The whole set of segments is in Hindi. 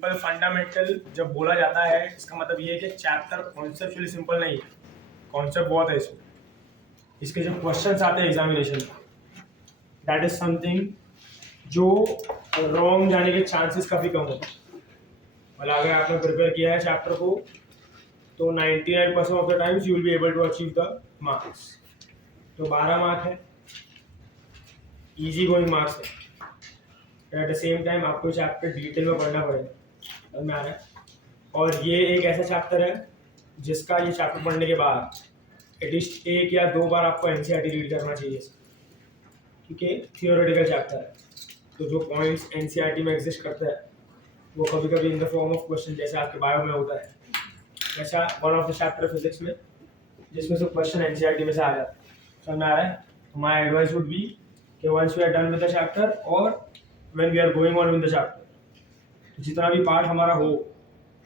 सिंपल फंडामेंटल जब बोला जाता है इसका मतलब ये है कि चैप्टर कॉन्सेप्चुअली सिंपल नहीं है, कॉन्सेप्ट बहुत है इसमें। इसके जो क्वेश्चंस आते हैं एग्जामिनेशन में, दैट इज समथिंग जो रॉन्ग जाने के चांसेस काफ़ी कम होते हैं। मतलब अगर आपने प्रिपेयर किया है चैप्टर को तो 99% of the times you will be able to achieve the marks. तो 12 मार्क है, इजी गोइंग मार्क्स है। एट द सेम टाइम आपको चैप्टर डिटेल में पढ़ना पड़ेगा, समझ में आ रहा है। और ये एक ऐसा चैप्टर है जिसका ये चैप्टर पढ़ने के बाद एटलीस्ट 1 या 2 बार आपको एनसीईआरटी रीड करना चाहिए, क्योंकि थियोरेटिकल चैप्टर है। तो जो पॉइंट्स एनसीईआरटी में एग्जिस्ट करते हैं वो कभी कभी in the form of question, जैसे आपके बायो में होता है, ऐसा one of the chapter physics में जिसमें से क्वेश्चन एनसीईआरटी में से आ जाता है, समझ में आ रहा है। माय एडवाइस वुड बी कि once we are done with the chapter और when we are going on with the chapter, तो जितना भी पार्ट हमारा हो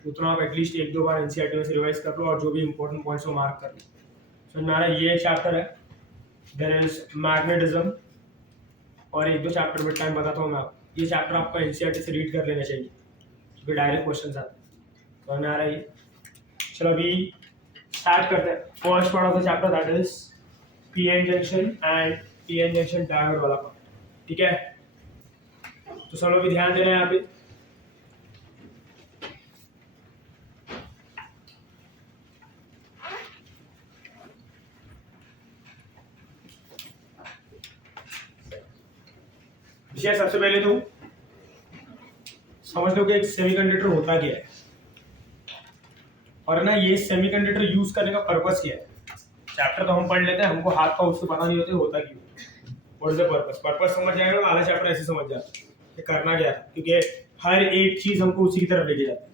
उतना आप एटलीस्ट 1-2 बार एनसीईआरटी में से रिवाइज कर लो और जो भी इंपॉर्टेंट पॉइंट्स को मार्क कर लो, समझ में आ रहा है। ये एक चैप्टर है, देयर इज मैग्नेटिज्म, और 1-2 चैप्टर में टाइम बताता हूँ मैं आपको। ये चैप्टर आपको एनसीईआरटी से रीड कर लेना चाहिए क्योंकि डायरेक्ट क्वेश्चन आते हैं, समझ में आ रहा है ये। चलो अभी स्टार्ट करते हैं। First part of the chapter that is PN junction and PN junction diode वाला पार्ट, ठीक है। तो सब लोग भी ध्यान देना है यहाँ पे। विषय सबसे पहले तो समझ लो कि एक सेमीकंडक्टर होता क्या है, और ना ये सेमीकंडक्टर यूज करने का पर्पस क्या है। चैप्टर तो हम पढ़ लेते हैं, हमको हाथ का उससे पता नहीं होता क्यों, what is the purpose. Purpose समझ जाएगा तो आधा चैप्टर ऐसे समझ जाता है कि करना क्या है, क्योंकि हर एक चीज हमको उसी की तरफ लेके जाती है।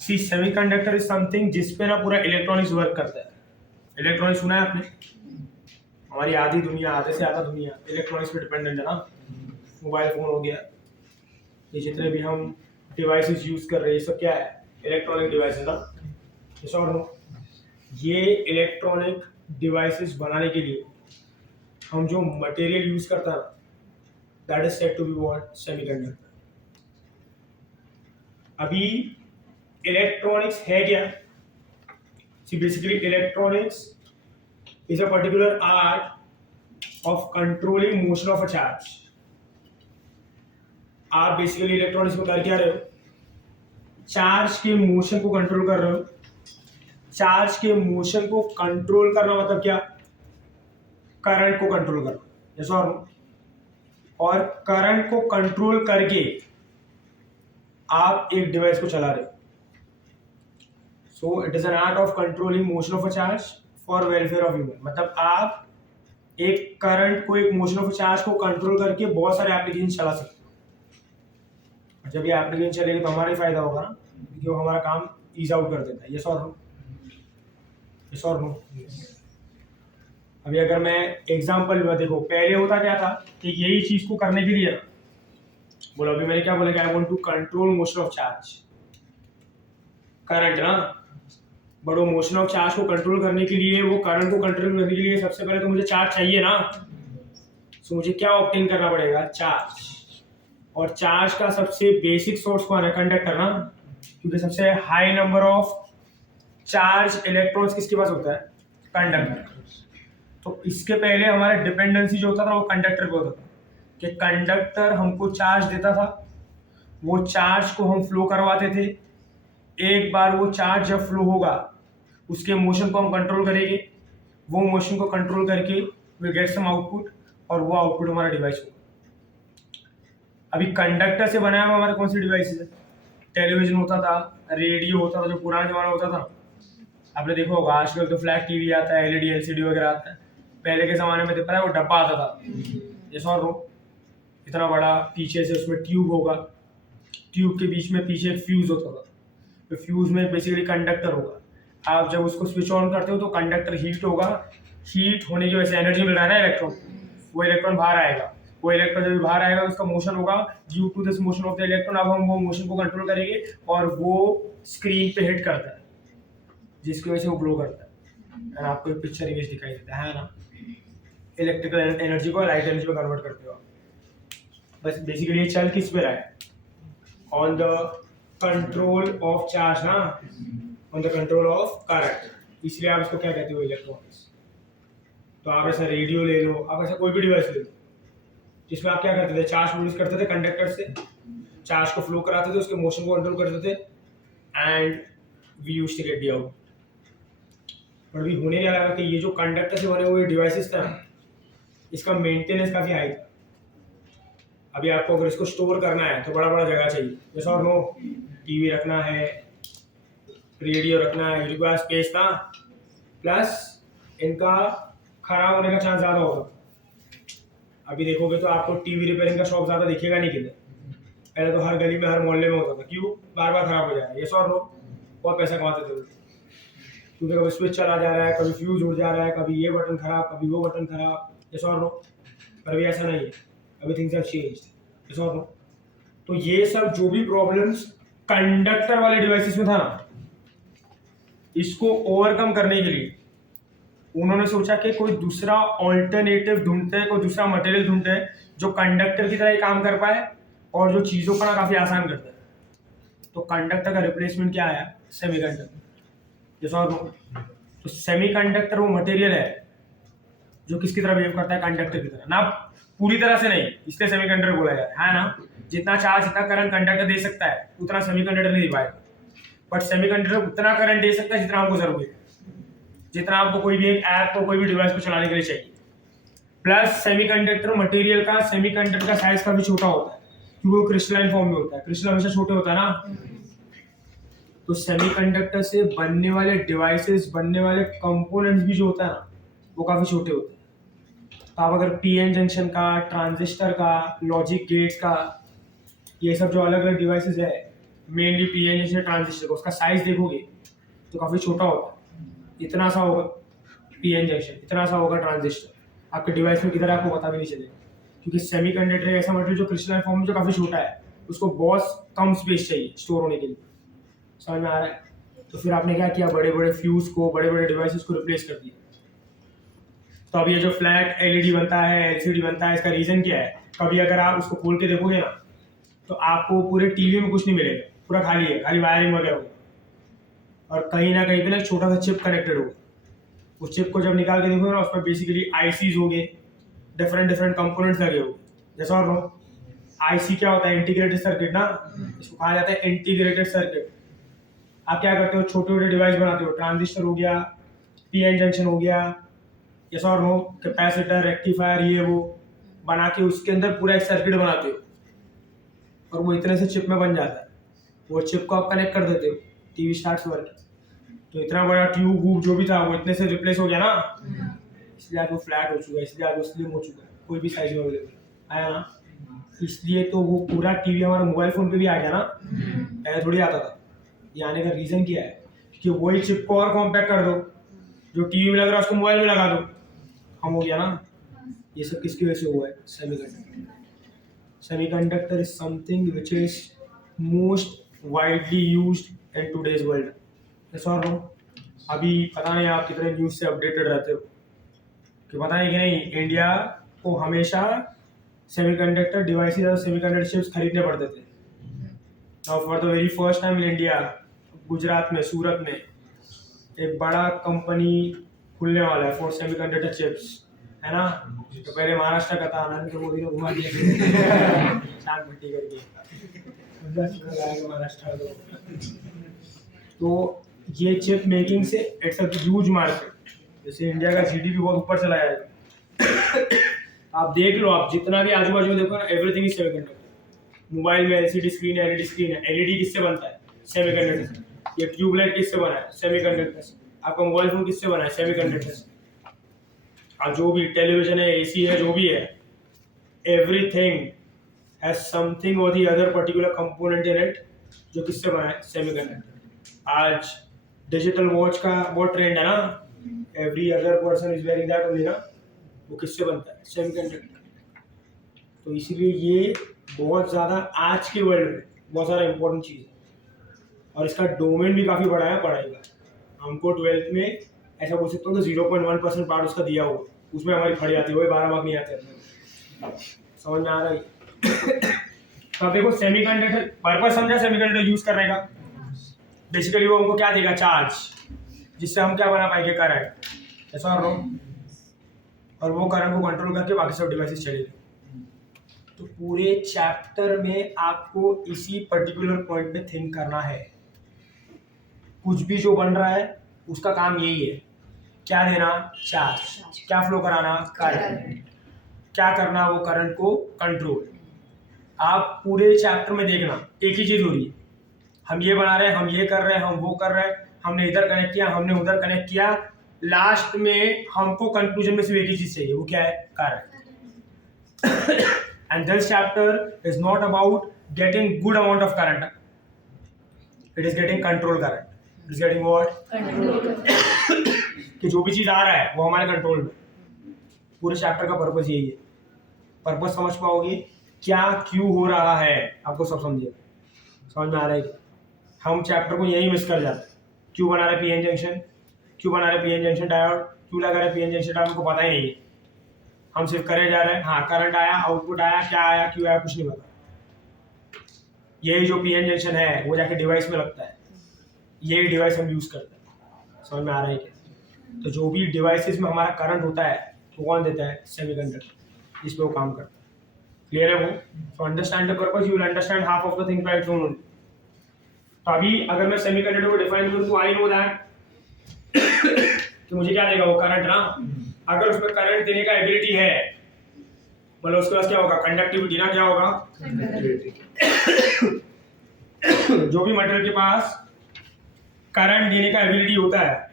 सी सेमीकंडक्टर इज समथिंग जिस पे ना पूरा इलेक्ट्रॉनिक्स वर्क करता है। इलेक्ट्रॉनिक्स सुना है आपने? हमारी आधी दुनिया, आधे से ज़्यादा दुनिया इलेक्ट्रॉनिक्स पे डिपेंडेंट है ना। मोबाइल फोन हो गया, ये जितने भी हम डिवाइसेस यूज कर रहे हैं सब क्या है, इलेक्ट्रॉनिक डिवाइसेस ना। yes or no? ये इलेक्ट्रॉनिक डिवाइसेस बनाने के लिए हम जो मटेरियल यूज करता है that is said to be what, semiconductor. अभी इलेक्ट्रॉनिक्स है क्या? See basically electronics is a particular art of controlling motion of a charge. आप बेसिकली इलेक्ट्रॉनिक्स में कर क्या रहे हो? चार्ज के मोशन को कंट्रोल कर रहे हो। चार्ज के मोशन को कंट्रोल करना मतलब क्या? करंट को कंट्रोल करना, यस और नो। और करंट को कंट्रोल करके आप एक डिवाइस को चला रहे हो। So it is an art of controlling motion of a charge for welfare of human. मतलब आप एक करंट को, एक मोशन ऑफ चार्ज को कंट्रोल करके बहुत सारे एप्लीकेशन चला सकते हो। जब ये एप्लीकेशन चलेगी तो हमारा ही फायदा होगा ना, क्योंकि वो हमारा काम ईज आउट कर देता है, यस और नो, यस और नो। अभी अगर मैं एग्जांपल में देखो, पहले होता क्या था कि यही चीज को करने के लिए ना, बोलो अभी मैंने क्या बोला कि I want to control motion of charge, current ना। बट वो मोशन ऑफ चार्ज को कंट्रोल करने के लिए, वो करंट को कंट्रोल करने के लिए सबसे पहले तो मुझे चार्ज चाहिए ना। सो मुझे क्या ऑब्टेन करना पड़ेगा? चार्ज। और चार्ज का सबसे बेसिक सोर्स कौन है? कंडक्टर ना, क्योंकि सबसे high number of charge electrons किसके पास होता है? कंडक्टर। तो इसके पहले हमारा डिपेंडेंसी जो होता था वो कंडक्टर पे होता था, कि कंडक्टर हमको चार्ज देता था, वो चार्ज को हम फ्लो करवाते थे। एक बार वो चार्ज जब फ्लो होगा उसके मोशन को हम कंट्रोल करेंगे, वो मोशन को कंट्रोल करके वी गेट सम आउटपुट, और वो आउटपुट हमारा डिवाइस होगा। अभी कंडक्टर से बनाया हुआ हमारा कौन सी डिवाइस है? टेलीविजन होता था, रेडियो होता था, जो पुराना जमाना होता था। आपने देखा होगा आजकल तो फ्लैट टीवी आता है, एलईडी एलसीडी वगैरह आता है। पहले के जमाने में पता है वो डब्बा आता था, जैसा और रो इतना बड़ा, पीछे से उसमें ट्यूब होगा, ट्यूब के बीच में पीछे एक फ्यूज होता था। तो फ्यूज में बेसिकली कंडक्टर होगा। आप जब उसको स्विच ऑन करते हो तो कंडक्टर हीट होगा, हीट होने की वजह से एनर्जी मिल रहा है ना इलेक्ट्रॉन, वो इलेक्ट्रॉन बाहर आएगा। वो इलेक्ट्रॉन जब बाहर आएगा उसका मोशन होगा, due to this motion of the electron. अब हम वो मोशन को कंट्रोल करेंगे और वो स्क्रीन पे हिट करता है, जिसकी वजह से वो ग्लो करता है। और आपको एक पिक्चर इमेज दिखाई देता है ना, इलेक्ट्रिकल एनर्जी को लाइट एनर्जी में कन्वर्ट करते हो। बस बेसिकली ये चल किस पे रहा है? On the control of charge ना, on the control of current, इसलिए आप इसको क्या कहते हो, इलेक्ट्रॉनिक्स। तो आप ऐसा रेडियो ले लो, आप ऐसा कोई भी डिवाइस ले लो जिसमें आप क्या करते थे, चार्ज प्रोड्यूस करते थे कंडक्टर से, चार्ज को फ्लो कराते थे, उसके मोशन को कंट्रोल करते थे, and we used to get the out. बट अभी होने क्या लगा कि ये जो कंडक्टर से बने हुए डिवाइसेस था, इसका मेंटेनेंस काफी हाई था। अभी आपको अगर इसको स्टोर करना है तो बड़ा बड़ा जगह चाहिए, जैसा और नो टीवी रखना है, रेडियो रखना है, रिक्वायर स्पेस था, प्लस इनका खराब होने का चांस ज़्यादा होगा। अभी देखोगे तो आपको टीवी रिपेयरिंग का शॉप ज़्यादा दिखेगा नहीं किधर, पहले तो हर गली में हर मोहल्ले में होता था, क्यों, बार बार खराब हो जाए, ये और नो बहुत पैसा कमाते थे, क्योंकि कभी स्विच चला जा रहा है, कभी फ्यूज उड़ जा रहा है, कभी ये बटन खराब, कभी वो बटन खराब, ये और नो। पर अभी ऐसा नहीं है, अभी थिंग्स हैव चेंज्ड, ये और नो। तो ये सब जो भी प्रॉब्लम्स कंडक्टर वाले डिवाइसेस में था ना, इसको ओवरकम करने के लिए उन्होंने सोचा कि कोई दूसरा ऑल्टरनेटिव ढूंढते हैं, कोई दूसरा मटेरियल ढूंढते हैं जो कंडक्टर की तरह ही काम कर पाए और जो चीज़ों को ना काफ़ी आसान करता है। तो कंडक्टर का रिप्लेसमेंट क्या आया, सेमीकंडक्टर। जैसा तो सेमीकंडक्टर वो मटेरियल है जो किसकी तरह बिहेव करता है, कंडक्टर की तरह, ना पूरी तरह से नहीं, इसलिए सेमीकंडक्टर बोला जाता है ना। जितना चार्ज जितना करंट कंडक्टर दे सकता है उतना सेमीकंडक्टर नहीं दे पाएगा, बट सेमीकंडक्टर उतना करंट दे सकता है जितना हमको जरूरत है, जितना आपको कोई भी एक ऐप को कोई भी डिवाइस को चलाने के लिए चाहिए। प्लस सेमीकंडक्टर मटेरियल का, सेमीकंडक्टर का साइज काफी छोटा होता है क्योंकि वो क्रिस्टलाइन फॉर्म में होता है, क्रिस्टल हमेशा छोटे होता है ना। तो सेमीकंडक्टर से बनने वाले डिवाइसेस, बनने वाले कंपोनेंट्स भी जो होता है ना, वो काफी छोटे होते हैं। तो आप अगर पीएन जंक्शन का, ट्रांजिस्टर का, लॉजिक गेट्स का, ये सब जो अलग अलग डिवाइसेस है, मेनली पीएन जंक्शन, ट्रांजिस्टर का, उसका साइज देखोगे तो काफी छोटा होता है। इतना सा होगा पीएन जंक्शन, इतना सा होगा ट्रांजिस्टर, आपके डिवाइस में किधर है आपको पता भी नहीं चलेगा, क्योंकि सेमीकंडक्टर एक ऐसा मटेरियल जो क्रिस्टलाइन फॉर्म में जो काफी छोटा है, उसको बहुत कम स्पेस चाहिए स्टोर होने के लिए। समझ में आ रहा है? तो फिर आपने क्या किया, बड़े बड़े फ्यूज को, बड़े बड़े डिवाइसेस को रिप्लेस कर दिया। तो अब ये जो फ्लैट एलईडी बनता है, एलसीडी बनता है, इसका रीजन क्या है, कभी अगर आप उसको खोल के देखोगे ना तो आपको पूरे टीवी में कुछ नहीं मिलेगा, पूरा खाली है, खाली वायरिंग वगैरह होगा, और कहीं ना कहीं पे ना एक छोटा सा चिप कनेक्टेड होगा। उस चिप को जब निकाल के देखोगे ना, उस पर बेसिकली आईसीज होंगे, डिफरेंट डिफरेंट कंपोनेंट्स लगे होंगे, जैसा और नो। आईसी क्या होता है, इंटीग्रेटेड सर्किट ना, इसको कहा जाता है इंटीग्रेटेड सर्किट। आप क्या करते हो, छोटे छोटे डिवाइस बनाते हो, ट्रांजिस्टर हो गया, पीएन जंक्शन हो गया, जैसा और नो, कैपेसिटर, रेक्टिफायर, ये वो बना के उसके अंदर पूरा एक सर्किट बनाते हो, और वो इतने से चिप में बन जाता है। वो चिप को आप कनेक्ट कर देते हो, टीवी स्टार्ट्स वर्किंग। तो इतना बड़ा ट्यूब वूब जो भी था वो इतने से रिप्लेस हो गया ना, इसलिए आज वो फ्लैट हो चुका है, इसलिए आज वो स्लिम हो चुका है, कोई भी साइज में अवेलेबल आया ना। इसलिए तो वो पूरा टीवी हमारा मोबाइल फोन पे भी आ गया ना, पहले थोड़ी आता था। ये आने का रीजन क्या है, कि वही चिप को और कॉम्पैक्ट कर दो, जो टीवी में लग रहा है उसको मोबाइल में लगा दो, हम हो गया ना। ये सब किसकी वजह से हुआ है, semiconductor. Semiconductor is something which is most widely used in today's world. और अभी पता नहीं आप कितने न्यूज़ से अपडेटेड रहते हो, कि पता है कि नहीं, इंडिया को हमेशा सेमीकंडक्टर डिवाइसेस और सेमीकंडक्टर चिप्स खरीदने पड़ते थे। Now for the very first time in India, Gujarat में, सूरत में एक बड़ा कंपनी खुलने वाला है फॉर सेमीकंडक्टर चिप्स, है ना। तो पहले महाराष्ट्र का था, नरेंद्र मोदी ने घुमा दिया चांद भट्टी करके महाराष्ट्र। तो ये चिप मेकिंग से इट्स अ ह्यूज मार्केट, जैसे इंडिया का जीडीपी बहुत ऊपर चला जाएगा। आप देख लो, आप जितना भी आजू बाजू में देखो ना, एवरीथिंग इज सेमीकंडक्टर। मोबाइल में एलसीडी स्क्रीन है, एलईडी स्क्रीन है, एलईडी किससे बनता है, सेमीकंडक्टर से। ये ट्यूबलाइट किससे बना है, सेमीकंडक्टर से। आपका मोबाइल फोन किससे बना है, सेमीकंडक्टर से। और जो भी टेलीविजन है, एसी है, जो भी है, एवरीथिंग हैज समथिंग और the other particular component in it, जो किससे बना है, सेमीकंडक्टर। आज डिजिटल वॉच का बहुत ट्रेंड है ना, every other person is wearing that only ना, वो किससे बनता है, सेमीकंडक्टर। तो इसीलिए ये बहुत ज़्यादा आज के वर्ल्ड में बहुत सारा इंपॉर्टेंट चीज़ है, और इसका डोमेन भी काफ़ी बड़ा है पढ़ाई का। हमको 12th में ऐसा बोल सकता हूँ तो 0.1% पार्ट उसका दिया हुआ, उसमें हमारी खड़ी आती है, वही 12 मार्क नहीं आते अपने। समझ में आ रहा है? तो अब देखो सेमीकंडक्टर पर्पस समझा सेमीकंडक्टर यूज करने का। बेसिकली वो हमको क्या देगा, चार्ज, जिससे हम क्या बना पाएंगे, करंट, ऐसा और नो, और वो करंट को कंट्रोल करके बाकी सब डिवाइसेस चलेगी। तो पूरे चैप्टर में आपको इसी पर्टिकुलर पॉइंट पे थिंक करना है। कुछ भी जो बन रहा है उसका काम यही है, क्या देना, चार्ज, क्या फ्लो कराना, करंट, क्या करना, वो करंट को कंट्रोल। आप पूरे चैप्टर में देखना एक ही चीज हो रही है, हम ये बना रहे हैं, हम ये कर रहे हैं, हम वो कर रहे हैं, हमने इधर कनेक्ट किया, हमने उधर कनेक्ट किया, लास्ट में हमको कंक्लूजन में सिर्फ एक ही चीज चाहिए, वो क्या है, current. And this chapter is not about getting good amount of current, it is getting control current, it is getting what, कि जो भी चीज आ रहा है वो हमारे कंट्रोल में। पूरे चैप्टर का पर्पस यही है। पर्पस समझ पाओगे, क्या क्यों हो रहा है, आपको सब समझिए, समझ में आ रहा है। हम चैप्टर को यही मिस कर जाते हैं। क्यों बना रहे पीएन जंक्शन, क्यों बना रहे पीएन जंक्शन डायोड, क्यों लगा रहे पीएन जंक्शन डायोड, हमको पता ही नहीं है। हम सिर्फ करे जा रहे हैं, हाँ करंट आया, आउटपुट आया, क्या आया, क्यों आया, कुछ नहीं पता। यही जो पीएन जंक्शन है वो जाके डिवाइस में लगता है, यही डिवाइस हम यूज करते हैं। समझ में आ रहा है क्या। तो जो भी डिवाइसेस में हमारा करंट होता है तो कौन देता है, सेमीकंडक्टर, जिसमें वो काम करता है। क्लियर है वो। So understand the purpose, you will understand half of the thing bye its own. तो अभी अगर मैं सेमीकंडक्टर को डिफाइन करूं तो आई नो दैट कि मुझे क्या देगा, वो करंट ना। अगर उसमें करंट देने का एबिलिटी है, मतलब उसके पास क्या होगा, कंडक्टिविटी ना, क्या होगा, जो भी मटेरियल के पास करंट देने का एबिलिटी होता है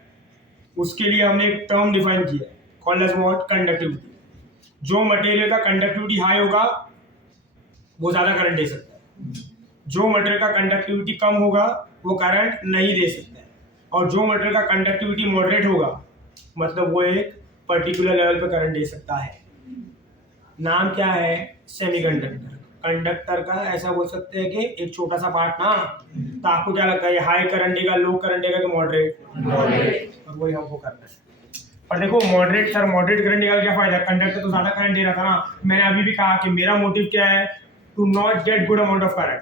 उसके लिए हमने एक टर्म डिफाइन किया है, कॉल्ड एज व्हाट, कंडक्टिविटी। जो मटेरियल का कंडक्टिविटी हाई होगा वो ज्यादा करंट दे सकता है, जो मटेरियल का कंडक्टिविटी कम होगा वो करंट नहीं दे सकता है, और जो मटेरियल का कंडक्टिविटी मॉडरेट होगा मतलब वो एक पर्टिकुलर लेवल पे करंट दे सकता है। नाम क्या है, सेमीकंडक्टर। कंडक्टर का ऐसा बोल सकते हैं कि एक छोटा सा पार्ट ना। तो आपको क्या लगता है, ये हाई करंट देगा, लो करंट देगा कि मॉडरेट, और वही हमको करना है। और देखो मॉडरेट, सर मॉडरेट करंट निकाल क्या फायदा, कंडक्टर तो ज्यादा करंट दे रहा था ना। मैंने अभी भी कहा कि मेरा मोटिव क्या है, to not get good amount of current,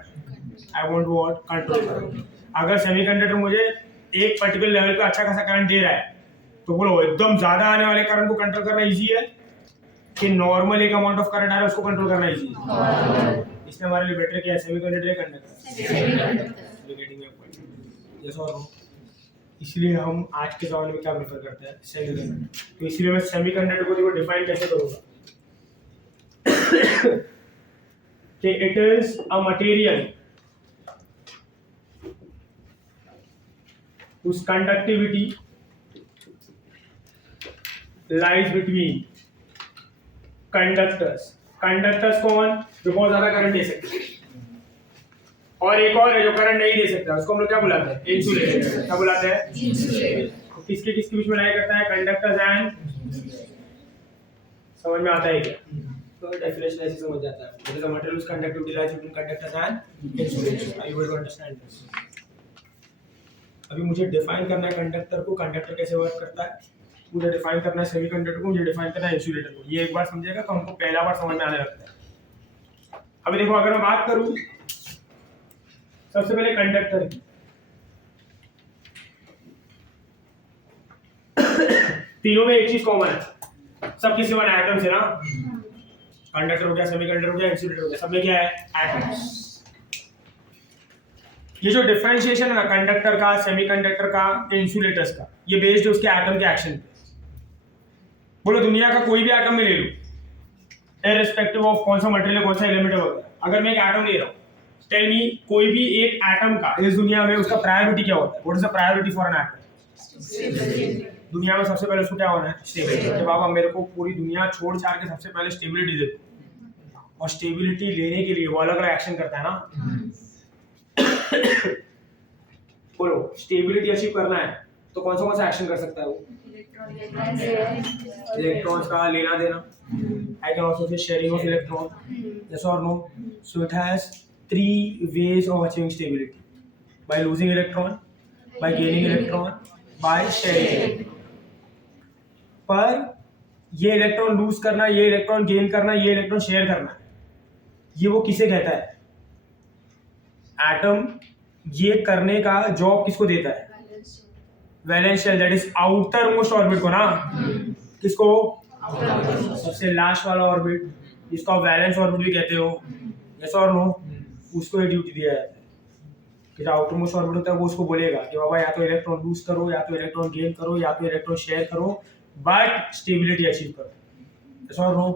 I want what, control current. अगर सेमीकंडक्टर मुझे एक पर्टिकुलर लेवल पे अच्छा खासा करंट दे रहा है तो बोलो एकदम ज्यादा आने वाले करंट को कंट्रोल करना इजी है कि नॉर्मल एक अमाउंट ऑफ करंट आ रहा है उसको कंट्रोल करना इजी है। इसने हमारे लिए बेटर क्या है, सेमीकंडक्टर या conductor, getting my point, yes और नो। इसलिए हम आज के ज़माने में क्या प्रेफर करते हैं, सेमीकंडक्टर। तो इसलिए मैं सेमीकंडक्टर को देखो डिफाइन कैसे करूंगा कि it is a material whose conductivity lies between conductors। Conductors कौन, जो बहुत ज्यादा करंट दे सकते हैं, और एक और है जो करंट नहीं दे सकता, उसको हम लोग क्या बुलाते हैं, इंसुलेटर। क्या बुलाते हैं, इंसुलेटर। तो किसके किसके बीच में लाई करता है, कंडक्टर्स एंड, समझ में आता है क्या, तो डेफिनेशन ऐसे समझ जाता है। It is a material whose conductivity lies between conductors and insulators। Are you able to understand this? अभी मुझे डिफाइन करना है कंडक्टर को, कंडक्टर कैसे वर्क करता है, मुझे डिफाइन करना है सेमीकंडक्टर को, मुझे डिफाइन करना है इंसुलेटर को। ये एक बार समझेगा तो हमको पहला बार समझ में आने लगता है। अभी देखो अगर मैं बात करूं सबसे पहले कंडक्टर की, तीनों में एक चीज कॉमन है, सब किसी बने एटम से ना। कंडक्टर हो गया, सेमीकंडक्टर हो गया, इंसुलेटर हो गया, सब में क्या है, एटम्स। ये जो डिफरेंशिएशन है ना कंडक्टर का, सेमीकंडक्टर का, इंसुलेटर्स का, ये बेस्ड है उसके एटम के एक्शन पे। बोलो दुनिया का कोई भी एटम में ले लो, इररिस्पेक्टिव ऑफ कौन सा मटेरियल, कौन सा एलिमेंट है वगैरह, अगर मैं एक एटम ले रहा हूँ, टेल मी कोई भी एक एटम का इस दुनिया में उसका प्रायोरिटी क्या होता है, what is the priority for an atom. दुनिया में सबसे पहले उसको क्या होना है, स्टेबिलिटी। कि बाबा मेरे को पूरी दुनिया छोड़ छाड़ के सबसे पहले स्टेबिलिटी दे दो, और स्टेबिलिटी लेने के लिए वो अलग अलग एक्शन करता है ना। बोलो स्टेबिलिटी अचीव करना है तो कौन सा एक्शन कर सकता है वो, इलेक्ट्रॉन्स का लेना देना। I can also say sharing of electron, yes और no. So it has 3 ways of achieving stability, by losing electron, by gaining electron, by sharing। पर ये इलेक्ट्रॉन लूज करना, ये इलेक्ट्रॉन गेन करना, ये इलेक्ट्रॉन शेयर करना, ये वो किसे कहता है, एटम ये करने का जॉब किसको देता है? Valence shell, that is outermost orbit को ना। किसको? सबसे लास्ट वाला ऑर्बिट, जिसको आप वैलेंस ऑर्बिट भी कहते हो, यस और नो, उसको ये ड्यूटी दिया जाता है कि जो आउटर मोस्ट ऑर्बिट होता है वो उसको बोलेगा कि बाबा या तो इलेक्ट्रॉन लूज करो, या तो इलेक्ट्रॉन गेन करो, या तो इलेक्ट्रॉन शेयर करो, बट स्टेबिलिटी अचीव करो। यस और नो?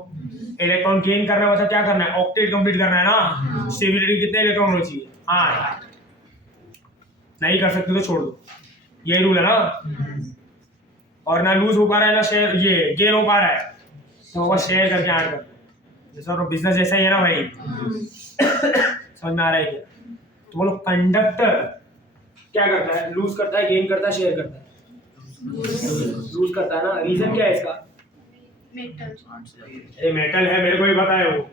इलेक्ट्रॉन गेन करना मतलब क्या करना है? ऑक्टेट कंप्लीट करना है ना। स्टेबिलिटी कितने इलेक्ट्रॉन होने चाहिए? 8। नहीं कर सकते तो छोड़ दो, यही रूल है ना। और ना लूज हो पा रहा है ना शेयर ये गेन हो पा रहा है, तो वो शेयर करके 8 कर दो। जैसा बिजनेस जैसा ही है ना भाई। समझ में आ रहा है क्या? तो बोलो कंडक्टर क्या करता है? लूज करता है, गेन करता है, शेयर करता है? लूज करता है ना। रीजन क्या है इसका? ये मेटल है, मेरे को भी पता है वो,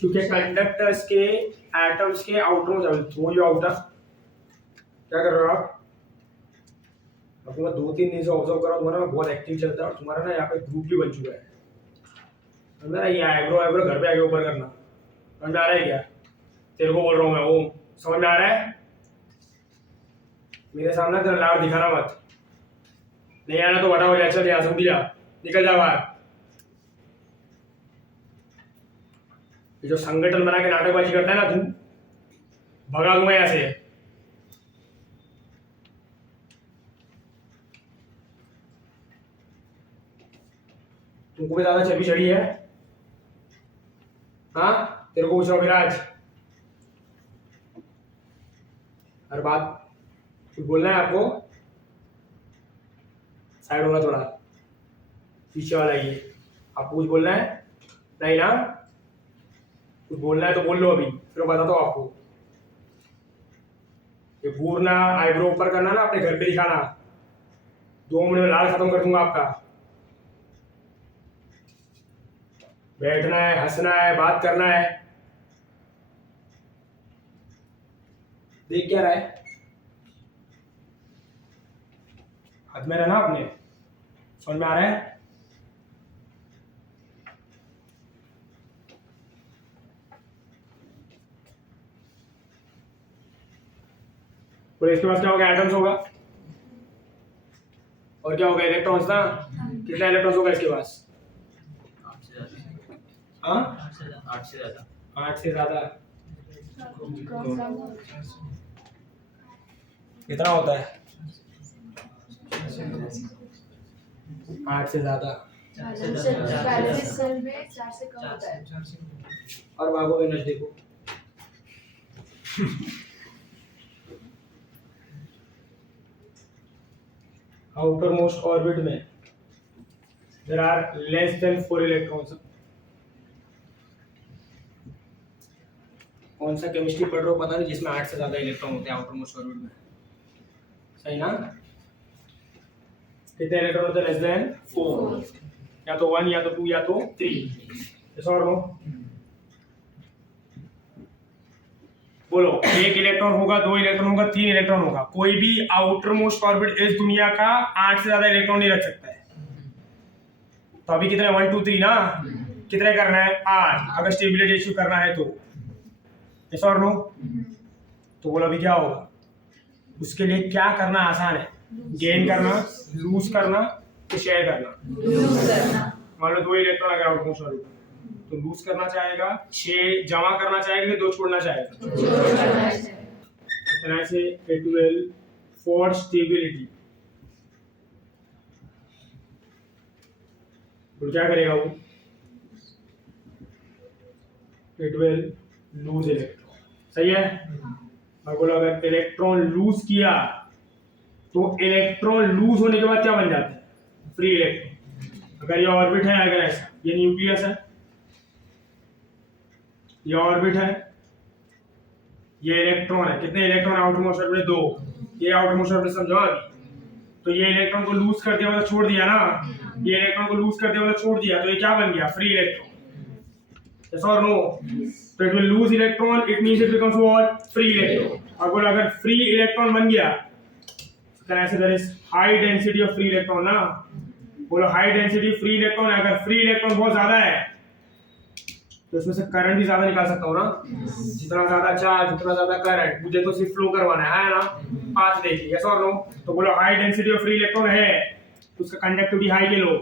क्योंकि कंडक्टर्स के एटम्स के आउटर में थ्रू यू आउटर। क्या कर रहे हो आप? आपको मैं 2-3 दिन से ऑब्जर्व कर रहा हूं, तुम्हारा बहुत एक्टिव चलता है और तुम्हारा ना यहाँ पे ग्रुप भी बन चुका है। समझ रहा है? ये आईब्रो घर पे आके ऊपर करना, समझ में आ रहा है क्या? तेरे को बोल रहा हूँ मैं, ओम, समझ में आ रहा है? मेरे सामने तेरा लाड़ दिखाना मत, नहीं आना तो बताओ, चल यहाँ से दिया, निकल जा बाहर। ये जो संगठन बना के नाटकबाजी करता है ना तू, भगा दूंगा यहाँ से। तुमको भी ज्यादा चर्बी चढ़ी है? हाँ, तेरे को पूछ रहा हूँ विराज, हर बात कुछ बोलना है आपको? साइड होगा थोड़ा, पीछे वाला ये, आपको कुछ बोलना है? नहीं ना? कुछ बोलना है तो बोल लो अभी, फिर मैं बताता हूँ आपको। ये घूरना, आईब्रो ऊपर करना ना, अपने घर पे दिखाना, 2 मिनट में लाल खत्म कर दूंगा आपका। बैठना है, हंसना है, बात करना है। देख क्या रहा है? हाथ में रहना अपने, समझ में आ रहा है? और इसके पास क्या होगा? एटम्स होगा, और क्या होगा? इलेक्ट्रॉन्स ना। कितना इलेक्ट्रॉन्स होगा इसके पास? 8 से ज्यादा। 8 से ज्यादा कितना होता है? 8 से ज्यादा। और भागो एनर्जी देखो। आउटर मोस्ट ऑर्बिट में there are less than 4 electrons. कौन सा केमिस्ट्री पढ़ रहे हो पता नहीं, जिसमें 8 से ज्यादा इलेक्ट्रॉन होते हैं आउटर मोस्ट ऑर्बिट में? सही ना? कितने इलेक्ट्रॉन होते हैं? लेस देन 4, या तो 1 या तो 2 या तो 3। यस और नो? बोलो, 1 इलेक्ट्रॉन होगा, 2 इलेक्ट्रॉन होगा, 3 इलेक्ट्रॉन होगा। कोई भी आउटर मोस्ट ऑर्बिट इस दुनिया का 8 से ज्यादा इलेक्ट्रॉन नहीं रख सकता है। तो अभी कितने? 1 2 3 ना। कितने करना है? 8, अगर स्टेबिलिटी इश्यू करना है तो। यस और नो? तो बोलो अभी क्या होगा? उसके लिए क्या करना आसान है? गेन करना, लूज करना, कि शेयर करना? मान लो 2 इलेक्ट्रॉन अगर आउटर मोस्ट ऑर्बिट, तो लूज करना चाहेगा, 6 जमा करना चाहेगा, 2 छोड़ना चाहेगा? तरह से इट विल फॉर स्टेबिलिटी, तो क्या करेगा वो? It will lose electron. सही है? और बोलो अगर इलेक्ट्रॉन लूज किया तो इलेक्ट्रॉन लूज होने के बाद क्या बन जाता है? Free electron. अगर ये ऑर्बिट है, अगर ऐसा, ये न्यूक्लियस है, ये ऑर्बिट है, ये इलेक्ट्रॉन है। कितने इलेक्ट्रॉन आउटर मोस्ट ऑर्बिट? 2। ये आउटर मोस्ट ऑर्बिट समझो अभी। तो ये इलेक्ट्रॉन को लूज कर दिया मतलब छोड़ दिया ना, ये इलेक्ट्रॉन को लूज कर दिया मतलब छोड़ दिया, तो ये क्या बन गया? Free electron. यस और नो? तो it will lose electron, it means it becomes what? Free electron. और बोलो अगर फ्री इलेक्ट्रॉन बन गया तो कैसे? There is high density of free electron ना। बोलो हाई डेंसिटी फ्री इलेक्ट्रॉन। अगर फ्री इलेक्ट्रॉन बहुत ज्यादा है तो इसमें से करंट भी ज्यादा निकाल सकता हूँ ना, जितना ज्यादा चार्ज उतना ज्यादा करंट, मुझे तो सिर्फ फ्लो करवाना है ना, पाथ देखिए, यस और नो। तो बोलो high density of free electron है तो उसका कंडक्टिविटी हाई के लो,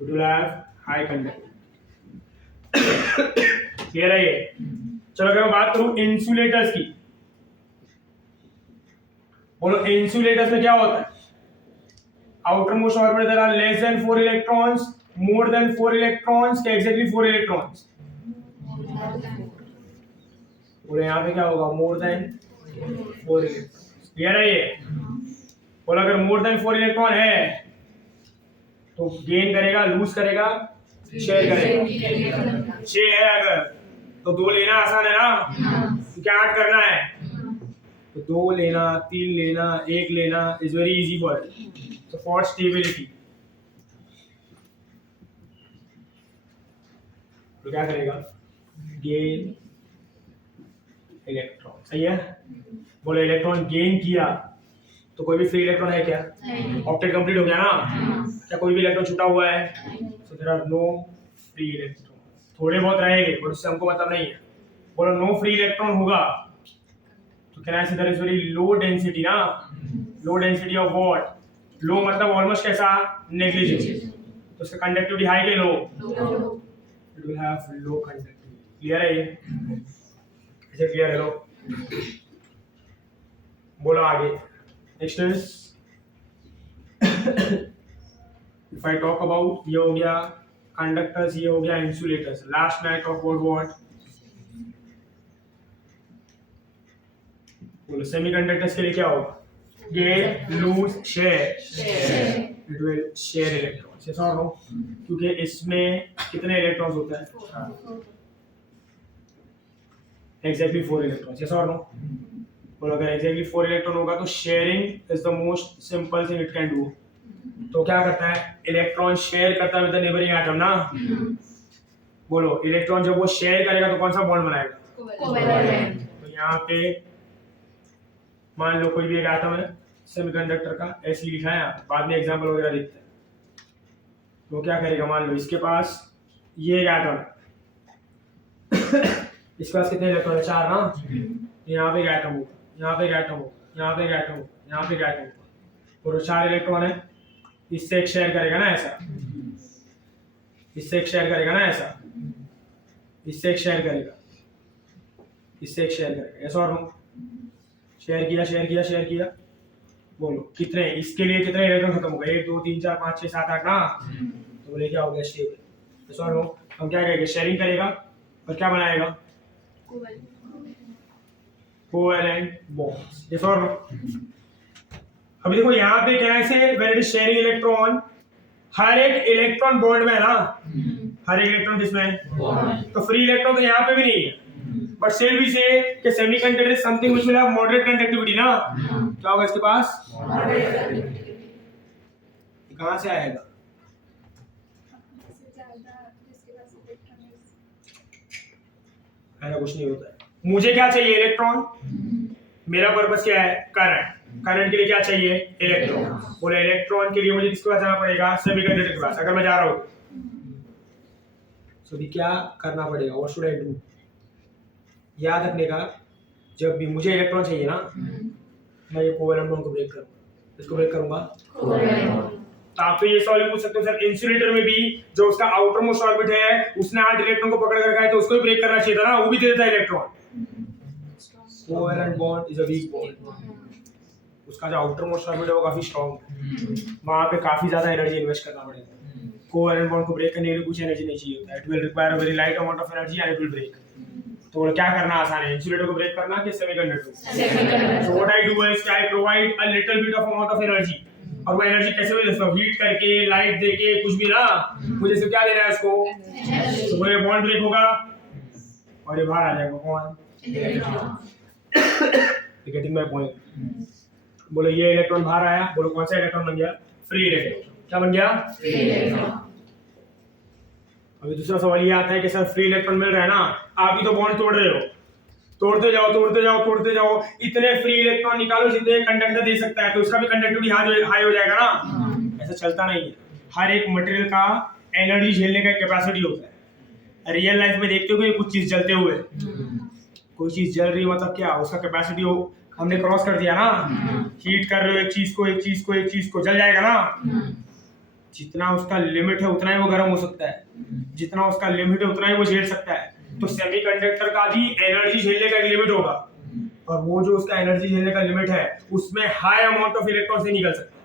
it will have high conductivity। Clear है ये? चलो अगर मैं बात करूं इंसुलेटर्स की, बोलो इंसुलेटर्स में क्या होता है? Outermost orbit there are less than 4 electrons, more than 4 electrons, क्या एग्जैक्टली 4 इलेक्ट्रॉन्स? बोलो यहाँ पे क्या होगा? मोर देन 4 इलेक्ट्रॉन्स। क्लियर है ये? बोलो अगर मोर देन 4 इलेक्ट्रॉन है तो गेन करेगा, लूज करेगा, शेयर करेगा। 6 है अगर तो 2 लेना आसान है ना, तो क्या ऐड करना है? तो 2 लेना, 3 लेना, 1 लेना is very easy for it. तो फॉर स्टेबिलिटी तो क्या करेगा? Gain electron. सही है? बोलो इलेक्ट्रॉन गेन किया तो कोई भी फ्री इलेक्ट्रॉन है क्या? ऑक्टेट कंप्लीट हो गया ना? क्या कोई भी इलेक्ट्रॉन छूटा हुआ है? So there are no free electron. थोड़े बहुत रहेंगे बट उससे हमको मतलब नहीं है। बोलो नो फ्री इलेक्ट्रॉन होगा तो can I say there is very low density ना, low density of what? Low मतलब ऑलमोस्ट कैसा? नेग्लिजिबल। तो उसका कंडक्टिविटी हाई के low? It will have low conductivity. Clear है ये? ऐसे क्लियर है? लो बोलो आगे। Next is if I talk about ये हो गया कंडक्टर्स, ये हो गया इंसुलेटर्स। लास्ट में I talk about what? बोलो सेमीकंडक्टर्स के लिए क्या होगा? Gain, lose, share. It will share electrons, yes और नो? क्योंकि इसमें कितने इलेक्ट्रॉन्स होते हैं? एग्जैक्टली 4 इलेक्ट्रॉन्स, यस और नो? बोलो अगर एग्जैक्टली 4 इलेक्ट्रॉन होगा तो sharing is the most simple thing it can do. तो क्या करता है? इलेक्ट्रॉन शेयर करता है विद द नेबरिंग एटम ना। बोलो इलेक्ट्रॉन जब वो शेयर करेगा तो कौन सा बॉन्ड बनाएगा? कोवैलेंट। तो यहाँ पे मान लो कोई भी एक एटम है सेमीकंडक्टर का, ऐसे लिखा है, बाद में एग्जांपल वगैरह देखते हैं। तो क्या करेगा? मान लो इसके पास ये एक एटम है, इसके पास कितने इलेक्ट्रॉन है? 4 ना। यहाँ पे एक एटम होगा, यहाँ पे एक एटम होगा, यहाँ पे एक एटम होगा, यहाँ पे एक एटम होगा, और 4 इलेक्ट्रॉन है। इससे एक शेयर करेगा ना ऐसा, इससे एक शेयर करेगा ना ऐसा, इससे एक शेयर करेगा, इससे एक शेयर करेगा, ऐसा और नो? शेयर किया, शेयर किया, शेयर किया। बोलो कितने? इसके लिए कितने इलेक्ट्रॉन खत्म हो गए? 1 2 3 4 5 6 7 8 ना। तो बोले क्या हो गया? स्टेबल, ऐसा और नो? हम क्या करेंगे? शेयरिंग करेगा और क्या बनाएगा? कोवैलेंट बॉन्ड्स, यस और नो? अभी देखो यहाँ पे क्या है? When it is sharing electron, हर एक इलेक्ट्रॉन बॉन्ड में है ना, हर एक इलेक्ट्रॉन किसमें है? तो फ्री इलेक्ट्रॉन तो यहाँ पे भी नहीं है, बट स्टिल वी से कि semiconductor is something which will have moderate conductivity ना। क्या होगा इसके पास? कहां से आएगा? ऐसा कुछ नहीं होता है। मुझे क्या चाहिए? इलेक्ट्रॉन। मेरा पर्पस क्या है? करंट। करंट के लिए क्या चाहिए? इलेक्ट्रॉन। बोले इलेक्ट्रॉन के लिए मुझे किसके पास जाना पड़ेगा? सेमीकंडक्टर के पास। अगर मैं जा रहा हूँ तो भी क्या करना पड़ेगा? What should I do? याद रखने का, जब भी मुझे इलेक्ट्रॉन चाहिए ना, मैं ये कोवैलेंट बॉन्ड को ब्रेक करूंगा। इसको ब्रेक करूंगा। तो आप तो ये सवाल पूछ सकते हो सर, इंसुलेटर में भी जो उसका आउटर मोस्ट ऑर्बिट है उसने 8 इलेक्ट्रॉन को पकड़ कर रखा है तो उसको भी ब्रेक करना चाहिए था ना, वो भी दे देता है electron. Covalent bond is a weak bond. उसका जो आउटर मोस्ट ऑर्बिट है वो काफी स्ट्रांग है, वहां पे काफी ज्यादा एनर्जी इन्वेस्ट करना पड़ेगा। कोवैलेंट बॉन्ड को ब्रेक करने के लिए कुछ एनर्जी नहीं चाहिए होता, it will require a very light amount of energy and it will break. तो क्या करना आसान है? इंसुलेटर को ब्रेक करना कि semiconductor? So what I do is I provide a little bit of amount of energy, और वो एनर्जी कैसे मिल सकता है? हीट करके, लाइट देके, कुछ भी ना। मुझे सिर्फ क्या देना है उसको? तो वो ये बॉन्ड ब्रेक होगा और ये बाहर आ जाएगा कौन? इलेक्ट्रॉन। Getting my point? बोलो ये इलेक्ट्रॉन बाहर आया, बोलो कौन सा इलेक्ट्रॉन बन गया? Free electron. क्या बन गया? Free electron. अभी दूसरा सवाल ये आता है कि सर फ्री इलेक्ट्रॉन मिल रहा है ना, आप ही तो बॉन्ड तोड़ रहे हो, तोड़ते जाओ तोड़ते जाओ तोड़ते जाओ, इतने फ्री इलेक्ट्रॉन निकालो जितने कंडक्टर दे सकता है, तो उसका भी कंडक्टिविटी हाई हो जाएगा ना। ऐसा चलता नहीं है। हर एक मटेरियल का एनर्जी झेलने का कैपेसिटी होता है। रियल लाइफ में देखते हो कि कुछ चीज जलते हुए, कोई चीज जल रही है मतलब क्या, उसका कैपेसिटी हो हमने क्रॉस कर दिया ना। हीट कर रहे हो एक चीज को जल जाएगा ना। जितना उसका लिमिट है उतना ही वो गर्म हो सकता है, जितना उसका लिमिट है उतना ही वो झेल सकता है। तो सेमीकंडक्टर का भी एनर्जी झेलने का एक लिमिट होगा, और वो जो उसका एनर्जी झेलने का लिमिट है उसमें हाई अमाउंट ऑफ इलेक्ट्रॉन से निकल सकता है,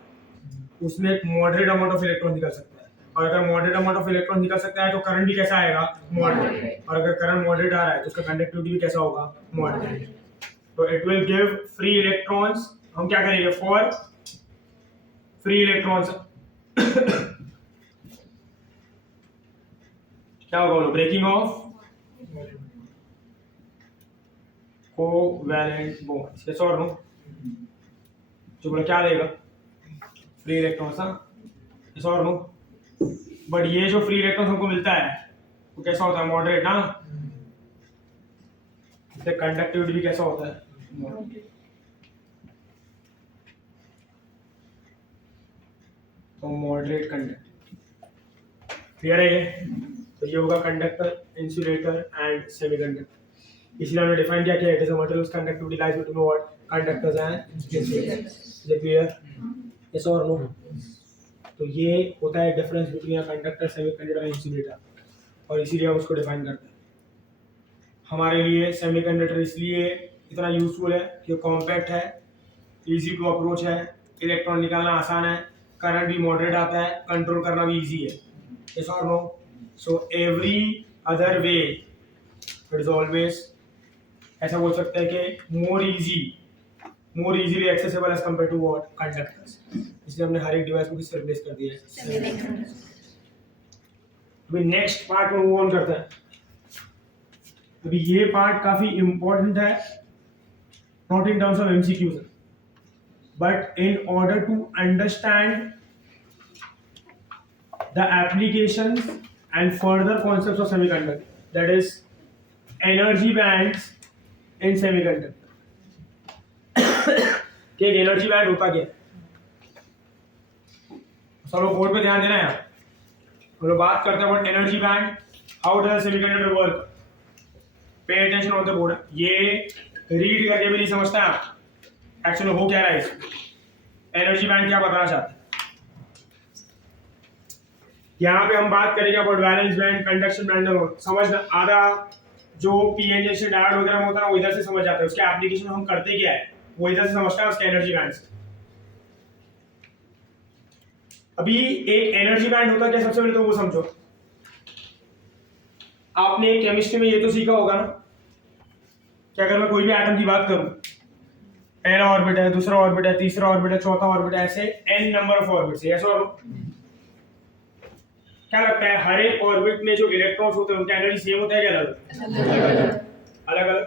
उसमें एक मॉडरेट अमाउंट ऑफ इलेक्ट्रॉन निकल सकता है। और अगर मॉडरेट अमाउंट ऑफ इलेक्ट्रॉन निकल सकता है तो करंट भी कैसा आएगा, मॉडरेट। और अगर करंट मॉडरेट आ रहा है तो उसका कंडक्टिविटी भी कैसा होगा, मॉडरेट। तो it will give free electrons. हम क्या करेंगे, फॉर फ्री इलेक्ट्रॉन्स क्या होगा, breaking off covalent bonds, yes और नो। जो बोला क्या देगा, फ्री इलेक्ट्रॉन्स, यस और नो। बट ये जो फ्री इलेक्ट्रॉन्स हमको मिलता है वो कैसा होता है, मॉडरेट ना। इससे कंडक्टिविटी भी कैसा होता है, तो मॉडरेट कंडक्टिविटी। क्लियर है ये? तो ये होगा कंडक्टर, इंसुलेटर एंड सेमीकंडक्टर। इसलिए हमने डिफाइन किया कि it is a material whose conductivity lies between what, conductors and insulators. Is it clear, yes और नो? तो ये होता है difference between a conductor, semiconductor and insulator, और इसीलिए हम उसको डिफाइन करते हैं। हमारे लिए सेमीकंडक्टर इसलिए इतना यूजफुल है कि कॉम्पैक्ट है, इजी टू अप्रोच है, इलेक्ट्रॉन निकालना आसान है, करंट भी मॉडरेट आता है, कंट्रोल करना भी इजी है, यस और no? So every other way it is always, ऐसा बोल सकते हैं कि more easily accessible as compare to what, conductors. इसलिए हमने हर एक डिवाइस को किससे रिप्लेस कर दिया है। अभी नेक्स्ट पार्ट में मूव ऑन करते हैं। अभी ये पार्ट काफी इंपॉर्टेंट है, not in terms of MCQs, but in order to understand the applications and further concepts of semiconductor, that is energy bands in semiconductor. एक एनर्जी बैंड होता क्या है, सब लोग बोर्ड पे ध्यान देना है। हम लोग बात करते हैं energy band, how does semiconductor work, पे अटेंशन ऑन द बोर्ड। ये रीड करके भी नहीं समझता एक्चुअली हो क्या रहा है इसमें, एनर्जी बैंड क्या बताना चाहते हैं। यहाँ पे हम बात करेंगे about valence band, conduction band. समझ आधा जो पीएन जंक्शन डायोड वगैरह में होता है वो इधर से समझ जाता है, उसके एप्लीकेशन हम करते क्या है वो इधर से समझता है, उसके एनर्जी बैंड से। अभी एक एनर्जी बैंड होता है क्या, सबसे पहले तो वो समझो। आपने केमिस्ट्री में ये तो सीखा होगा ना कि अगर मैं कोई भी एटम की बात करूं, पहला ऑर्बिट है, दूसरा ऑर्बिट है, तीसरा ऑर्बिट है, चौथा ऑर्बिट है, ऐसे एन नंबर ऑफ ऑर्बिट्स है, ऐसा। और क्या लगता है हर एक ऑर्बिट में जो इलेक्ट्रॉन्स होते हैं उनका एनर्जी सेम होता है क्या, अलग अलग?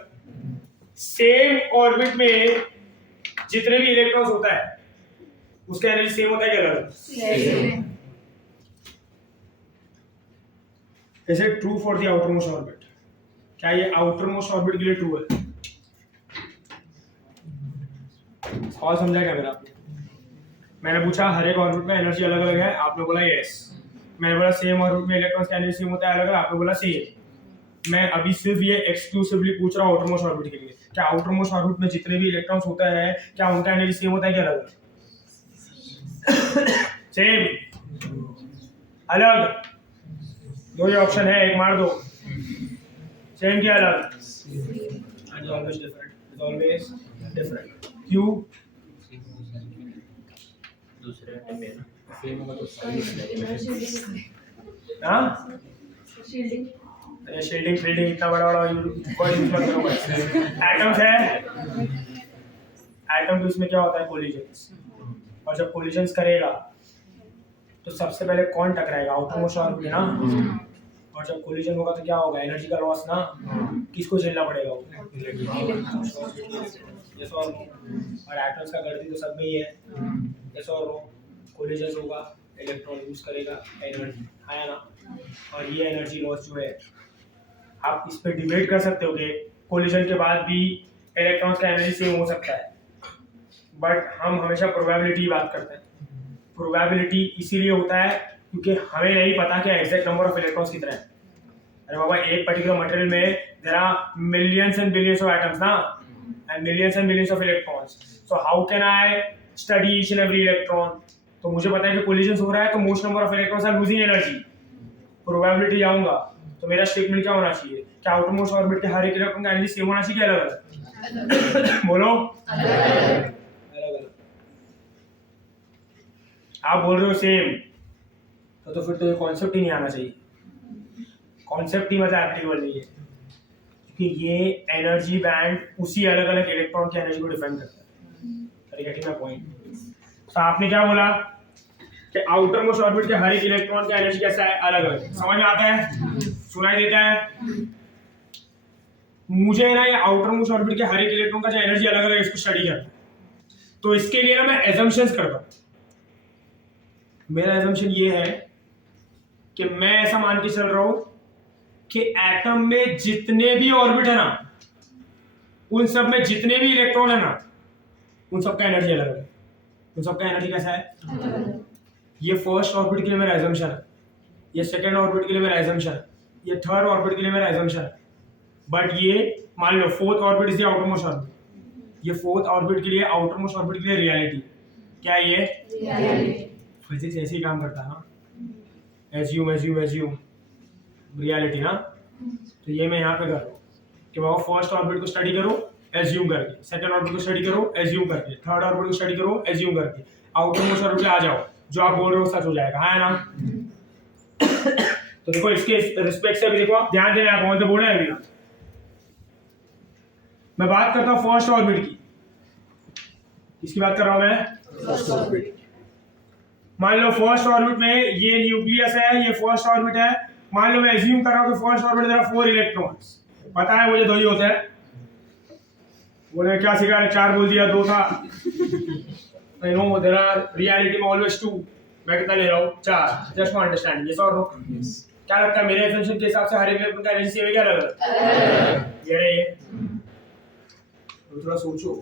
सेम ऑर्बिट में जितने भी इलेक्ट्रॉन्स होता है उसका एनर्जी सेम होता है क्या, अलग? Is it true for the outermost orbit? क्या ये आउटर मोस्ट ऑर्बिट के लिए ट्रू है? सवाल समझा क्या मेरा? मैंने पूछा हर एक ऑर्बिट में एनर्जी अलग अलग है, आपने बोला यस। मैंने बोला सेम ऑर्बिट में इलेक्ट्रॉन्स का एनर्जी सेम होता है, अलग अलग, आपने बोला सेम। मैं अभी सिर्फ ये एक्सक्लूसिवली पूछ रहा हूँ आउटर मोस्ट ऑर्बिट के लिए, क्या आउटर मोस्ट ऑर्बिट में जितने भी इलेक्ट्रॉन्स होता है क्या उनका एनर्जी सेम होता है क्या, अलग? सेम, अलग? दो ही ऑप्शन है, एक मार दो। सेम क्या अलग? Always different, always different. क्यों? दूसरे में सेम होगा तो हाँ, शील्डिंग फील्डिंग इतना बड़ा बड़ा कोई यूज मत करो। एटम्स है, एटम तो इसमें क्या होता है, कोलिजन्स। और जब कोलिजन्स करेगा तो सबसे पहले कौन टकराएगा, आउटर मोस्ट ऑर्बिट ना। और जब कोलिजन होगा तो क्या होगा, एनर्जी का लॉस ना। किसको झेलना पड़ेगा, यस और नो? और एटम्स का गलती तो सब में ही है, यस और नो? कोलिजन होगा, इलेक्ट्रॉन यूज करेगा, एनर्जी आया ना। और ये एनर्जी लॉस जो है आप इस पे डिबेट कर सकते हो कि कोलिजन के बाद भी इलेक्ट्रॉन्स का एनर्जी सेम हो सकता है, बट हम हमेशा प्रोबेबिलिटी की बात करते हैं। प्रोबेबिलिटी इसीलिए होता है क्योंकि हमें नहीं पता कि एग्जैक्ट नंबर ऑफ इलेक्ट्रॉन्स कितना है। अरे बाबा एक पर्टिकुलर मटेरियल में there are millions and billions of atoms ना, and millions and billions of electrons. So how can I study each and every electron? तो मुझे पता है कि कोलिजन हो रहा है तो most number of electrons are losing energy, probability जाऊंगा तो मेरा स्टेटमेंट क्या होना चाहिए? क्या आउटर मोस्ट ऑर्बिट के हर एक इलेक्ट्रॉन का एनर्जी सेम होना चाहिए क्या अलग-अलग? बोलो अलग-अलग। आप बोल रहे हो सेम, तो फिर तो ये कॉन्सेप्ट ही नहीं आना चाहिए। कॉन्सेप्ट ही मतलब एप्लीकेबल नहीं है, क्योंकि ये एनर्जी बैंड उसी अलग अलग इलेक्ट्रॉन की एनर्जी को डिफाइन करता है। Getting my point? तो आपने क्या बोला कि आउटर मोस्ट ऑर्बिट के हर एक इलेक्ट्रॉन का एनर्जी कैसा है? अलग अलग। समझ में आता है? सुनाई देता है? मुझे ना ये आउटर मोस्ट ऑर्बिट के हर एक इलेक्ट्रॉन का जो एनर्जी अलग अलग है इसको स्टडी करना है, तो इसके लिए ना मैं एजम्पशंस करता हूँ। मेरा एजम्पशन ये है कि मैं ऐसा मान के चल रहा हूं कि एटम में जितने भी ऑर्बिट है ना, उन सब में जितने भी इलेक्ट्रॉन है ना, उन सबका एनर्जी अलग अलग है। उन सबका एनर्जी कैसा है? ये फर्स्ट ऑर्बिट के लिए मेरा एजम्पशन है, ये सेकंड ऑर्बिट के लिए मेरा एजम्पशन है, ये थर्ड ऑर्बिट के लिए मेरा एजम्पशन है। बट ये मान लो fourth orbit is the outermost orbit, ये फोर्थ ऑर्बिट के लिए, आउटर मोस्ट ऑर्बिट के लिए रियलिटी क्या है? ये फिजिक्स ऐसे ही काम करता है ना, एज्यूम रियलिटी ना। तो ये मैं यहाँ पे कर रहा हूँ कि बाबा फर्स्ट ऑर्बिट को स्टडी करो एज्यूम करके, सेकंड ऑर्बिट को स्टडी करो एज्यूम करके, थर्ड ऑर्बिट को स्टडी करो एज्यूम करके, आउटर मोस्ट ऑर्बिट पे आ जाओ, जो आप बोल रहे हो सच हो जाएगा, है ना? तो देखो इसके रिस्पेक्ट से भी देखो, ध्यान देना, कौन से बोल रहे हैं? मैं बात करता हूँ फर्स्ट ऑर्बिट की। किसकी बात कर रहा हूं मैं? First orbit. मान लो फर्स्ट ऑर्बिट में ये न्यूक्लियस है, ये फर्स्ट ऑर्बिट है। मान लो मैं एज्यूम कर रहा हूं कि first orbit there are 4 electrons. पता है मुझे 2 ही होता है। बोले क्या सिखा है? 4 बोल दिया, 2 था। I know there are reality में ऑलवेज 2। मैं कितना ले रहा हूं? 4। Just for understanding. यस और नो? क्या लगता है मेरे एजम्पशन के हिसाब से हर इलेक्ट्रॉन का एनर्जी सेम है क्या अलग? ये थोड़ा सोचो,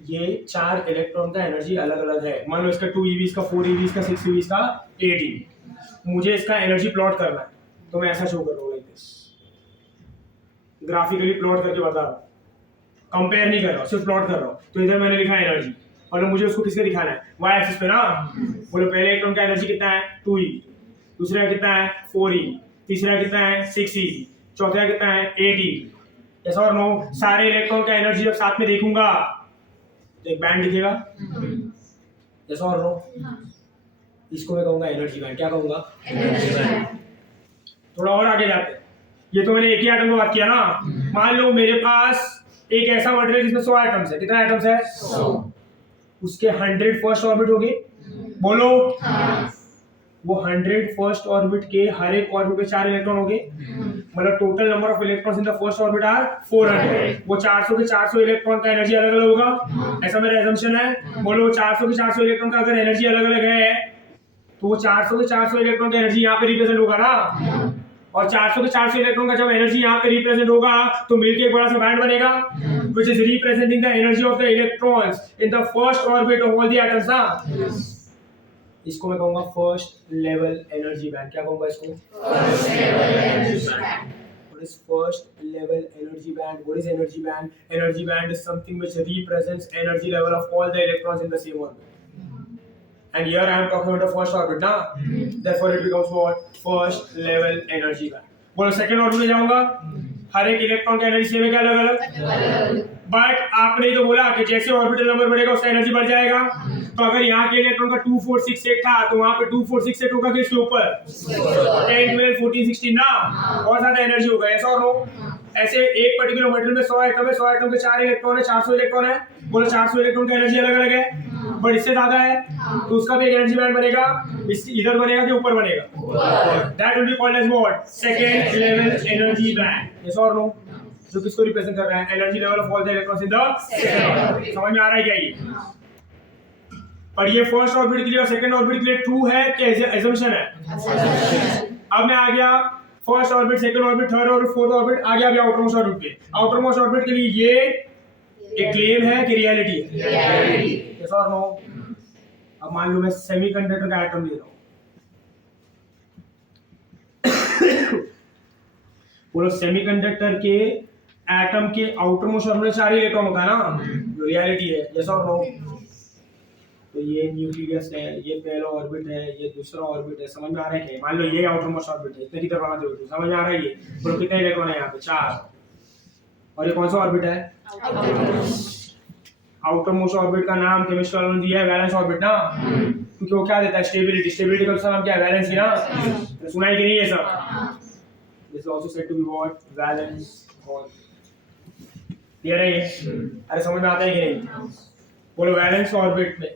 ये 4 इलेक्ट्रॉन का एनर्जी अलग अलग है। मान लो इसका 2 eV, इसका 4 eV, इसका 6 eV, इसका 8 eV। मुझे इसका एनर्जी प्लॉट करना है, तो मैं ऐसा शो कर रहा हूँ, लाइक दिस, ग्राफिकली प्लॉट करके बता रहा हूँ, कंपेयर नहीं कर रहा हूँ, सिर्फ प्लॉट कर रहा हूँ। तो इधर मैंने लिखा एनर्जी, और मुझे उसको किसके दिखाना है? वाई एक्सिस पे ना। बोलो पहले इलेक्ट्रॉन का एनर्जी कितना है? 2 eV, दूसरा कितना है? 4 eV, तीसरा कितना है? 6 eV, चौथा कितना है? 8 eV। यस और नो? सारे इलेक्ट्रॉन का एनर्जी जब साथ में देखूंगा तो एक बैंड दिखेगा। यस और नो? इसको मैं कहूंगा एनर्जी बैंड। क्या कहूंगा? Energy band. थोड़ा और आगे जाते हैं। ये तो मैंने एक ही एटम की बात किया ना। मान लो मेरे पास एक ऐसा मटेरियल जिसमें 100 एटम्स है। कितना एटम्स है? 100। उसके 100 फर्स्ट ऑर्बिट हो गए। बोलो वो 100 फर्स्ट ऑर्बिट के हर एक ऑर्बिट पे 4 इलेक्ट्रॉन हो गए। मतलब total number of electrons in the first orbit are 400। वो 400 के 400 इलेक्ट्रॉन का एनर्जी अलग अलग होगा, ऐसा मेरा एजम्पशन है। बोलो 400 के 400 इलेक्ट्रॉन का अगर एनर्जी अलग अलग है तो वो 400 के 400 इलेक्ट्रॉन की एनर्जी यहाँ पे रिप्रेजेंट होगा ना, और 400 के 400 इलेक्ट्रॉन का जब एनर्जी यहाँ पे रिप्रेजेंट होगा तो मिलके एक बड़ा सा बैंड बनेगा, which is representing the energy of the electrons in the first orbit of all the atoms ना। इसको मैं कहूंगा फर्स्ट लेवल एनर्जी बैंड। क्या कहूंगा इसको? First level energy band. What is first level energy band? What is energy band? Energy band is something which represents energy level of all the electrons in the same orbit. And here I am talking about the first orbit, ना? Therefore it becomes what? First level energy band. बोलो सेकंड ऑर्बिट में जाऊंगा, हर एक इलेक्ट्रॉन का एनर्जी सेम है क्या अलग अलग? बट आपने तो बोला कि जैसे ऑर्बिटल नंबर बढ़ेगा उसका एनर्जी बढ़ जाएगा। तो अगर यहाँ के इलेक्ट्रॉन का 2 4 6 8 था तो वहाँ पे 2 4 6 8 होगा किसके ऊपर? 10 12 14 16 ना, और ज्यादा एनर्जी होगा। ऐसा और नो? ऐसे एक पर्टिकुलर मटेरियल में 100 एटम है, 100 एटम के 4 इलेक्ट्रॉन है, 400 इलेक्ट्रॉन है। बोलो 400 इलेक्ट्रॉन का एनर्जी अलग अलग है, बट इससे ज्यादा है तो उसका भी एक एनर्जी बैंड बनेगा। इधर बनेगा कि ऊपर बनेगा? That will be called as what? Second level energy band. Yes और नो? जो किसको रिप्रेजेंट कर रहा है? Energy level of all the electrons in the second orbit. समझ में आ रहा है क्या ये? पर ये फर्स्ट ऑर्बिट के लिए और सेकंड ऑर्बिट के लिए ट्रू है कि एजम्पशन है? अब मैं आ गया first orbit, second orbit, third orbit, fourth orbit, आ गया आउटर मोस्ट ऑर्बिट पे। आउटर मोस्ट ऑर्बिट के लिए ये एक क्लेम है कि रियलिटी है? यस और नो? अब मान लो मैं सेमीकंडक्टर का एटम ले रहा हूँ, बोलो सेमीकंडक्टर के एटम के आउटर मोस्ट ऑर्बिटल 4 इलेक्ट्रॉन होता है ना, जो रियलिटी है, यस और नो? तो ये न्यूक्लियस है, ये पहला ऑर्बिट है, ये दूसरा ऑर्बिट है, समझ में आ रहा है? क्या मान लो ये आउटर मोस्ट ऑर्बिट है, इतने की तरफ बनाते हो, समझ में आ रहा है? ये बोलो कितने इलेक्ट्रॉन है यहाँ पे? 4। और ये कौन सा ऑर्बिट है? आउटर मोस्ट ऑर्बिट का नाम केमिस्ट्री वालों ने दिया है वैलेंस ऑर्बिट ना, क्योंकि वो क्या देता है? स्टेबिलिटी। स्टेबिलिटी का दूसरा नाम क्या है? वैलेंस ही ना। तो सुना है कि नहीं ये सब? This is also said to be what? Valence orbit. Clear है ये? अरे समझ में आता है कि नहीं? बोलो वैलेंस ऑर्बिट में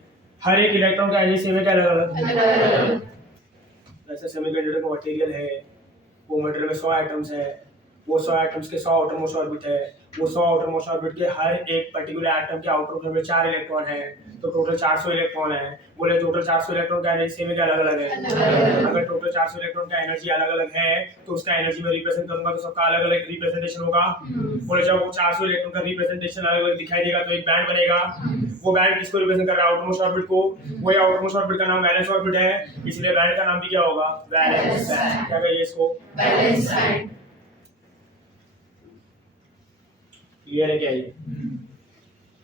हर एक इलेक्ट्रॉन का एनर्जी सेम है क्या? अलग-अलग। जैसे सेमीकंडक्टर का मटेरियल है, वो मटेरियल में 100 एटम्स है, वो 100 एटम्स के 100 आउटर मोस्ट ऑर्बिट है, वो 100 आउटर मोस्ट ऑर्बिट के हर एक पर्टिकुलर एटम के आउटर ऑर्बिट में 4 इलेक्ट्रॉन है, तो टोटल 400 इलेक्ट्रॉन है। बोले टोटल 400 इलेक्ट्रॉन का एनर्जी सेम है क्या? अलग-अलग है। अगर टोटल 400 इलेक्ट्रॉन का एनर्जी अलग-अलग है तो उसका एनर्जी में रिप्रेजेंट करूंगा तो सबका अलग-अलग रिप्रेजेंटेशन होगा। बोले जब वो 400 इलेक्ट्रॉन का रिप्रेजेंटेशन अलग-अलग दिखाई देगा तो एक बैंड बनेगा। वो बैंड किसको रिप्रेजेंट कर रहा है? आउटर मोस्ट ऑर्बिट को। वही आउटर मोस्ट ऑर्बिट का नाम वैलेंस ऑर्बिट है, इसलिए बैंड का नाम भी क्या होगा? Valence band. क्या कहिए इसको? Valence band. क्लियर है क्या ये?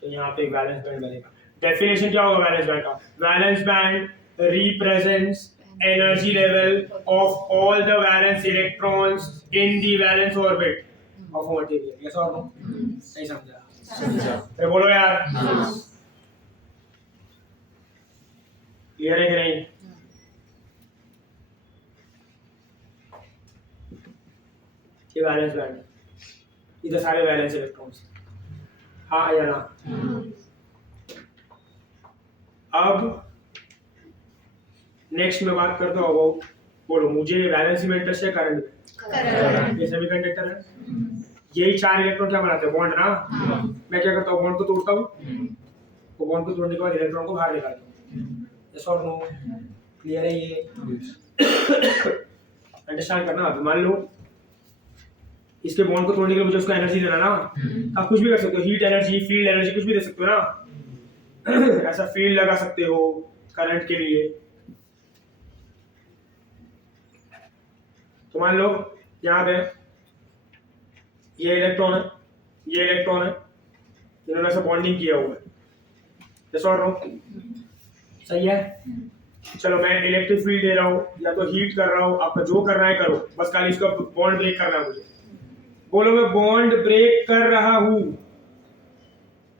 तो यहाँ पे एक वैलेंस बैंड बनेगा। डेफिनेशन क्या होगा वैलेंस बैंड का? Valence band represents energy level of all the valence electrons in the valence orbit of a material. Yes और नो? नहीं समझा? अरे बोलो यार। क्लियर है कि नहीं? ये वैलेंस बैंड, इधर सारे वैलेंस इलेक्ट्रॉन्स, हाँ या ना? अब नेक्स्ट में बात करता हूँ अबाउट, बोलो मुझे वैलेंस में इंटरेस्ट है करंट में। ये सेमीकंडक्टर है, यही 4 इलेक्ट्रॉन क्या बनाते हैं? बॉन्ड ना। मैं क्या करता हूँ? बॉन्ड को तोड़ता हूँ, तो बॉन्ड को तोड़ने के बाद इलेक्ट्रॉन को बाहर निकालता हूँ। यस और नो? क्लियर है ये? अंडरस्टैंड करना। अब मान लो इसके बॉन्ड को तोड़ने के लिए मुझे उसको एनर्जी देना ना, आप कुछ भी कर सकते हो, हीट एनर्जी, फील्ड एनर्जी, कुछ भी दे सकते हो ना। ऐसा फील्ड लगा सकते हो करंट के लिए। तो मान लो यहाँ पे ये इलेक्ट्रॉन है, ये इलेक्ट्रॉन है, इन्होंने ऐसा बॉन्डिंग किया हुआ है। यस और नो? सही है? चलो मैं इलेक्ट्रिक फील्ड दे रहा हूँ या तो हीट कर रहा हूँ, आपका जो करना है करो, बस खाली इसका बॉन्ड ब्रेक करना है मुझे। बोलो मैं बॉन्ड ब्रेक कर रहा हूं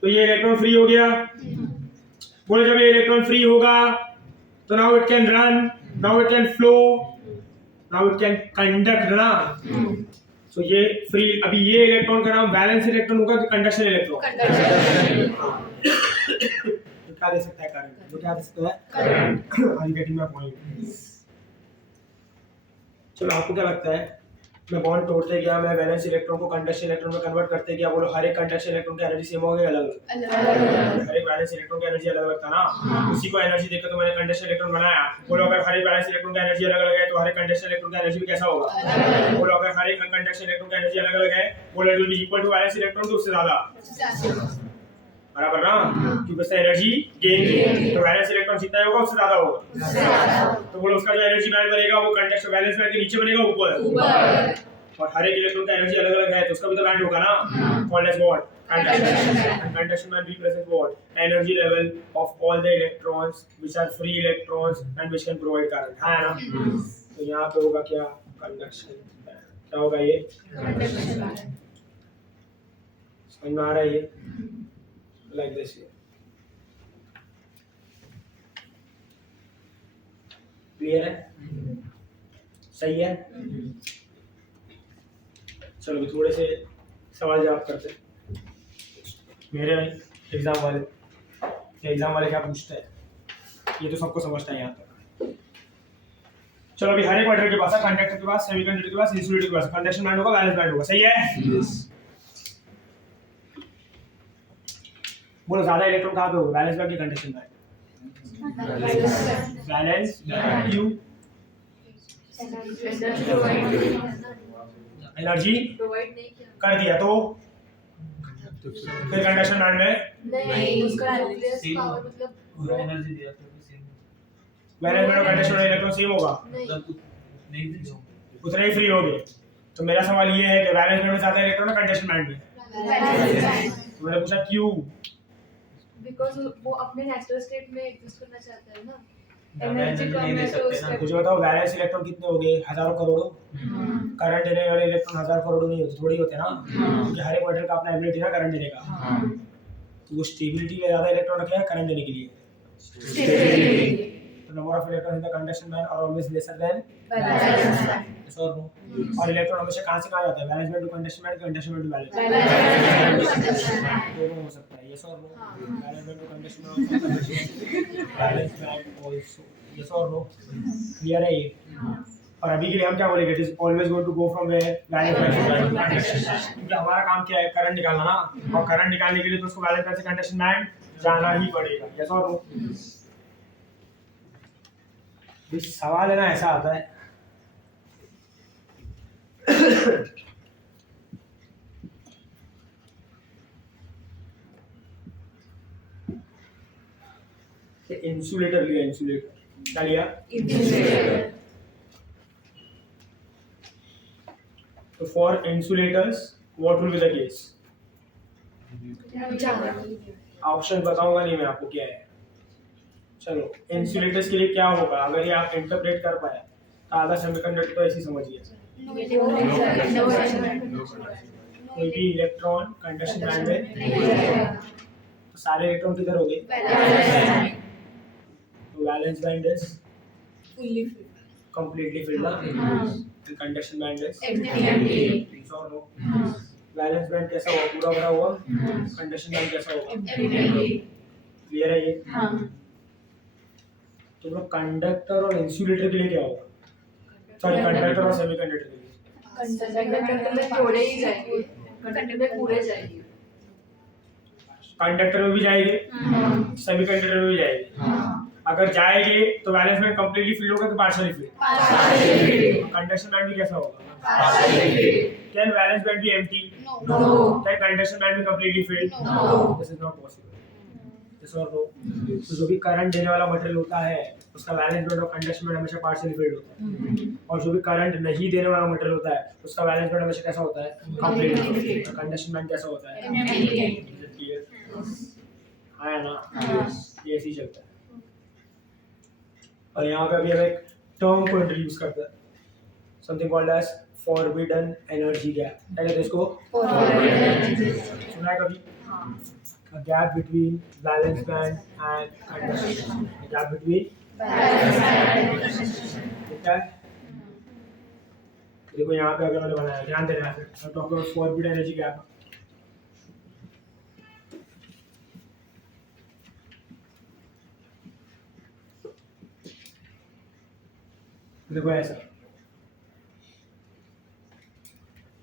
तो ये इलेक्ट्रॉन फ्री हो गया। बोलो जब ये इलेक्ट्रॉन फ्री होगा तो now it can run, now it can flow, now it can conduct ना। सो ये फ्री, अभी ये इलेक्ट्रॉन का नाम वैलेंस इलेक्ट्रॉन होगा कि कंडक्शन इलेक्ट्रॉन? तो क्या दे सकता है करंट? तो क्या दे सकता है? Current. I am getting my point. चलो आपको क्या लगता है? मैं बॉन्ड तोड़ते गया, मैं वैलेंस इलेक्ट्रॉन को कंडक्शन इलेक्ट्रॉन में कन्वर्ट करते गया, बोलो हर एक कंडक्शन इलेक्ट्रॉन की एनर्जी सेम हो गई? अलग-अलग। हर एक वैलेंस इलेक्ट्रॉन की एनर्जी अलग-अलग था ना, उसी को एनर्जी देकर तो मैंने कंडक्शन इलेक्ट्रॉन बनाया। बोलो अगर हर एक वैलेंस इलेक्ट्रॉन की एनर्जी अलग-अलग है तो हर एक कंडक्शन इलेक्ट्रॉन की एनर्जी भी कैसा होगा? बोलो अगर हर एक कंडक्शन इलेक्ट्रॉन की एनर्जी अलग-अलग है, बोलो it will be equal to valence electron तो उससे ज्यादा, बराबर ना, क्योंकि उससे एनर्जी गेन की, तो वैलेंस इलेक्ट्रॉन जितना होगा उससे ज्यादा होगा। तो बोलो उसका जो एनर्जी बैंड बनेगा वो कंडक्शन वैलेंस बैंड के नीचे बनेगा ऊपर, और हर एक इलेक्ट्रॉन का एनर्जी अलग-अलग है तो उसका भी तो बैंड होगा ना, called as what? Conduction. Conduction band represent what? Energy level of all the electrons which are free electrons and which can provide current, है ना? तो यहाँ पे होगा क्या? Conduction band. क्या होगा ये? Conduction band. समझ में आ रहा है ये? Like this. क्लियर है? सही है? चलो भी थोड़े से सवाल जवाब करते हैं। मेरे एग्जाम वाले क्या पूछते हैं ये तो सबको समझता है यहाँ तक। चलो अभी हर एक मटेरियल के पास है, कंडक्टर के पास, सेमीकंडक्टर के पास, इंसुलेटर के पास कंडक्शन बैंड होगा, वैलेंस बैंड होगा। सही है? बोलो ज्यादा इलेक्ट्रॉन कहाँ पे होगा? वैलेंस बैंड की कंडक्शन बैंड? Valence band. क्यों? एनर्जी प्रोवाइड नहीं कर दिया तो फिर कंडक्शन बैंड में नहीं, उसका पावर मतलब पूरा एनर्जी दिया तो सेम, वैलेंस बैंड और कंडक्शन बैंड इलेक्ट्रॉन सेम होगा, नहीं उतने ही फ्री होंगे। तो मेरा सवाल ये है कि वैलेंस बैंड में ज्यादा इलेक्ट्रॉन है कंडक्शन बैंड में? तो मैंने पूछा क्यों? बिकॉज वो अपने नेचुरल स्टेट में एग्जिस्ट करना चाहता है ना, ज्यादा एनर्जी energy कम नहीं दे है तो सकते उसका ना। मुझे बताओ वैलेंस इलेक्ट्रॉन कितने हो गए? हजारों करोड़ों। करंट देने वाले इलेक्ट्रॉन हजार करोड़ों नहीं होते, थोड़ी होते ना, क्योंकि हर एक मेटल का अपना एबिलिटी ना करंट देने का। तो वो स्टेबिलिटी में ज्यादा इलेक्ट्रॉन रखे हैं करंट देने के लिए। तो number of electron in the conduction band are always lesser than yes और नो। और इलेक्ट्रॉन हमेशा कहां से कहां जाता है? Valence band to conduction band, conduction band to valence. दोनों हो सकता है, यस और no. Valence band to conduction band, valence band also, yes और नो। क्लियर है ये? और अभी के लिए हम क्या बोलेंगे? It is always going to go from where? Valence band to conduction. क्योंकि हमारा काम क्या है? करंट निकालना ना, और करंट निकालने के लिए तो उसको वैलेंस बैंड से कंडक्शन बैंड जाना ही पड़ेगा, यस और नो। इस सवाल है ना ऐसा आता है इंसुलेटर लिया, इंसुलेटर क्या लिया? तो for insulators what will be the case? Option बताऊंगा नहीं मैं आपको क्या है। चलो इंसुलेटर्स के लिए क्या होगा अगर ये आप इंटरप्रेट कर पाए? तो आधा सेमीकंडक्टर तो ऐसे समझिए, कोई भी इलेक्ट्रॉन कंडक्शन बैंड में, तो सारे इलेक्ट्रॉन किधर हो गए? तो valence band is completely filled up and conduction band is yes or no? Valence band कैसा हुआ? पूरा भरा हुआ। कंडक्शन बैंड कैसा होगा? क्लियर है ये? तो मतलब कंडक्टर और इंसुलेटर के लिए क्या होगा? सॉरी, कंडक्टर और सेमीकंडक्टर के लिए कंडक्टर में जोड़े ही जाएंगे, कंडक्टर में पूरे जाएंगे। कंडक्टर में भी जाएंगे, सेमीकंडक्टर में भी जाएंगे। अगर जाएंगे तो वैलेंस बैंड कंप्लीटली फिल्ड होगा कि पार्शियली फिल्ड? कंडक्शन बैंड भी कैसा होगा? Can valence band B empty? Can conduction band be completely filled? This is not possible, yes और नो। तो जो भी करंट देने वाला मटेरियल होता है उसका वैलेंस बैंड और कंडक्शन बैंड हमेशा पार्शियली फिल्ड होता है, और जो भी करंट नहीं देने वाला मटेरियल होता है उसका वैलेंस बैंड हमेशा कैसा होता है? कंप्लीटली। कंडक्शन बैंड कैसा होता है? क्लियर है ना? ये ऐसे ही चलता है। और यहाँ पे अभी हम एक टर्म को इंट्रोड्यूस करते हैं, something called as forbidden energy gap. क्या कहते हैं इसको? सुना है कभी? A gap between valence band and conduction band. A gap between ठीक है? देखो यहाँ पे अगर मैंने बनाया, ध्यान देना है, I'm talking about forbidden energy gap। देखो ऐसा,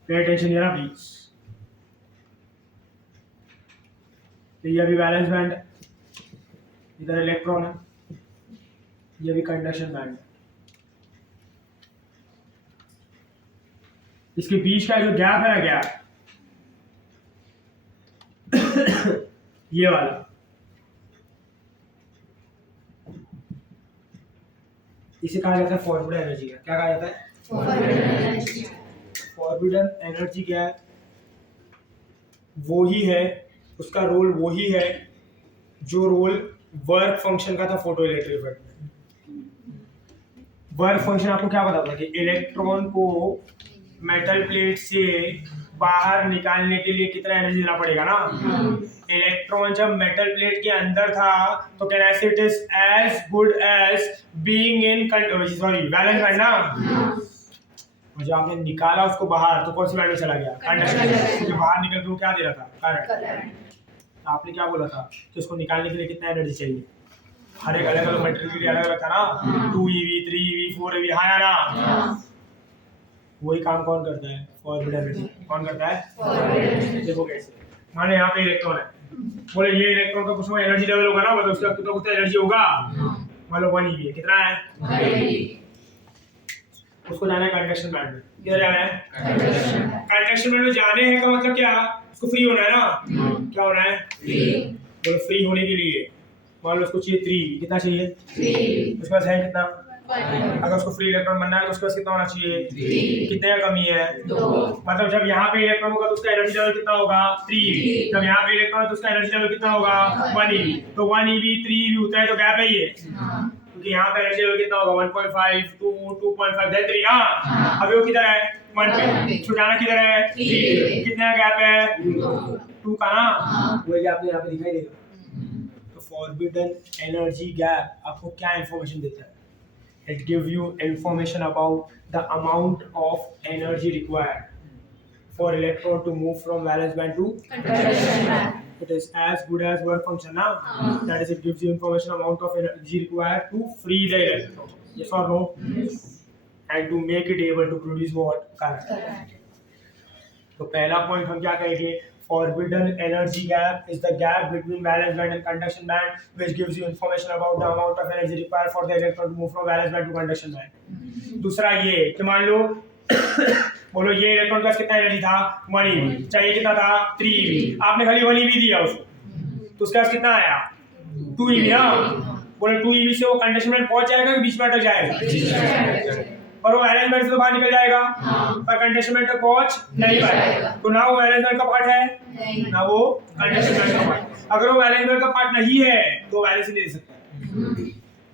पे अटेंशन here प्लीज। तो ये अभी वैलेंस बैंड है, इधर इलेक्ट्रॉन है, ये भी कंडक्शन बैंड है। इसके बीच का जो गैप है ना, गैप ये वाला, इसे कहा जाता है फॉरबिडन एनर्जी गैप। क्या कहा जाता है? फॉरबिडन एनर्जी गैप वो ही है, उसका रोल वो ही है जो रोल वर्क फंक्शन का था फोटो इलेक्ट्रिक इफेक्ट में। वर्क फंक्शन आपको क्या बताता है कि इलेक्ट्रॉन को मेटल प्लेट से बाहर निकालने के लिए कितना एनर्जी देना पड़ेगा ना। इलेक्ट्रॉन जब मेटल प्लेट के अंदर था तो can I say it is as good as being in sorry valence band ना। और जब आपने निकाला उसको बाहर तो कौन सी बैंड में चला गया? कंडक्शन। जो बाहर निकल के वो क्या दे रहा था? करंट। आपने क्या बोला था कि उसको निकालने के लिए कितना एनर्जी चाहिए? हर एक अलग अलग मटेरियल के लिए अलग अलग था ना, 2 eV 3 eV 4 eV, हाँ या ना? वही काम कौन करता है? Forbidden energy. कौन करता है? देखो कैसे, माने यहाँ पे इलेक्ट्रॉन है, बोले ये इलेक्ट्रॉन का कुछ एनर्जी लेवल होगा ना, मतलब उसका कितना एनर्जी होगा? मान लो 1 eV है, कितना है? उसको जाना है कंडक्शन बैंड में। किधर जाना है? कंडक्शन बैंड में जाने हैं का मतलब क्या? उसको फ्री होना है ना। क्या होना है? फ्री। बोलो फ्री होने के लिए मान लो उसको चाहिए 3, कितना चाहिए? 3। उसके पास है कितना? अगर उसको फ्री इलेक्ट्रॉन बनना है तो उसके पास कितना होना चाहिए, कितने का कमी है, 2। मतलब जब यहाँ पे इलेक्ट्रॉन होगा तो उसका एनर्जी लेवल कितना होगा, 3 eV। जब यहाँ पे इलेक्ट्रॉन है तो उसका एनर्जी लेवल कितना होगा, 1 eV। तो 1 eV 3 eV होता है तो गैप है ये, क्योंकि यहाँ पे एनर्जी लेवल कितना होगा, 1.5 2 2.5 then 3 ना। अभी वो किधर है, 1 पे, छुटाना किधर है, 3। कितना गैप है, 2 का ना, वही गैप यहाँ पे दिखाई देगा। तो फॉरबिडन एनर्जी गैप आपको क्या इंफॉर्मेशन देता है, it gives you information about the amount of energy required for electron to move from valence band to conduction band. It is as good as work function now. That is, it gives you information amount of energy required to free the electron. Yes or no? Yes. And to make it able to produce what? Current. तो पहला पॉइंट हम क्या कहेंगे, forbidden energy gap is the gap between valence band and conduction band which gives you information about the amount of energy required for the electron to move from valence band to conduction band. दूसरा ये कि मान लो बोलो ये इलेक्ट्रॉन का कितना एनर्जी था, 1 eV, चाहिए कितना था, 3 eV। आपने खाली 1 eV दिया उसको तो उसके पास कितना आया, 2 eV ना। बोलो 2 eV से वो कंडक्शन बैंड पहुंच जाएगा कि बीच में अटक जाएगा, पर वो वैलेंस बैंड से तो बाहर निकल जाएगा, पर कंडक्शन बैंड तक पहुंच नहीं पाएगा। तो ना वो वैलेंस बैंड का पार्ट है ना वो कंडक्शन बैंड का पार्ट। अगर वो वैलेंस बैंड का पार्ट नहीं है तो वैलेंस नहीं दे सकता,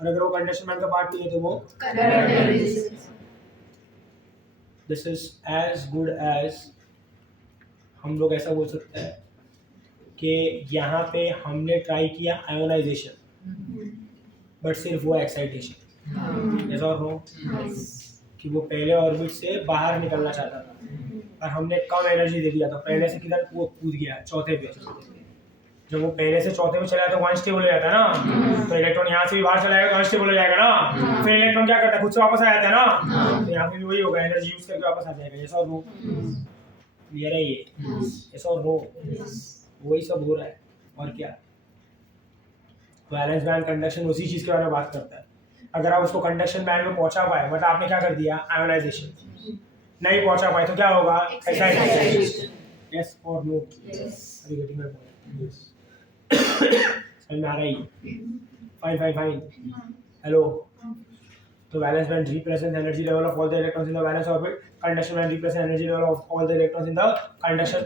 और अगर वो कंडक्शन बैंड का पार्ट नहीं है तो वो current. This is as good as, हम लोग ऐसा बोल सकते हैं कि यहाँ पे हमने ट्राई किया आयोनाइजेशन, बट सिर्फ वो एक्साइटेशन, ऐसा और नो कि वो पहले ऑर्बिट से बाहर निकलना चाहता था और हमने कम एनर्जी दे दिया था, पहले से किधर वो कूद गया चौथे पे। जब वो पहले से चौथे पे चला तो अनस्टेबल हो जाता है ना, तो इलेक्ट्रॉन यहाँ से भी बाहर चला जाएगा तो अनस्टेबल हो जाएगा ना। फिर इलेक्ट्रॉन क्या करता है, खुद से वापस आ जाता है ना, तो यहाँ पे भी वही होगा, एनर्जी यूज करके वापस आ जाएगा। ऐसा और नो क्लियर है ये, ऐसा और नो वही सब हो रहा है। और क्या, वैलेंस बैंड कंडक्शन उसी चीज के बारे में बात करता है। अगर आप उसको कंडक्शन बैंड में पहुंचा पाए, मतलब आपने क्या कर दिया, आयोनाइजेशन। नहीं पहुंचा पाए तो क्या होगा, एक्साइटेशन। यस और नो, अभी गेटिंग माय पॉइंट, समझ में आ रहा है? Fine fine fine, hello. तो valence band represents energy level of all the electrons in the valence orbit. Conduction band represents energy level of all the electrons in the conduction,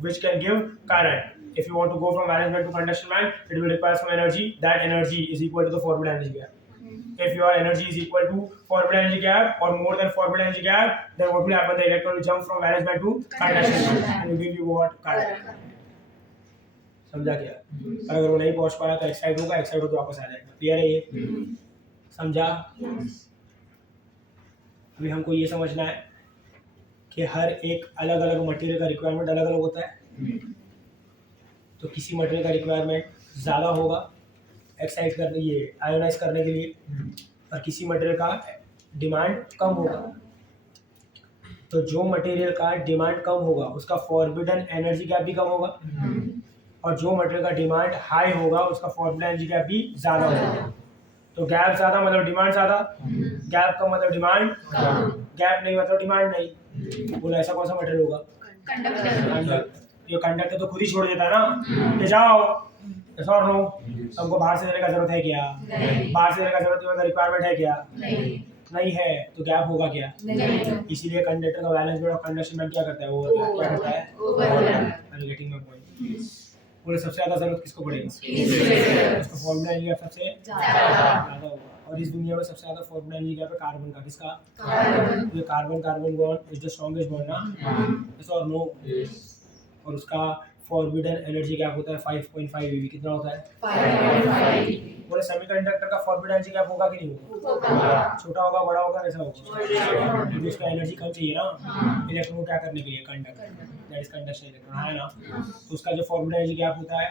which can give current. If you want to go from valence band to conduction band, it will require some energy. That energy is equal to the forbidden energy gap. If your energy is equal to forbidden energy gap or more than forbidden energy gap, then what will happen? The electron will jump from valence band to conduction band and will give you what? Current. समझा क्या? अगर वो नहीं पहुंच पाया तो एक्साइट होगा, एक्साइट होकर वापस आ जाएगा। क्लियर है ये? समझा? अभी हमको ये समझना है कि हर एक अलग अलग मटेरियल का रिक्वायरमेंट अलग अलग होता है। तो किसी मटेरियल का रिक्वायरमेंट ज़्यादा होगा एक्साइट करने, ये आयोनाइज करने के लिए, और किसी मटेरियल का डिमांड कम होगा। तो जो मटेरियल का डिमांड कम होगा उसका फॉरबिडन एनर्जी गैप भी कम होगा, और जो मटेरियल का डिमांड हाई होगा उसका फॉरबिडन एनर्जी गैप भी ज़्यादा होगा। तो गैप ज़्यादा मतलब डिमांड ज़्यादा, गैप कम मतलब डिमांड कम, गैप नहीं मतलब डिमांड नहीं। बोला ऐसा कौन सा मटेरियल होगा, कंडक्टर। ये कंडक्टर तो खुद ही छोड़ देता है ना कि जाओ, ऐसा और नो, हमको बाहर से देने का जरूरत है क्या, बाहर से देने का जरूरत है, रिक्वायरमेंट है क्या, नहीं है, तो गैप होगा क्या, इसीलिए कंडक्टर का वैलेंस बैंड और कंडक्शन बैंड क्या करता है, वो क्या करता है, गेटिंग माय पॉइंट। बोले सबसे ज्यादा जरूरत किसको पड़ेगी, उसका फॉर्मूला एनर्जी गैप सबसे ज्यादा होगा, और इस दुनिया में सबसे ज्यादा फॉर्मूला एनर्जी गैप है कार्बन का। किसका, ये carbon carbon bond is the strongest bond ना, यस और नो। और उसका फॉरबिडन एनर्जी गैप होता है 5.5 eV। कितना होता है, 5.5। बोले सेमीकंडक्टर का फॉरबिडन एनर्जी गैप होगा कि नहीं होगा, छोटा होगा, बड़ा होगा, कैसा होगा, क्योंकि उसका एनर्जी कम चाहिए ना इलेक्ट्रॉन को क्या करने के लिए, conduct, that is conduction electron है ना। तो उसका जो फॉरबिडन एनर्जी गैप होता है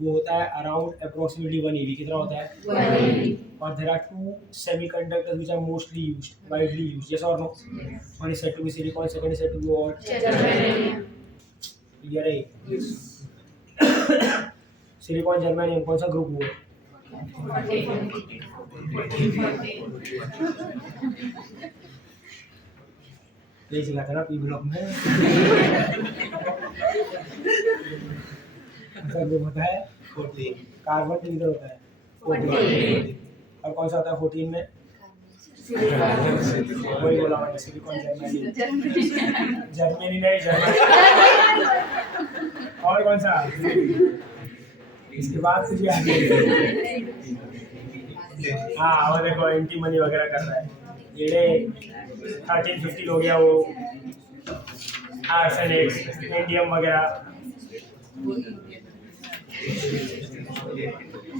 वो होता है अराउंड अप्रोक्सीमेटली 1 eV। कितना होता है, 1 eV। और there are 2 semiconductors which are mostly used, widely used, yes और no. One is said to be silicon, second is said to be what, germanium. Clear है? सिलिकॉन जर्मेनियम कौन सा ग्रुप हुआ, यही सिखाता ना पी ब्लॉक में। ग्रुप होता है 14, कार्बन किधर होता है 14, और कौन सा होता है 14 में, वही बोला मैंने, सिलिकॉन जर्मनी। जर्मनी नहीं, जर्मनी। और कौन सा? इसके बाद कुछ याद नहीं। हाँ, वो देखो एंटी मनी वगैरह कर रहा है ये। 1350 हो गया वो, आर्सेनिक, इंडियम वगैरह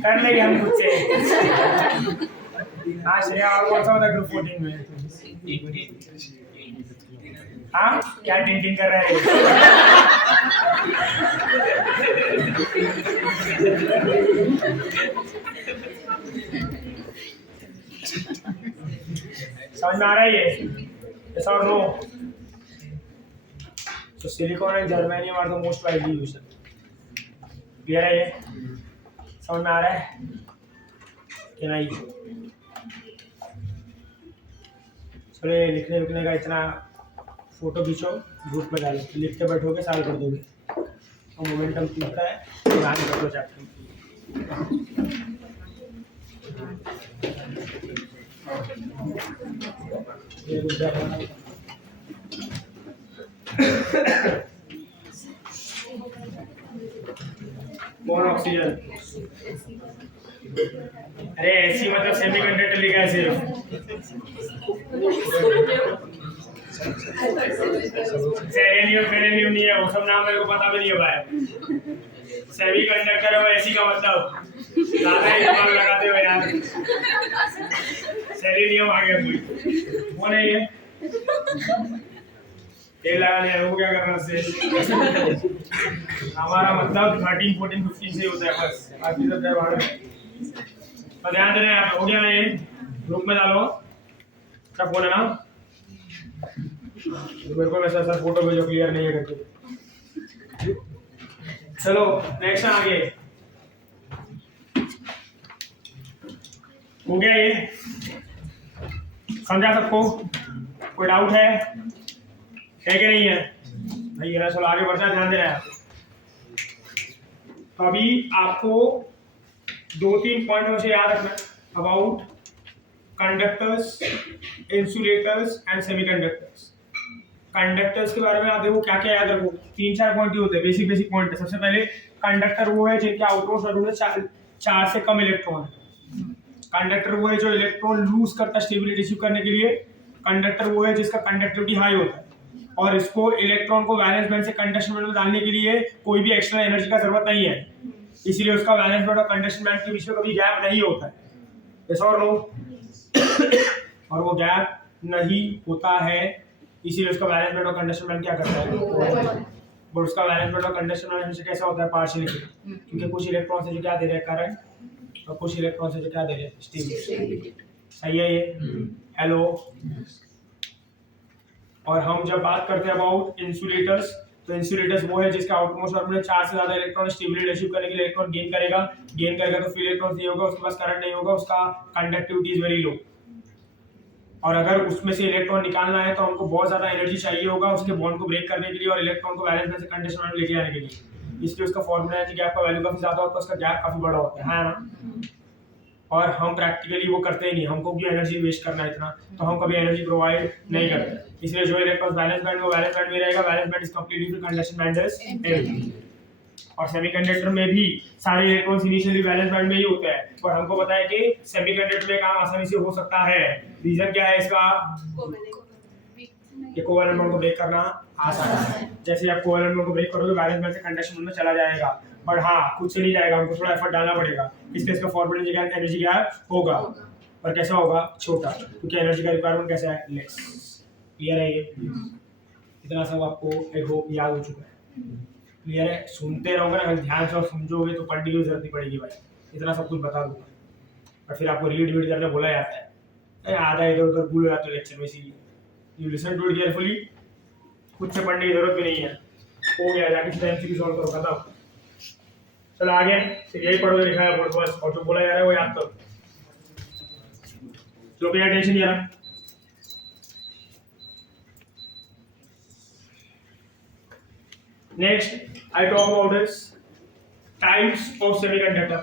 कर लेंगे हम खुद से। हाँ श्रेया, और कौन सा होता है ग्रुप 14 में? हाँ क्या टिन कर रहा है? समझ में आ रहा है ये? yes or no? So silicon and germanium are the most widely used. Clear है ये? समझ में आ रहा है कि नहीं? चलिए लिखने लिखने का इतना फोटो खींचो, ग्रुप में डालो, लिखते बैठोगे साल कर दोगे। और मोमेंटम टूटता है तो आगे कर दो चैप्टर। ये रुक जाएगा। मोन ऑक्सीजन, अरे ऐसी मतलब सेमीकंडक्टर लिखा है सिर्फ। सेलेनियम फेलेनियम नहीं है, वो सब नाम मेरे को पता भी नहीं है भाई। सेमीकंडक्टर है वो, ऐसी का मतलब ज्यादा ही दिमाग लगाते हो यार। सेलेनियम आ गया कोई, वो नहीं है। तेल लगाने है वो, क्या करना से? हमारा मतलब 13, 14, 15 से होता है बस, बाकी सब बाहर में। पर ध्यान देना यार, हो गया ना ये? ग्रुप में डालो, क्या फोन है ना? मेरे को वैसा सर फोटो भेजो, क्लियर नहीं है करके। चलो नेक्स्ट आगे, हो गया ये? समझा सबको? कोई डाउट है कि नहीं है भाई? ये चलो आगे बढ़ता है, ध्यान देना है। तो अभी आपको 2-3 पॉइंट मुझे याद रखना about conductors, insulators and semiconductors. Conductors के बारे में आप देखो क्या क्या याद रखो, 3-4 पॉइंट ही होते हैं, बेसिक पॉइंट है। सबसे पहले कंडक्टर वो है जिनके आउटरमोस्ट ऑर्बिटल में 4 से कम इलेक्ट्रॉन है। कंडक्टर वो है जो इलेक्ट्रॉन लूज करता है स्टेबिलिटी अचीव करने के लिए। कंडक्टर वो है जिसका कंडक्टिविटी हाई होता है और इसको इलेक्ट्रॉन को वैलेंस बैंड से कंडक्शन बैंड में डालने के लिए कोई भी एक्स्ट्रा एनर्जी का जरूरत नहीं है, इसीलिए उसका वैलेंस बैंड और कंडक्शन बैंड के बीच में कभी गैप नहीं होता है। यस और नो? और वो गैप नहीं होता है, इसीलिए उसका वैलेंस बैंड और कंडक्शन बैंड क्या करता है? और उसका वैलेंस बैंड और कंडक्शन बैंड हमेशा कैसा होता है? पार्शियली, क्योंकि कुछ इलेक्ट्रॉन से जो क्या दे रहे हैं करंट, और कुछ इलेक्ट्रॉन से जो क्या दे रहे हैं स्टेबिलिटी। सही है ये? हेलो। और हम जब बात करते हैं अबाउट इंसुलेटर्स, तो इंसुलेटर्स वो है जिसका आउटमोस्ट ऑर्बिटल में 4 से ज्यादा इलेक्ट्रॉन स्टेबिलिटी अचीव करने के लिए इलेक्ट्रॉन गेन करेगा तो फ्री इलेक्ट्रॉन नहीं होगा, उसके पास करंट नहीं होगा, उसका कंडक्टिविटी इज वेरी लो। और अगर उसमें से इलेक्ट्रॉन निकालना है तो हमको बहुत ज्यादा एनर्जी चाहिए होगा उसके बॉन्ड को ब्रेक करने के लिए और इलेक्ट्रॉन को वैलेंस बैंड से कंडक्शन बैंड में लेके जाने के लिए। इसलिए उसका फॉर्मूला एनर्जी गैप का वैल्यू काफी ज्यादा होता है, उसका गैप काफी बड़ा होता है ना। और हम प्रैक्टिकली वो करते ही नहीं, हमको भी एनर्जी वेस्ट करना है इतना, तो हम कभी एनर्जी प्रोवाइड नहीं करते। इसलिए जो इलेक्ट्रॉन वैलेंस बैंड में वैलेंस बैंड में रहेगा, valence band is completely free, conduction band is empty. और सेमीकंडक्टर में भी सारे इलेक्ट्रॉन्स इनिशियली वैलेंस बैंड में ही होते हैं, पर हमको पता है कि सेमीकंडक्टर में काम आसानी से हो सकता है। रीजन क्या है इसका? कि कोवैलेंट बॉन्ड को ब्रेक करना आसान है। जैसे आप कोवैलेंट बॉन्ड को ब्रेक करोगे, वैलेंस बैंड से कंडक्शन बॉन्ड में चला जाएगा, बट हाँ खुद से नहीं जाएगा, हमको थोड़ा एफर्ट डालना पड़ेगा, इसलिए इसका फॉर्मूला एनर्जी गैप होगा। पर कैसा होगा? छोटा, क्योंकि एनर्जी का रिक्वायरमेंट कैसा है? लेस। क्लियर है ये? इतना सब आपको आई होप याद हो चुका है। क्लियर है? सुनते रहोगे ना, अगर ध्यान से समझोगे तो पढ़ने की जरूरत नहीं पड़ेगी भाई, इतना सब कुछ बता दूंगा। और फिर आपको रीड करने बोला जाता है, आधा इधर उधर भूल जाते हो लेक्चर में, इसीलिए you listen to it carefully, खुद से पढ़ने की जरूरत भी नहीं है। हो गया, जाके सीधा एमसीक्यू सॉल्व करो, खत्म। चलो आगे, फिर यही पढ़ो लिखा है बोर्ड बस, और जो बोला जा रहा है वो याद करो। तो क्या टेंशन नहीं आ रहा। Next I talk about this types of semiconductor.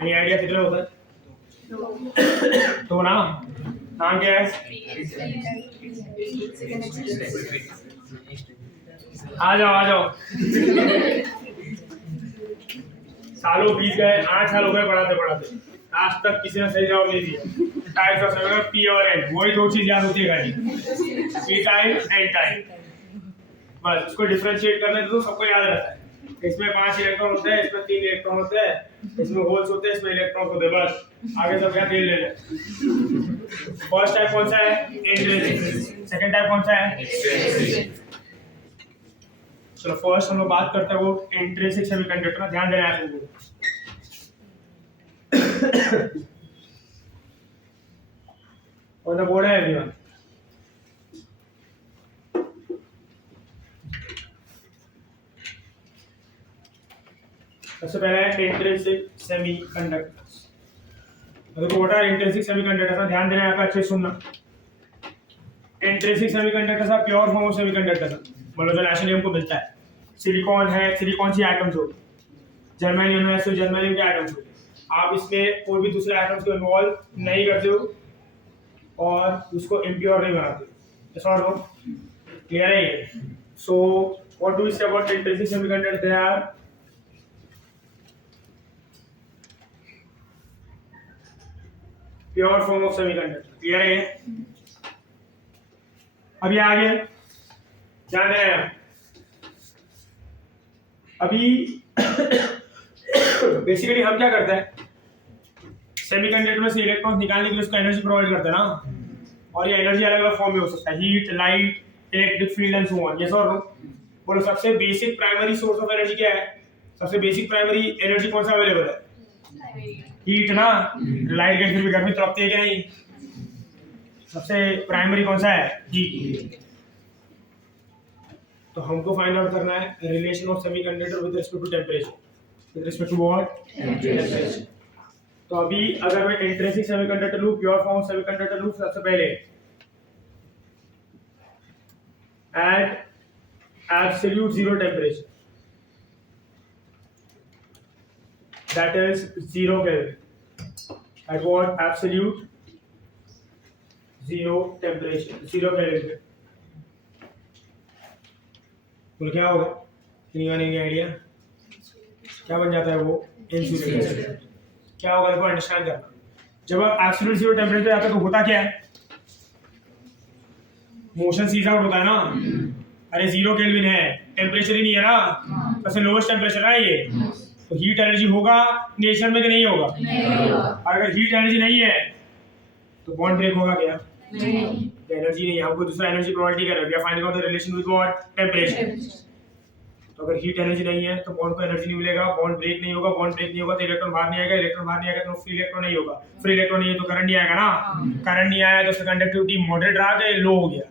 Any idea कितने होता है? तो ना नाम क्या है? आ जाओ सालों बीत गए, 8 साल हो गए पढ़ाते आज तक किसी ने सही जवाब नहीं दिया। टाइप्स ऑफ सेमी पी और एन, वही दो चीज याद होती है खाली, पी टाइप एन टाइप, बस इसको डिफरेंशिएट करने तो सबको याद रहता है। इसमें 5 इलेक्ट्रॉन होते हैं, इसमें 3 इलेक्ट्रॉन होते हैं, इसमें होल्स होते हैं, इसमें इलेक्ट्रॉन होते हैं, बस आगे सब क्या खेल ले लें। फर्स्ट टाइप कौन सा है? इंट्रिंसिक। सेकंड टाइप कौन सा है? एक्सट्रिंसिक। चलो फर्स्ट हम लोग बात करते हैं वो इंट्रिंसिक सेमीकंडक्टर, ध्यान देना है आपको। on the board है everyone। सबसे पहले है इंट्रिंसिक सेमीकंडक्टर्स। देखो व्हाट आर इंट्रिंसिक सेमीकंडक्टर्स, ध्यान देना है आपका, अच्छे सुनना। Intrinsic semiconductors are pure form of semiconductor, मतलब जो नेशनल को मिलता है। सिलिकॉन है, सिलिकॉन से एटम्स हो, जर्मेनियम है, तो जर्मेनियम के एटम्स हो। आप इसमें कोई भी दूसरे एटम्स को इन्वॉल्व नहीं करते हो और उसको इम्प्योर नहीं बनाते, ऐसा और नो क्लियर है ये। So what do we say about intrinsic semiconductor? They are pure form of semiconductor, clear है ये। अभी आगे ध्यान दें, अभी बेसिकली हम क्या करते हैं, सेमीकंडक्टर में से इलेक्ट्रॉन निकालने के लिए उसको एनर्जी प्रोवाइड करते हैं ना, और ये एनर्जी अलग अलग फॉर्म में हो सकता है, heat, light, electric field and so on. Yes और नो? बोलो सबसे basic primary source of energy क्या है? सबसे बेसिक प्राइमरी एनर्जी कौन सा अवेलेबल है? हीट ना। लाइट के फिर भी गर्मी तड़पती है कि नहीं? सबसे प्राइमरी कौन सा है? हीट। तो हमको फाइंड आउट करना है relation of semiconductor with respect to temperature, with respect to what? Temperature. तो अभी अगर मैं इंट्रिंसिक सेमीकंडक्टर लूं, प्योर फॉर्म सेमीकंडक्टर लूं, सबसे पहले at absolute zero temperature, that is 0 Kelvin, at what? Absolute 0 temperature, 0 Kelvin पे। बोलो क्या होगा? नहीं आइडिया क्या बन जाता है वो? इंसुलेटर। क्या होगा इसको अंडरस्टैंड करना। जब आप एब्सोल्यूट 0 टेम्परेचर आता है तो होता क्या है? मोशन सीज आउट होता है ना। अरे 0 केल्विन है, टेम्परेचर ही नहीं है ना, सबसे लोवेस्ट टेम्परेचर है ये, तो हीट एनर्जी होगा नेचर में कि नहीं होगा? और अगर हीट एनर्जी नहीं है तो बॉन्ड ब्रेक होगा क्या? नहीं। एनर्जी नहीं है, हमको दूसरा एनर्जी प्रोवाइड नहीं कर रहा है, we are finding out the relation with what? Temperature. तो अगर हीट एनर्जी नहीं है तो बॉन्ड को एनर्जी नहीं मिलेगा, बॉन्ड ब्रेक नहीं होगा, बॉन्ड ब्रेक नहीं होगा तो इलेक्ट्रॉन बाहर नहीं आएगा, इलेक्ट्रॉन बाहर नहीं आएगा तो फ्री इलेक्ट्रॉन नहीं होगा, फ्री इलेक्ट्रॉन नहीं है तो करंट नहीं आएगा ना। करंट नहीं आया तो उसका कंडक्टिविटी मॉडरेट रहा कि लो हो गया?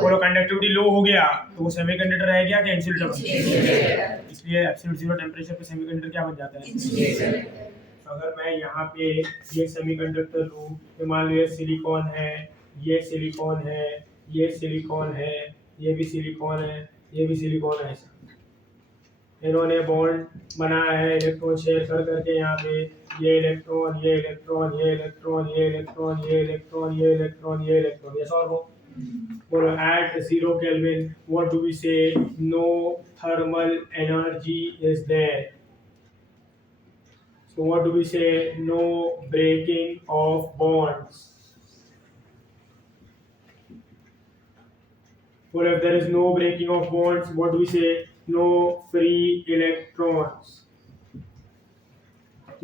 बोलो कंडक्टिविटी लो हो गया तो वो सेमीकंडक्टर रह गया कि इंसुलेटर बन गया? इसलिए एब्सोल्यूट जीरो टेम्परेचर पे सेमीकंडक्टर क्या बन जाता है? इंसुलेटर। तो अगर मैं यहाँ पे ये सेमीकंडक्टर लूँ, तो मान लो ये सिलिकॉन है, ये सिलिकॉन है, ये सिलिकॉन है, ये भी सिलिकॉन है, ये भी सिलिकॉन है, इन्होंने बॉन्ड बनाया है इलेक्ट्रॉन शेयर कर करके। यहाँ पे ये इलेक्ट्रॉन, ये इलेक्ट्रॉन, ये इलेक्ट्रॉन, ये इलेक्ट्रॉन, ये इलेक्ट्रॉन, ये इलेक्ट्रॉन, ये इलेक्ट्रॉन, ये सॉल्व हो। बोलो eight 0 Kelvin what do we say? No thermal energy is there. So what do we say? No breaking of bonds. Well, if there is no breaking of bonds, what do we say? No free electrons,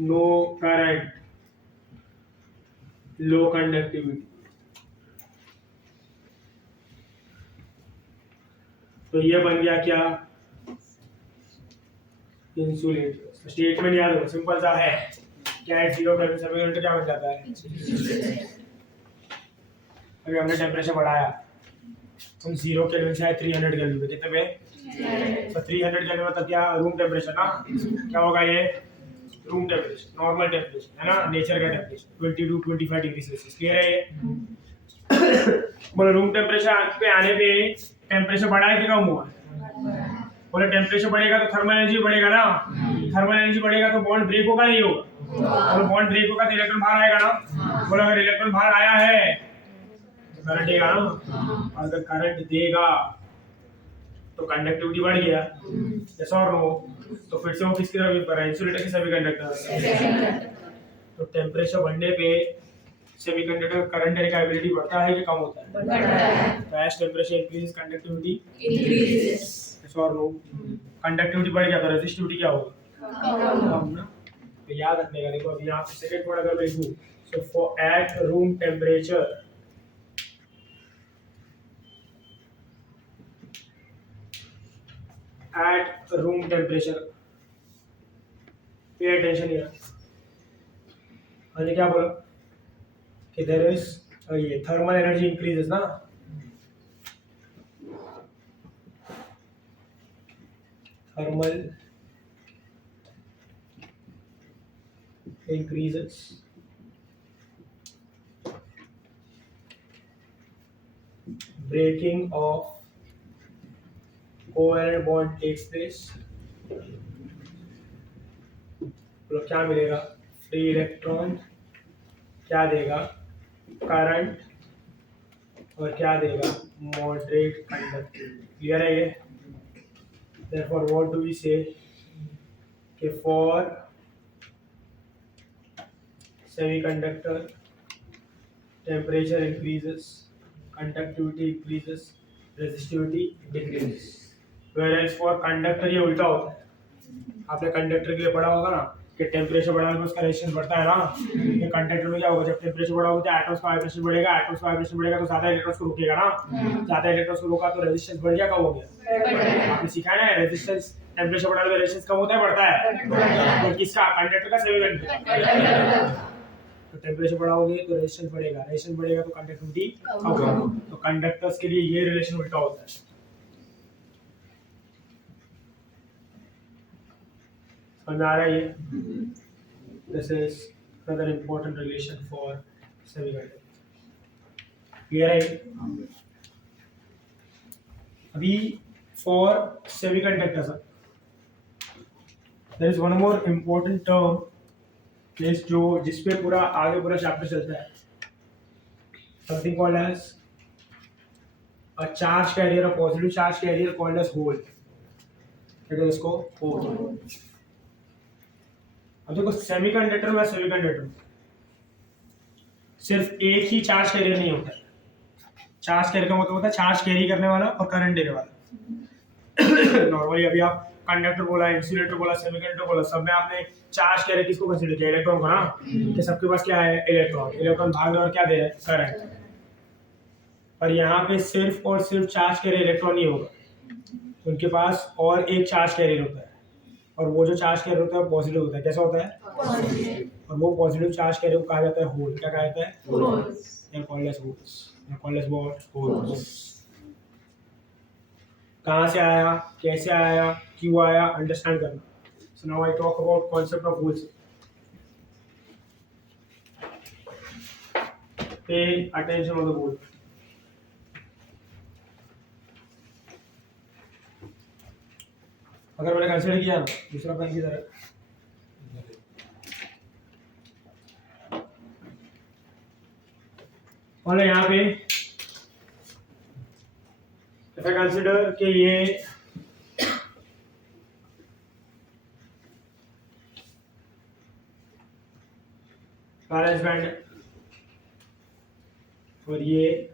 no current, low conductivity. तो ये बन गया क्या? इंसुलेटर। स्टेटमेंट याद हो, सिंपल सा है, क्या है? 0 Kelvin सेमीकंडक्टर क्या बन जाता है? अभी हमने टेम्परेचर बढ़ाया, हम 0 Kelvin से 300 Kelvin पे, कितने पे? तो 300 Kelvin मतलब क्या? रूम टेम्परेचर ना। क्या होगा ये? रूम टेम्परेचर, नॉर्मल टेम्परेचर है ना, नेचर का टेम्परेचर 22 25 डिग्री सेल्सियस। क्लियर है ये? बोलो रूम टेम्परेचर पे आने पे टेम्परेचर बढ़ा है कि कम हुआ? बोले टेम्परेचर बढ़ेगा तो थर्मल एनर्जी बढ़ेगा ना, थर्मल एनर्जी बढ़ेगा तो बॉन्ड ब्रेक होगा नहीं होगा? बोलो बॉन्ड ब्रेक होगा तो इलेक्ट्रॉन बाहर आएगा ना। बोलो अगर इलेक्ट्रॉन बाहर आया है करंट देगा ना, अगर करंट देगा तो कंडक्टिविटी बढ़ गया, यस और नो, तो फिर से वो किसकी तरफ यूज कर रहा है, इंसुलेटर की सेमीकंडक्टर। तो टेम्परेचर बढ़ने पे सेमीकंडक्टर करंट देने का एबिलिटी बढ़ता है कि कम होता है? बढ़ता है। तो as temperature increase conductivity increases, yes और नो। कंडक्टिविटी बढ़ गया तो रेजिस्टिविटी क्या होगा? कम ना। तो याद रखने का, देखो अभी यहाँ पे सेकंड वर्ड अगर मैं लिखूं, so for at room temperature at room temperature, pay attention here। मैंने क्या बोला कि there is ये thermal energy increases ना, thermal increases, breaking of covalent bond takes place, तो क्या मिलेगा? फ्री इलेक्ट्रॉन, क्या देगा? करंट, और क्या देगा? Moderate conductivity. क्लियर है ये? Therefore what do we say कि for semiconductor temperature increases, conductivity increases, resistivity decreases, whereas for conductor ये उल्टा होता है। आपने कंडक्टर के लिए पढ़ा होगा ना कि टेम्परेचर बढ़ाने पर उसका रेजिस्टेंस बढ़ता है ना। ये कंडक्टर में क्या होगा, जब टेम्परेचर बढ़ा होगा तो एटम्स का वाइब्रेशन बढ़ेगा, एटम्स का वाइब्रेशन बढ़ेगा तो ज्यादा इलेक्ट्रॉन्स को रोकेगा ना, ज्यादा इलेक्ट्रॉन्स को रोका तो रेजिस्टेंस बढ़ गया, कम हो गया? आपने सीखा है ना, रेजिस्टेंस टेम्परेचर बढ़ाने पर रेजिस्टेंस कम होता है बढ़ता है? तो किसका? कंडक्टर का, सेमीकंडक्टर। तो टेम्परेचर बढ़ाओगे तो रेजिस्टेंस बढ़ेगा, रेजिस्टेंस बढ़ेगा तो कंडक्टिविटी कम होगा। तो कंडक्टर्स के लिए ये रिलेशन उल्टा होता है। समझ आ रहा है ये? This is another important relation for semiconductor। Clear है? अभी for semiconductors there is one more important term is जो जिसपे पूरा आगे पूरा चैप्टर चलता है, something called as a charge carrier, a positive charge carrier called as hole। क्या है इसको? hole। अब देखो सेमीकंडक्टर में सिर्फ एक ही चार्ज कैरियर नहीं होता है। चार्ज कैरियर का मतलब होता है चार्ज कैरी करने वाला और करंट देने वाला। नॉर्मली अभी आप कंडक्टर बोला, इंसुलेटर बोला, सेमीकंडक्टर बोला, सब में आपने चार्ज कैरियर किसको कंसीडर किया? इलेक्ट्रॉन को ना, कि सबके पास क्या है? इलेक्ट्रॉन। इलेक्ट्रॉन भाग रहा और क्या दे रहा है? करंट। पर यहाँ पे सिर्फ और सिर्फ चार्ज कैरियर इलेक्ट्रॉन नहीं होगा, उनके पास और एक चार्ज कैरियर होता है, और वो जो चार्ज कैरियर होता है पॉजिटिव होता है। कैसा होता है? पॉजिटिव। और वो पॉजिटिव चार्ज कैरियर को कहा जाता है होल। क्या कहा जाता है? होल्स। या कॉल्ड एज होल्स, या कॉल्ड एज व्हाट? होल्स। कहाँ से आया, कैसे आया, क्यों आया, अंडरस्टैंड करना। So now I talk about concept of holes. Pay attention on the hole. अगर मैंने कंसीडर किया ना दूसरा पेन की तरह, और यहाँ पे ऐसा कंसीडर कि ये बैलेंस बैंड है और ये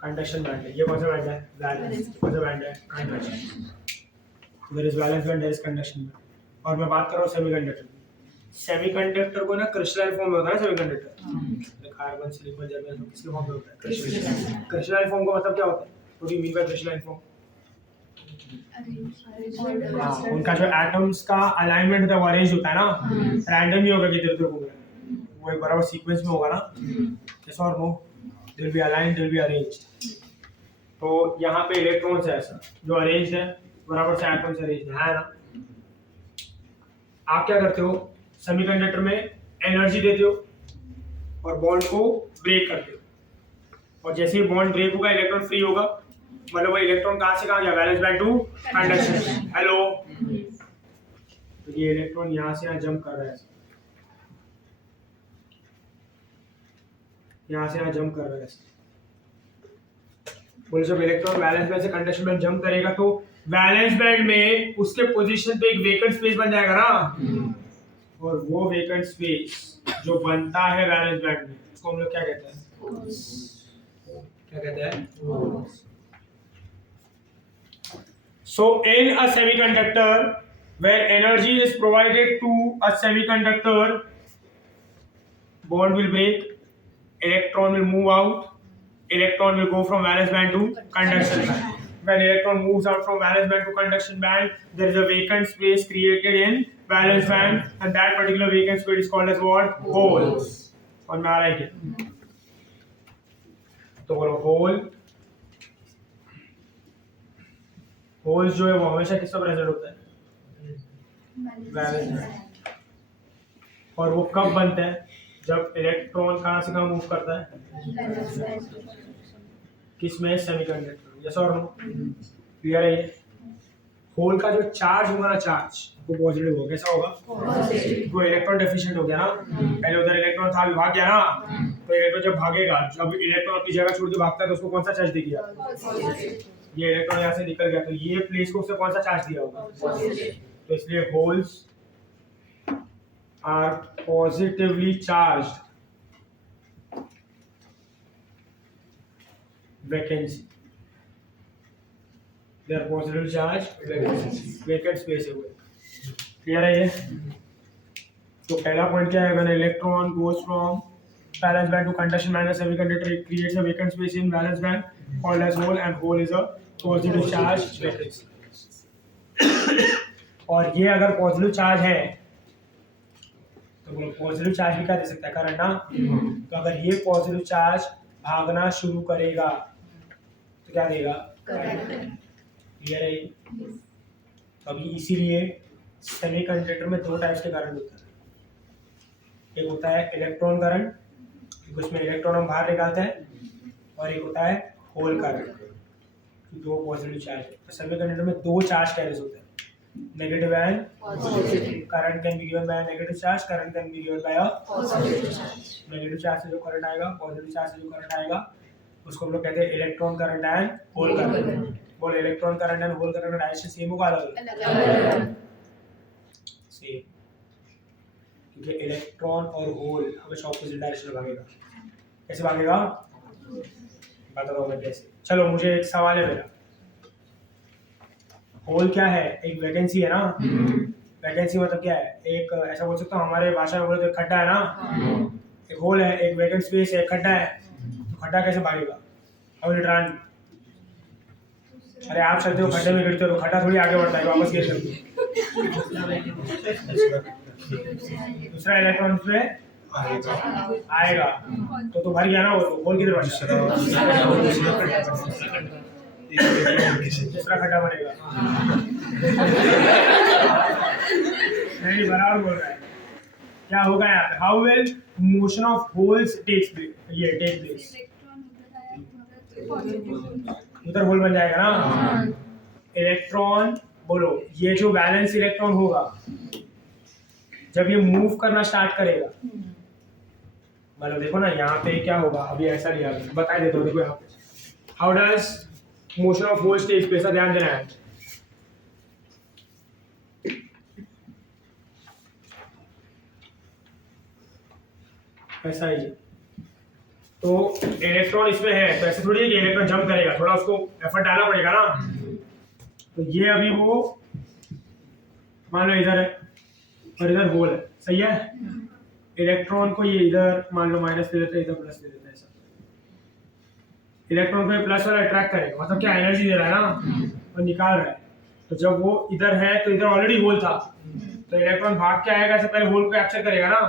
कंडक्शन बैंड है। ये कौन सा बैंड है? बैलेंस। कौन सा बैंड है? Conduction. There is balance band, there is conduction band. और मैं बात कर रहा हूँ सेमीकंडक्टर। सेमीकंडक्टर को ना क्रिस्टलाइन फॉर्म में होता है ना सेमीकंडक्टर, कार्बन, सिलिकॉन, जर्मेनियम, किसके फॉर्म में होता है? क्रिस्टलाइन। क्रिस्टलाइन फॉर्म का मतलब क्या होता है? What do you mean by crystalline form? उनका जो एटम्स का अलाइनमेंट होता है वो अरेंज होता है ना, रैंडम नहीं होगा कि इधर उधर घूम रहा है, वो एक बराबर सीक्वेंस में होगा ना। यस और no? They will be aligned, they will be arranged. तो यहाँ पे इलेक्ट्रॉन्स है ऐसा जो अरेंज्ड है, बराबर से एटम्स अरेंज्ड है ना। आप क्या करते हो? सेमीकंडक्टर में एनर्जी देते हो और बॉन्ड को ब्रेक करते हो, और जैसे ही बॉन्ड ब्रेक होगा इलेक्ट्रॉन फ्री होगा, मतलब वो इलेक्ट्रॉन कहाँ से कहाँ गया? Valence band to conduction. Hello, तो ये इलेक्ट्रॉन यहाँ से यहाँ जंप कर रहा है, यहाँ से यहाँ जंप कर रहा है ऐसे। बोले जब इलेक्ट्रॉन वैलेंस बैंड से कंडक्शन बैंड जंप करेगा तो वैलेंस बैंड में उसके पोजीशन पे एक वेकेंट स्पेस बन जाएगा ना, और वो वेकेंट स्पेस जो बनता है वैलेंस बैंड में उसको हम लोग क्या कहते हैं? क्या कहते हैं? So in a semiconductor where energy is provided to a semiconductor, bond will break, electron will move out, electron will go from valence band to conduction band. When electron moves out from valence band to conduction band, there is a vacant space created in valence band, and that particular vacant space is called as what? Holes. और मैं आ रहा है तो बोलो होल, होल्स जो है वो हमेशा किसका प्रेजेंट होता है? Valence band. और वो कब बनता है? जब इलेक्ट्रॉन कहाँ से कहाँ मूव करता है? किसमें? सेमीकंडक्टर। यस और नो? क्लियर है ये? होल का जो चार्ज होगा ना, चार्ज वो पॉजिटिव होगा। कैसा होगा? वो इलेक्ट्रॉन डेफिशिएंट हो गया ना, पहले उधर इलेक्ट्रॉन था, अभी भाग गया ना, तो इलेक्ट्रॉन जब भागेगा, जब इलेक्ट्रॉन अपनी जगह छोड़ के भागता है तो उसको कौन सा चार्ज दिया? ये इलेक्ट्रॉन यहाँ से निकल गया तो ये प्लेस को उससे कौन सा चार्ज दिया होगा? तो इसलिए holes are positively charged, vacancy, they are positively charged vacancy, vacant space है वो। क्लियर है ये? तो पहला पॉइंट क्या है? When electron goes from valence band to conduction band, a semiconductor, it creates a vacant space in valence band called as hole, and hole is a positive charge vacancy. और ये अगर पॉजिटिव चार्ज है तो बोलो पॉजिटिव चार्ज भी क्या दे सकता है? करंट ना। तो अगर ये पॉजिटिव चार्ज भागना शुरू करेगा तो क्या देगा? क्लियर है ये? अभी इसीलिए सेमीकंडक्टर में दो टाइप्स के करंट होता है। एक होता है इलेक्ट्रॉन करंट, उसमें इलेक्ट्रॉन हम बाहर निकालते हैं, और एक होता है होल करंट, दो पॉजिटिव चार्ज है। तो सेमीकंडक्टर में दो चार्ज कैरिज होते हैं, negative and positive. Current can be given by negative charge, current can be given by positive charge. Negative charge से जो करंट आएगा, पॉजिटिव चार्ज से जो करंट आएगा, उसको हम लोग कहते हैं electron current and hole current. बोल electron current and hole current direction same होगा अलग? सेम, क्योंकि इलेक्ट्रॉन और होल हमेशा ऑपोजिट डायरेक्शन में भागेगा। कैसे भागेगा? बताता हूँ मैं कैसे। चलो मुझे एक सवाल है मेरा, होल क्या है? एक वैकेंसी है ना। वैकेंसी मतलब क्या है? एक ऐसा बोल सकता हूँ, हमारे भाषा में बोले तो खड्डा है ना, एक होल है, एक वैकेंट स्पेस है, खड्डा है। तो खड्डा कैसे भागेगा? और रन, अरे आप चलते हो खड्डे में गिरते हो तो खड्डा थोड़ी आगे बढ़ता है, वापस गिर सकते हो। दूसरा इलेक्ट्रॉन उसमें आएगा तो भर गया ना, वो होल किधर बचा? दूसरा खड्डा बनेगा। नहीं, बराबर बोल रहा है। क्या होगा यहाँ पे? How will motion of holes take place? उधर होल बन जाएगा ना। इलेक्ट्रॉन, बोलो ये जो बैलेंस इलेक्ट्रॉन होगा जब ये मूव करना स्टार्ट करेगा, मतलब देखो ना यहाँ पे क्या होगा, अभी ऐसा लिया बता देता हूँ। देखो यहाँ पे how does motion of holes take place, ध्यान देना है। ऐसा ही तो इलेक्ट्रॉन इसमें है, तो ऐसे थोड़ी है कि इलेक्ट्रॉन जंप करेगा, थोड़ा उसको एफर्ट डालना पड़ेगा ना। तो ये अभी वो मान लो इधर है और इधर होल है, सही है। इलेक्ट्रॉन को ये इधर मान लो माइनस दे देता है, इधर प्लस दे देता है, ऐसा। इलेक्ट्रॉन को प्लस वाला अट्रैक्ट करेगा, मतलब क्या एनर्जी दे रहा है ना, और निकाल रहा है। तो जब वो इधर है तो इधर ऑलरेडी होल था, तो इलेक्ट्रॉन भाग के आएगा, इससे पहले होल को कैप्चर करेगा ना।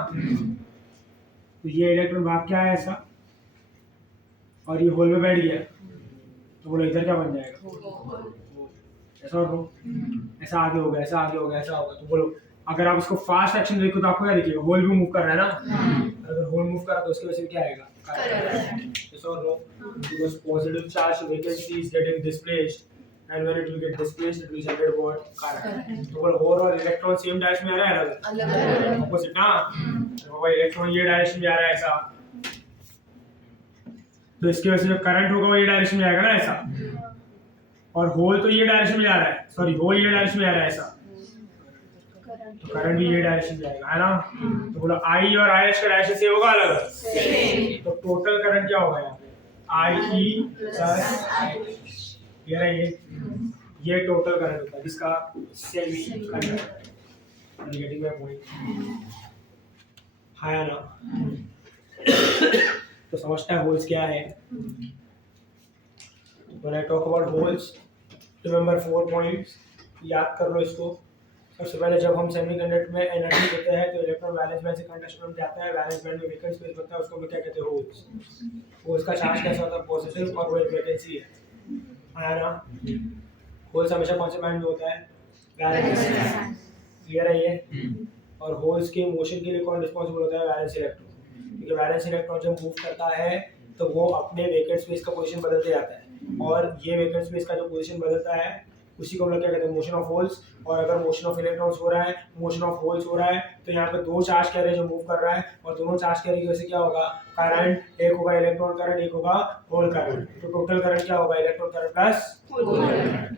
तो ये इलेक्ट्रॉन भाग के आया ऐसा, और ये होल में बैठ गया, तो बोलो इधर क्या बन जाएगा? ऐसा और ऐसा आगे होगा, ऐसा आगे होगा, ऐसा होगा। तो बोलो अगर आप इसको फास्ट एक्शन देखो तो आपको क्या दिखेगा? होल भी मूव कर रहा है ना। अगर होल मूव कर रहा है तो उसकी वजह से क्या आएगा? ऐसा और because positive charge vacancy is getting displaced, and when it will get displaced it will generate what? Current. तो बोलो होल और इलेक्ट्रॉन सेम डायरेक्शन में आ रहा है अलग? ऑपोजिट ना। तो भाई इलेक्ट्रॉन ये डायरेक्शन में आ रहा है ऐसा, तो इसकी वजह से जो करंट होगा वो ये डायरेक्शन में जाएगा ना ऐसा, और होल तो ये डायरेक्शन में जा रहा है, सॉरी होल ये डायरेक्शन में जा रहा है ऐसा, तो करंट भी ये डायरेक्शन में जाएगा, है ना। तो बोलो आई और आई एच का डायरेक्शन से होगा अलग, तो टोटल करंट क्या होगा यहाँ पे आई ई प्लस ये रहा ये टोटल करंट होता है जिसका सेमी कंडक्टर नेगेटिव है पॉइंट है ना। तो समझता है होल्स क्या है। When I talk about holes, remember 4 points, याद कर लो इसको। सबसे पहले जब हम सेमीकंडक्टर में एनर्जी देते हैं तो इलेक्ट्रॉन वैलेंस बैंड से कंडक्शन में जाता है, वैलेंस बैंड में वेकेंट स्पेस बनता है, उसको हम क्या कहते हैं होल्स। होल्स का चार्ज कैसा होता है पॉजिटिव और वो एक वैकेंसी है ना। होल्स हमेशा कौन से बैंड में होता है वैलेंस, क्लियर है ये। और होल्स के मोशन के लिए कौन रिस्पांसिबल होता है वैलेंस इलेक्ट्रॉन, क्योंकि वैलेंस इलेक्ट्रॉन जब मूव करता है तो वो अपने वेकेंट स्पेस का पोजीशन बदलते जाता है, और ये वेकेंट स्पेस का जो पोजीशन बदलता है उसी को हम लोग क्या कहते हैं मोशन ऑफ होल्स। और अगर मोशन ऑफ इलेक्ट्रॉन्स हो रहा है, मोशन ऑफ होल्स हो रहा है, तो यहाँ पे दो चार्ज कैरियर जो मूव कर रहा है, और दोनों चार्ज कैरियर की वजह से क्या होगा करंट, एक होगा इलेक्ट्रॉन करंट, एक होगा होल करंट। तो टोटल करंट क्या होगा electron current plus hole current.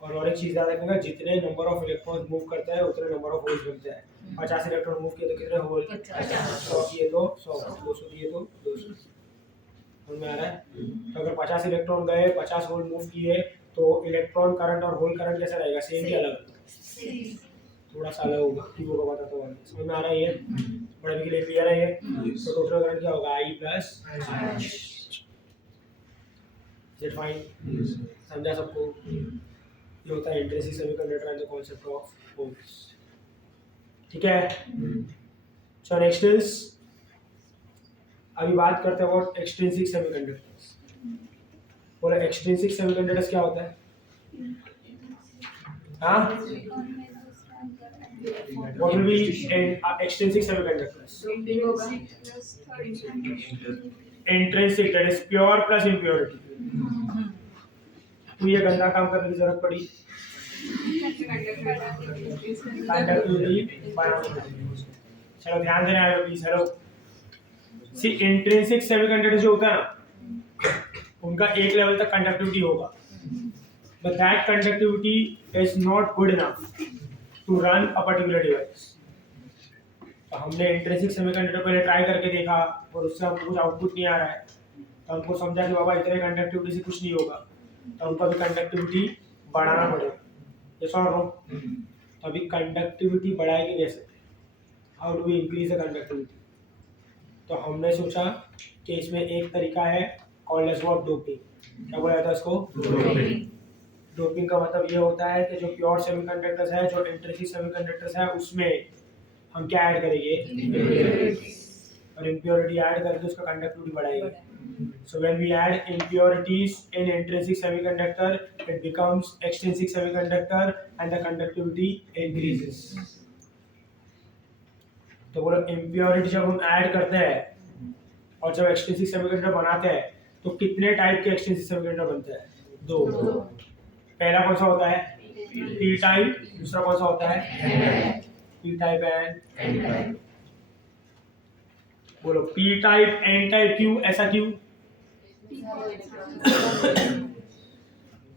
और एक चीज याद रखना, जितने नंबर ऑफ इलेक्ट्रॉन्स मूव करता है उतने नंबर ऑफ होल्स बनते हैं। 50 इलेक्ट्रॉन मूव किए तो कितने होल, 100 किए तो 100, 200 किए तो 200, समझ में आ रहा है। तो अगर 50 इलेक्ट्रॉन गए, 50 होल मूव किए, तो इलेक्ट्रॉन करंट और होल करंट कैसा रहेगा, सेम या अलग, थोड़ा सा अलग होगा, ठीक होगा बताता हूँ। समझ में आ रहा है ये, बड़े के लिए क्लियर है ये। तो टोटल करंट क्या होगा आई प्लस जेड फाइन, समझा सबको। ये होता है intrinsic semiconductor and the concept of holes, ठीक है। सो नेक्स्ट इज, अभी बात करते हैं अबाउट एक्सट्रिंसिक सेमीकंडक्टर्स। बोले एक्सट्रिंसिक सेमीकंडक्टर्स क्या होता है, हाँ what will be extrinsic semiconductors, intrinsic that is pure plus impurity. तो ये गंदा काम करने की जरूरत पड़ी, कंडक्टिविटी बढ़ाने। चलो ध्यान देना है please, hello. See intrinsic semiconductor जो होता है ना, उनका एक लेवल तक कंडक्टिविटी होगा, but that conductivity is not good enough to run a particular device. तो हमने इंट्रिंसिक सेमीकंडक्टर पहले ट्राई करके देखा और उससे हमको कुछ आउटपुट नहीं आ रहा है, तो हमको समझा कि बाबा इतने कंडक्टिविटी से कुछ नहीं होगा, तो हमको अभी कंडक्टिविटी बढ़ाना पड़ेगा। ये सॉल्व हो। तो अभी कंडक्टिविटी बढ़ाएगी कैसे, how do we increase the conductivity. तो हमने सोचा कि इसमें एक तरीका है कॉल्ड एज व्हाट, डोपिंग। क्या बोला जाता है इसको, डोपिंग का मतलब ये होता है कि जो प्योर सेमीकंडक्टर्स है, जो इंट्रिंसिक सेमीकंडक्टर्स है, उसमें हम क्या ऐड करेंगे, और इम्प्योरिटी ऐड करके उसका कंडक्टिविटी बढ़ाएंगे। So when we add impurities in intrinsic semiconductor, it becomes extrinsic semiconductor and the conductivity increases. तो बोलो impurity जब हम ऐड करते हैं और जब extrinsic semiconductor बनाते हैं, तो कितने टाइप के extrinsic semiconductor बनते हैं, दो। पहला कौन सा होता है p टाइप, दूसरा कौन सा होता है p type and n type. बोलो p टाइप n टाइप क्यों, ऐसा क्यों,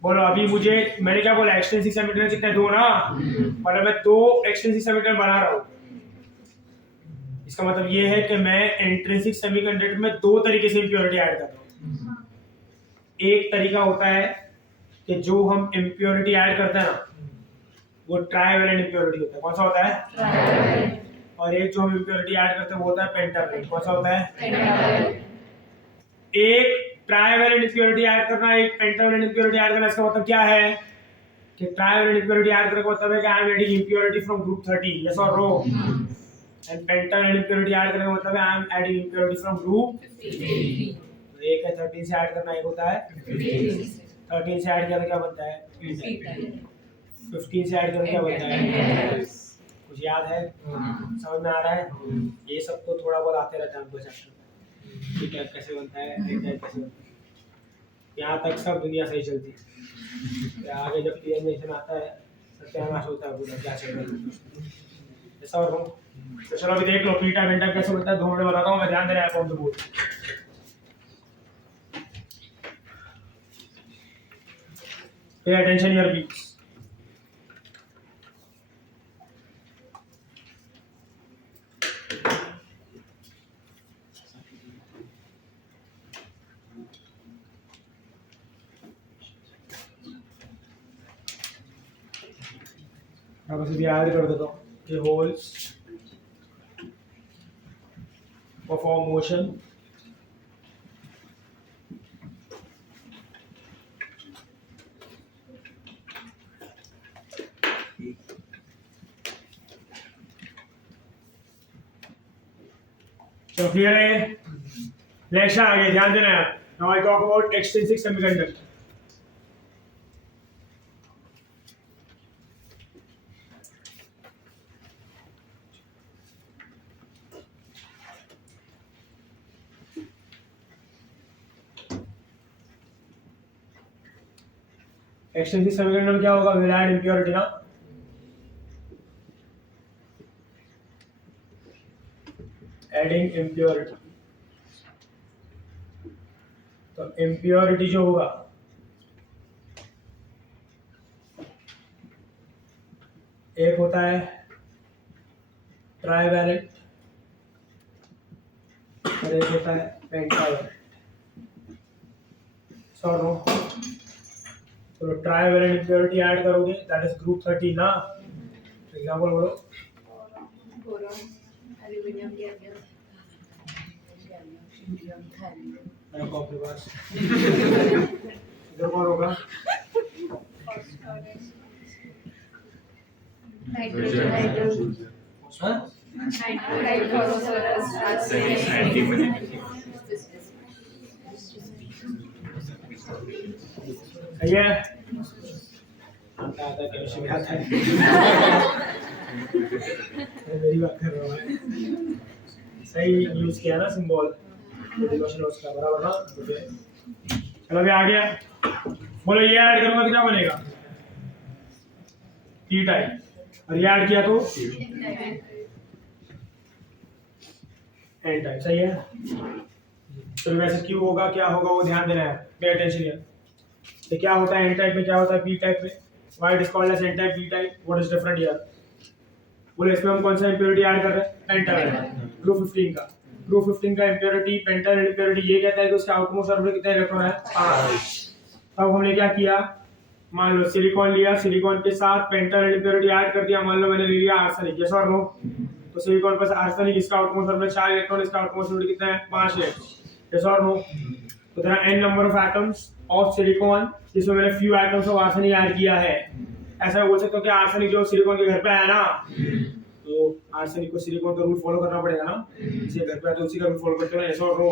बोलो। अभी मुझे, मैंने क्या बोला, एक्सट्रिंसिक सेमीकंडक्टर कितने, दो ना, मतलब मैं दो एक्सट्रिंसिक सेमीकंडक्टर बना रहा हूँ। इसका मतलब ये है कि मैं इंट्रिंसिक सेमीकंडक्टर में दो तरीके से इम्प्योरिटी ऐड कर रहा हूँ। एक तरीका होता है कि जो हम इम्प्योरिटी ऐड करते हैं ना, वो ट्राइवैलेंट इम्प्योरिटी होता है। कौन सा होता है, और एक जो हम इम्प्योरिटी ऐड करते हैं वो होता है पेंटावैलेंट। कौन सा होता है, एक ट्राइवैलेंट इम्प्योरिटी ऐड करना, एक पेंटावैलेंट इम्प्योरिटी ऐड करना। इसका मतलब क्या है कि ट्राइवैलेंट इम्प्योरिटी ऐड करने का मतलब है कि I am adding impurity from group 13, yes और no. And pentavalent impurity add करने का मतलब है I am adding impurity from group 15। तो एक है 13 से ऐड करना, एक होता है 13 से ऐड करना क्या बनता है, 15 से ऐड करना क्या बनता है, कुछ याद है, समझ में आ रहा है। ये सब तो थोड़ा बहुत आते रहता है हमको चैप्टर, ठीक है, कैसे बनता है, कैसे बनता है, यहाँ तक सब दुनिया सही चलती है। आगे जब क्लियर आता है सत्यानाश होता है पूरा, क्या चल रहा है ऐसा। और तो चलो अभी देख लो पी टाइप एन टाइप कैसे बनता है, 2 मिनट बताता हूँ मैं, ध्यान देना है on the board. Pay attention here, please. बस अभी ऐड कर देता हूँ कि होल्स परफॉर्म मोशन तो क्लियर है। नेक्स्ट आगे ध्यान देना है। Now I talk about extrinsic semiconductor. Extrinsic semiconductor क्या होगा? विल ऐड इम्प्योरिटी ना, एडिंग इम्प्योरिटी। तो इम्प्योरिटी जो होगा एक होता है ट्राइवैलेंट और एक होता है पेंटावैलेंट। सॉरी, तो ट्राइवैलेंट इम्प्योरिटी ऐड करोगे दैट इज ग्रुप 13 ना। एग्जांपल बोलो। बोरॉन, एल्युमिनियम, गैलियम, मेरा कॉपी पास इधर कौन होगा? नाइट्रोजन, हाँ? नाइट्रोजन, सही है। आता आता केमिस्ट्री में आता है। मेरी बात कर रहा हूँ। सही यूज किया ना सिंबल, क्वेश्चन उसका बराबर ना। ओके चलो अभी आ गया। बोलो ये ऐड करूंगा तो क्या बनेगा? T type. और ये ऐड किया तो एन टाइप। सही है। तो वैसे क्यों होगा, क्या होगा, वो ध्यान देना है। Pay attention here. तो क्या होता है एन टाइप में, क्या होता है पी टाइप में? Why it is called as N type, P type, what is different here? बोले इसमें हम कौन सा इंप्योरिटी ऐड कर रहे हैं? पेंटावैलेंट। ग्रुप 15 का, ग्रुप 15 का इंप्योरिटी पेंटावैलेंट इंप्योरिटी ये कहता है कि उसके आउटमोस्ट ऑर्बिटल कितने इलेक्ट्रॉन है? 5। अब हमने क्या किया, मान लो सिलिकॉन लिया, सिलिकॉन के साथ पेंटावैलेंट इंप्योरिटी ऐड कर दिया। मान लो मैंने ले लिया आर्सेनिक, यस और नो? तो सिलिकॉन पर आर्सेनिक, इसका आउटमोस्ट ऑर्बिटल 4 इलेक्ट्रॉन, इसका आउटमोस्ट ऑर्बिटल कितना है? 5 इलेक्ट्रॉन, यस और नो? तो there are n number of atoms of silicon, जिसमें मैंने few atoms of arsenic add किया है। ऐसा बोल सकते हो कि आर्सेनिक जो सिलिकॉन के घर पे आया ना, तो आर्सेनिक को सिलिकॉन का रूल फॉलो करना पड़ेगा ना। जिसे घर पे आया तो उसी का रूल फॉलो करते हो ना, यस और नो?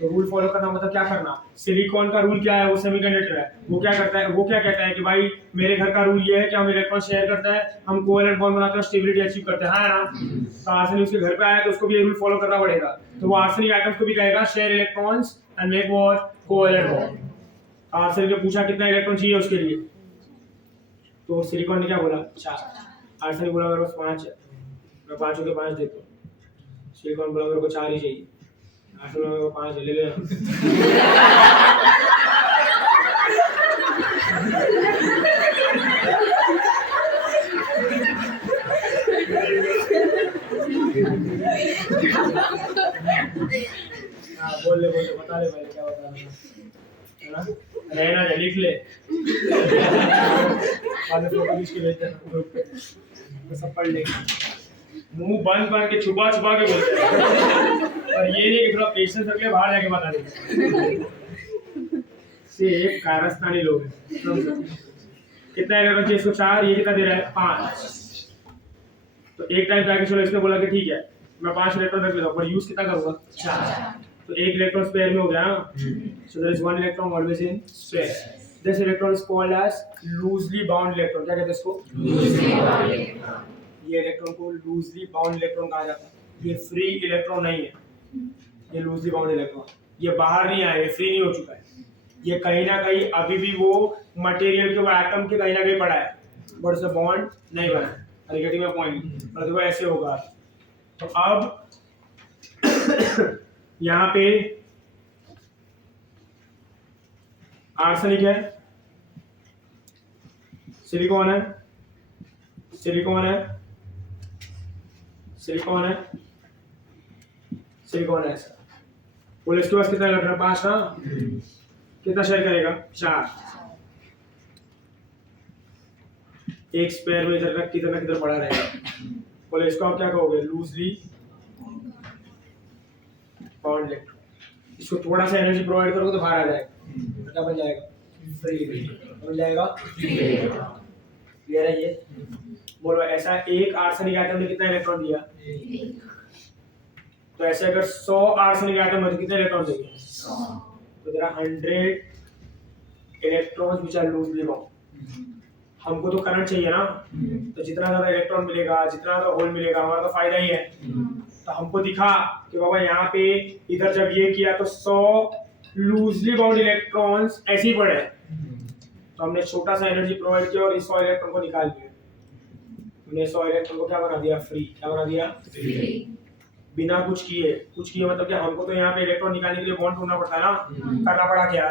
तो रूल फॉलो करना मतलब क्या करना? सिलिकॉन का रूल क्या है? वो सेमीकंडक्टर है। वो क्या करता है, वो क्या कहता है कि भाई मेरे घर का रूल ये है कि हम इलेक्ट्रॉन शेयर करते हैं, हम कोवैलेंट बॉन्ड बनाते हैं, स्टेबिलिटी अचीव करते हैं, है ना? तो आर्सेनिक उसके घर पे आया तो उसको भी ये रूल फॉलो करना पड़ेगा। तो वो आर्सेनिक एटम्स को भी कहेगा share electrons and make what? Covalent bond. Arsenic ने पूछा कितना इलेक्ट्रॉन चाहिए उसके लिए, तो सिलिकॉन ने क्या बोला? 4। आर्सेनिक बोला मेरे पास 5 है, मैं 5 के 5 देता हूँ। सिलिकॉन बोला मेरे को 4 ही चाहिए। आर्सेनिक बोला मेरे को 5 ले लेना। हाँ बोल ले बता ले पहले क्या बता रहा है ना? रहना जा, लिख ले। बाद में फोटो खींच के भेज देना ग्रुप पे, तो सब पढ़ लेंगे। मुंह बंद करके छुपा के बोलते हैं, और ये नहीं कि थोड़ा पेशेंस रख ले, बाहर जाके बता देंगे। से एक कारस्तानी लोग हैं। कितना इलेक्ट्रॉन चाहिए इसको? 4। ये कितना दे रहा है? 5। तो एक टाइम जाके चलो इसने बोला कि ठीक है मैं 5 इलेक्ट्रॉन रख लेता हूँ, पर यूज कितना करूंगा? 4। तो एक इलेक्ट्रॉन स्पेयर में हो गया ना। So there is 1 electron always in spare. This electron is called as loosely bound electron. क्या कहते हैं इसको? Loosely bound electron. ये इलेक्ट्रॉन को लूजली बाउंड इलेक्ट्रॉन कहा जाता है। ये फ्री इलेक्ट्रॉन नहीं है, ये लूजली बाउंड इलेक्ट्रॉन। ये बाहर नहीं आया, ये फ्री नहीं हो चुका है, ये कहीं ना कहीं अभी भी वो मटेरियल के, वो एटम के कहीं ना कहीं पड़ा है, बट उससे बॉन्ड नहीं बना है। अरे गेटिंग माय पॉइंट? और देखो ऐसे होगा। तो अब यहाँ पे आर्सेनिक है, सिलिकॉन है, सिलिकॉन है, सिलिकॉन है, सिलिकॉन है ऐसा। बोले इसके पास कितना इलेक्ट्रॉन? 5 ना। कितना शेयर करेगा? 4। एक स्पेयर में इधर किधर किधर पड़ा रहेगा। बोले इसको आप क्या कहोगे? Loosely bound electron. इसको थोड़ा सा एनर्जी प्रोवाइड करोगे तो बाहर आ जाएगा, तो क्या बन जाएगा? फ्री बन जाएगा। क्लियर है ये? बोलो ऐसा एक आर्सेनिक एटम ने कितना इलेक्ट्रॉन दिया? तो ऐसे अगर 100 आर्सेनिक एटम हो तो कितने इलेक्ट्रॉन देंगे? 100। तो there are 100 electrons which are loosely bound. हमको तो करंट चाहिए ना, तो जितना ज्यादा इलेक्ट्रॉन मिलेगा, जितना ज्यादा होल मिलेगा, हमारा तो फायदा ही है। तो हमको दिखा कि बाबा यहाँ पे इधर जब ये किया तो 100 लूजली बाउंड इलेक्ट्रॉन्स ऐसे ही पड़े, तो हमने छोटा सा एनर्जी प्रोवाइड किया और इस 100 इलेक्ट्रॉन को निकाल दिया। हमने 100 इलेक्ट्रॉन को क्या बना दिया? फ्री। क्या बना दिया? फ्री। बिना कुछ किए मतलब क्या? हमको तो यहाँ पे इलेक्ट्रॉन निकालने के लिए बॉन्ड ढूंढना पड़ता है ना, करना पड़ा क्या?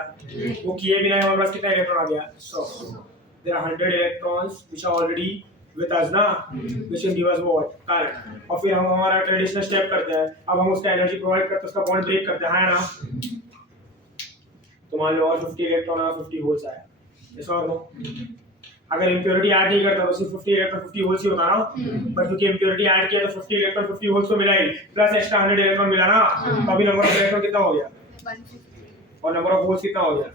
वो किए बिना हमारे पास कितना इलेक्ट्रॉन आ गया? 100। There are 100 electrons which are already with us ना, which can give us what? Current। और फिर हम हमारा ट्रेडिशनल स्टेप करते हैं। अब हम उसका एनर्जी प्रोवाइड करते हैं, उसका बॉन्ड ब्रेक करते हैं, है ना? तो मान लो और 50 इलेक्ट्रॉन और 50 होल्स आया, yes और no? अगर इम्प्योरिटी ऐड नहीं करता तो सिर्फ 50 इलेक्ट्रॉन 50 होल्स ही होता ना, बट क्योंकि इम्प्योरिटी ऐड किया तो 50 इलेक्ट्रॉन 50 होल्स तो मिला ही, प्लस एक्स्ट्रा 100 इलेक्ट्रॉन मिला ना, तो अभी नंबर ऑफ इलेक्ट्रॉन कितना हो गया? 150। और नंबर ऑफ होल्स कितना हो गया?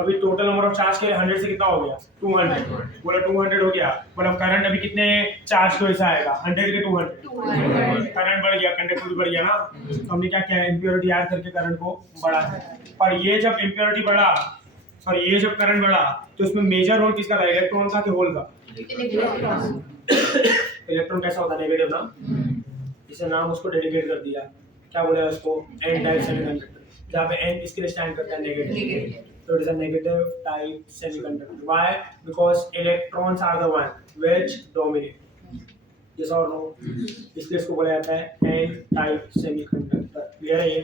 अभी टोटल नंबर ऑफ चार्ज के 100 से कितना हो गया? 200। बोला 200 हो गया, मतलब करंट अभी कितने चार्ज को ऐसा आएगा? 100 के 200 करंट बढ़ गया, कंडक्टिविटी बढ़ गया ना। तो हमने क्या किया? इम्प्योरिटी ऐड करके करंट को बढ़ा है। और ये जब इम्प्योरिटी बढ़ा, सॉरी ये जब करंट बढ़ा, तो इसमें मेजर रोल किसका था? इलेक्ट्रॉन का कि होल का? इलेक्ट्रॉन कैसा होता है? नेगेटिव ना, इसे नाम उसको डेडिकेट कर दिया, क्या बोला उसको? एन टाइप सेमीकंडक्टर, जहाँ पे एन किसके लिए स्टैंड करता है? Negative. So it is a negative type semiconductor. Why? Because electrons are the one which dominate. Yes or no? इसलिए इसको बोला जाता है N type semiconductor. क्लियर है ये?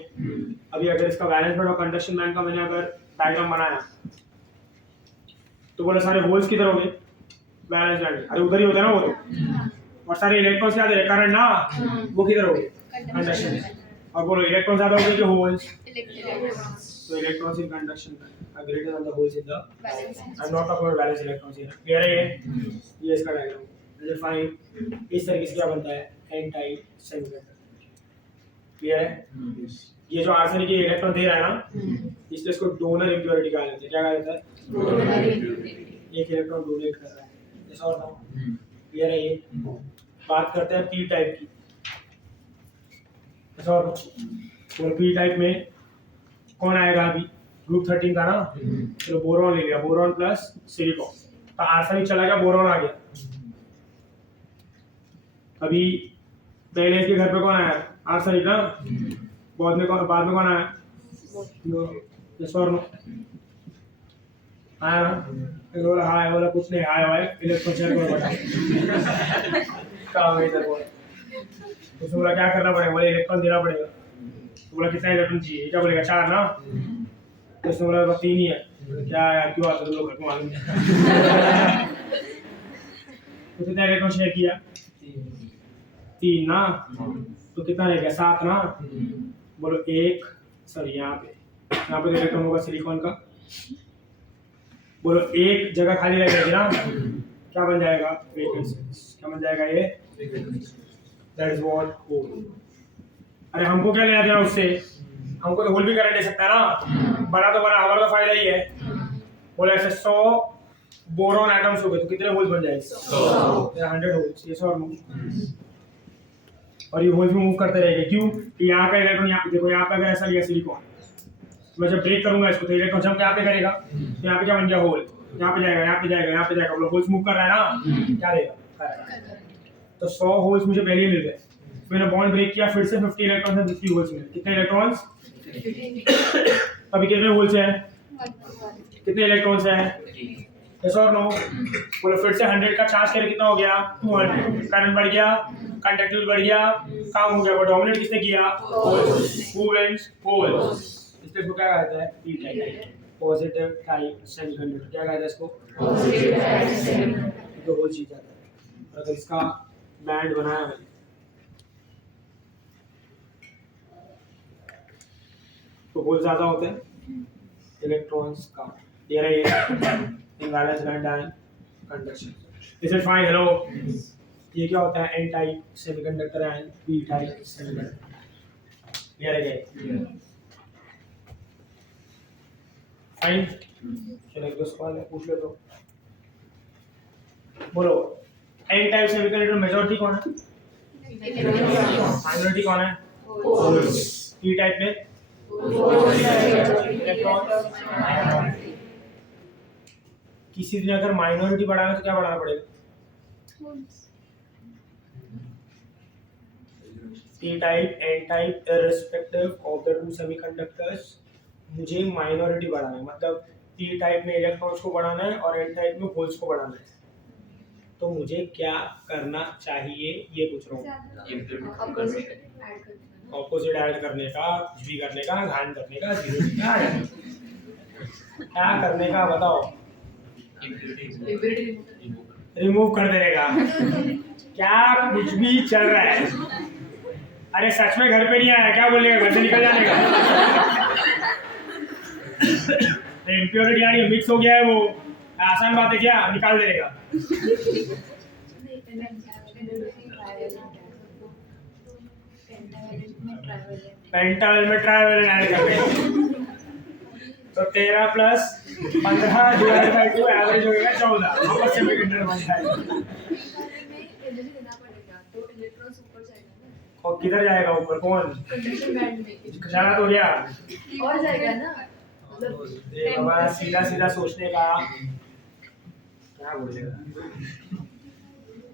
अभी अगर इसका वैलेंस बैंड और कंडक्शन बैंड का मैंने अगर डायग्राम बनाया, तो बोला सारे होल्स किधर होंगे? वैलेंस बैंड, अरे उधर ही होता है ना वो तो। और सारे इलेक्ट्रॉन्स क्या दे रहे? करंट ना, वो किधर होंगे? कंडक्शन। और बोलो इलेक्ट्रॉन ज्यादा होंगे कि holes? So electrons in conduction are greater than the holes in the valence. I'm not talking about valence electrons here. Clear है ये इसका डायग्राम। जैसे फाइन इस तरीके से क्या बनता है? N type semiconductor। क्लियर है? ये जो आर्सेनिक ये इलेक्ट्रॉन दे रहा है ना, इसलिए इसको डोनर इम्प्योरिटी कहा जाता है। क्या कहा जाता है? Donor impurity. एक इलेक्ट्रॉन डोनेट कर रहा है, ऐसा होता है। क्लियर है ये? बात करते हैं P टाइप की, ऐसा होता है। P टाइप में कौन आएगा? अभी ग्रुप 13 का ना, चलो बोरॉन ले लिया, बोरॉन प्लस सिलिकॉन, तो आर्सेनिक चला गया, बोरॉन आ गया। अभी पहले इसके घर पे कौन आया? आर्सेनिक ना, बाद में कौन आया? यस और नो? आया ना? बोला हाय, बोला कुछ नहीं, हाय हाय इलेक्ट्रॉन शेयर करो बेटा। काम है इधर बोला, उसने बोला क्या करना पड़ेगा? बोले इलेक्ट्रॉन देना पड़ेगा। तो बोला कितना इलेक्ट्रॉन चाहिए? क्या बोलेगा? 4 ना। तो उसने बोला 3 ही है। क्या यार क्यों आते तुम लोग घर को मालूम नहीं। तो कितना इलेक्ट्रॉन शेयर किया? 3 ना, तो कितना रह गया? 7 ना। बोलो 1, सॉरी यहाँ पे इलेक्ट्रॉन होगा सिलिकॉन का। बोलो एक जगह खाली रह जाएगी ना, क्या बन जाएगा? क्या बन जाएगा ये? That is what hole. अरे हमको क्या लेना देना उससे? हमको तो होल भी करंट दे सकता है ना, बना तो बना, हमारा तो फायदा ही है। बोले ऐसे 100 बोरॉन एटम्स हो गए तो कितने होल्स बन जाएंगे? 100 होल्स। ये 100 और ये होल्स में मूव करते रहेंगे। क्यों? कि यहाँ का इलेक्ट्रॉन यहाँ पे देखो, यहाँ पे अगर ऐसा लिया सिलिकॉन, मैं जब ब्रेक करूंगा इसको तो इलेक्ट्रॉन जंप यहाँ पे करेगा, तो यहाँ पे क्या बन गया? होल। यहाँ पे जाएगा, यहाँ पे जाएगा, यहाँ पे जाएगा, मतलब होल्स मूव कर रहा है ना, क्या देगा? तो 100 होल्स मुझे पहले ही मिल गए। मैंने बॉन्ड ब्रेक किया, फिर से 50 इलेक्ट्रॉन से 50 होल्स मिले। कितने इलेक्ट्रॉन्स? अभी कितने होल्स हैं? कितने इलेक्ट्रॉन्स हैं? यस और नो? बोलो फिर से 100 का चार्ज करके कितना हो गया? 200। करंट बढ़ गया, कंडक्टिविटी बढ़ गया, काम हो गया। पर डोमिनेट किसने किया? होल्स। Who wins? होल्स। इसको क्या कहते हैं? P type. Positive type semiconductor, क्या कहते हैं इसको? तो होल चीज जाता है। अगर इसका बैंड बनाया मैंने, तो होल ज्यादा होते हैं इलेक्ट्रॉन्स का, ये रहा in valence band ion conduction. Is it fine? Hello, ये क्या होता है? N type semiconductor ion, P type semiconductor, ये रह फाइन। चलो एक दो सवाल है, पूछ ले तो। बोलो, एन टाइप सेमीकंडक्टर मेजॉरिटी कौन है? माइनॉरिटी कौन है? पी टाइप में इलेक्ट्रॉन। किसी दिन अगर माइनॉरिटी बढ़ाना तो क्या बढ़ाना पड़ेगा? P type, N type, irrespective of the two semiconductors, मुझे माइनॉरिटी बढ़ाना है, मतलब पी टाइप में इलेक्ट्रॉन्स को बढ़ाना है और एन टाइप में होल्स को बढ़ाना है। तो मुझे क्या करना चाहिए ये पूछ रहा हूँ। ऑपोजिट ऐड करने का, कुछ भी करने का, ध्यान करने का, क्या करने का बताओ? रिमूव कर देने का। क्या कुछ भी चल रहा है? अरे सच में घर पे नहीं आया क्या? बोलेगा घर से निकल जाने का। इम्प्योरिटी आ रही है, मिक्स हो गया है वो, आसान बात है क्या? निकाल देगा। पेंटावल में ट्राइवल ऐड कर देगा, तो 13 प्लस 15 डिवाइडेड बाय 2 एवरेज हो गया 14। वापस सेमीकंडक्टर बनता है। और किधर जाएगा ऊपर? कौन? कंडक्शन बैंड में जाना तो गया और जाएगा ना, बाबा सीधा सीधा सोचने का। क्या बोलेगा?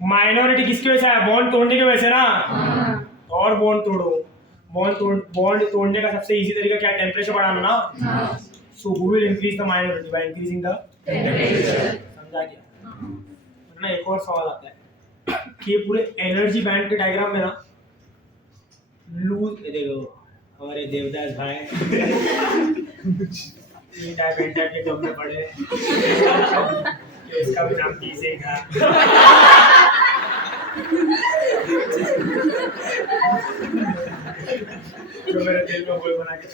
माइनॉरिटी किसकी वजह से है? बॉन्ड तोड़ने की वजह से ना। और बॉन्ड तोड़ो, बॉन्ड तोड़ने का सबसे इजी तरीका क्या? टेम्परेचर बढ़ाना ना। So who will increase the minority? By increasing the temperature. समझा क्या? ना एक और सवाल आता है कि पूरे एनर्जी बैंड के डायग्राम में ना लूज, देखो हमारे देवदास भाई ये टाइप एन टाइप के जब में पढ़े, इसका भी नाम टीजे का। जो मेरे दिल में बोल बना के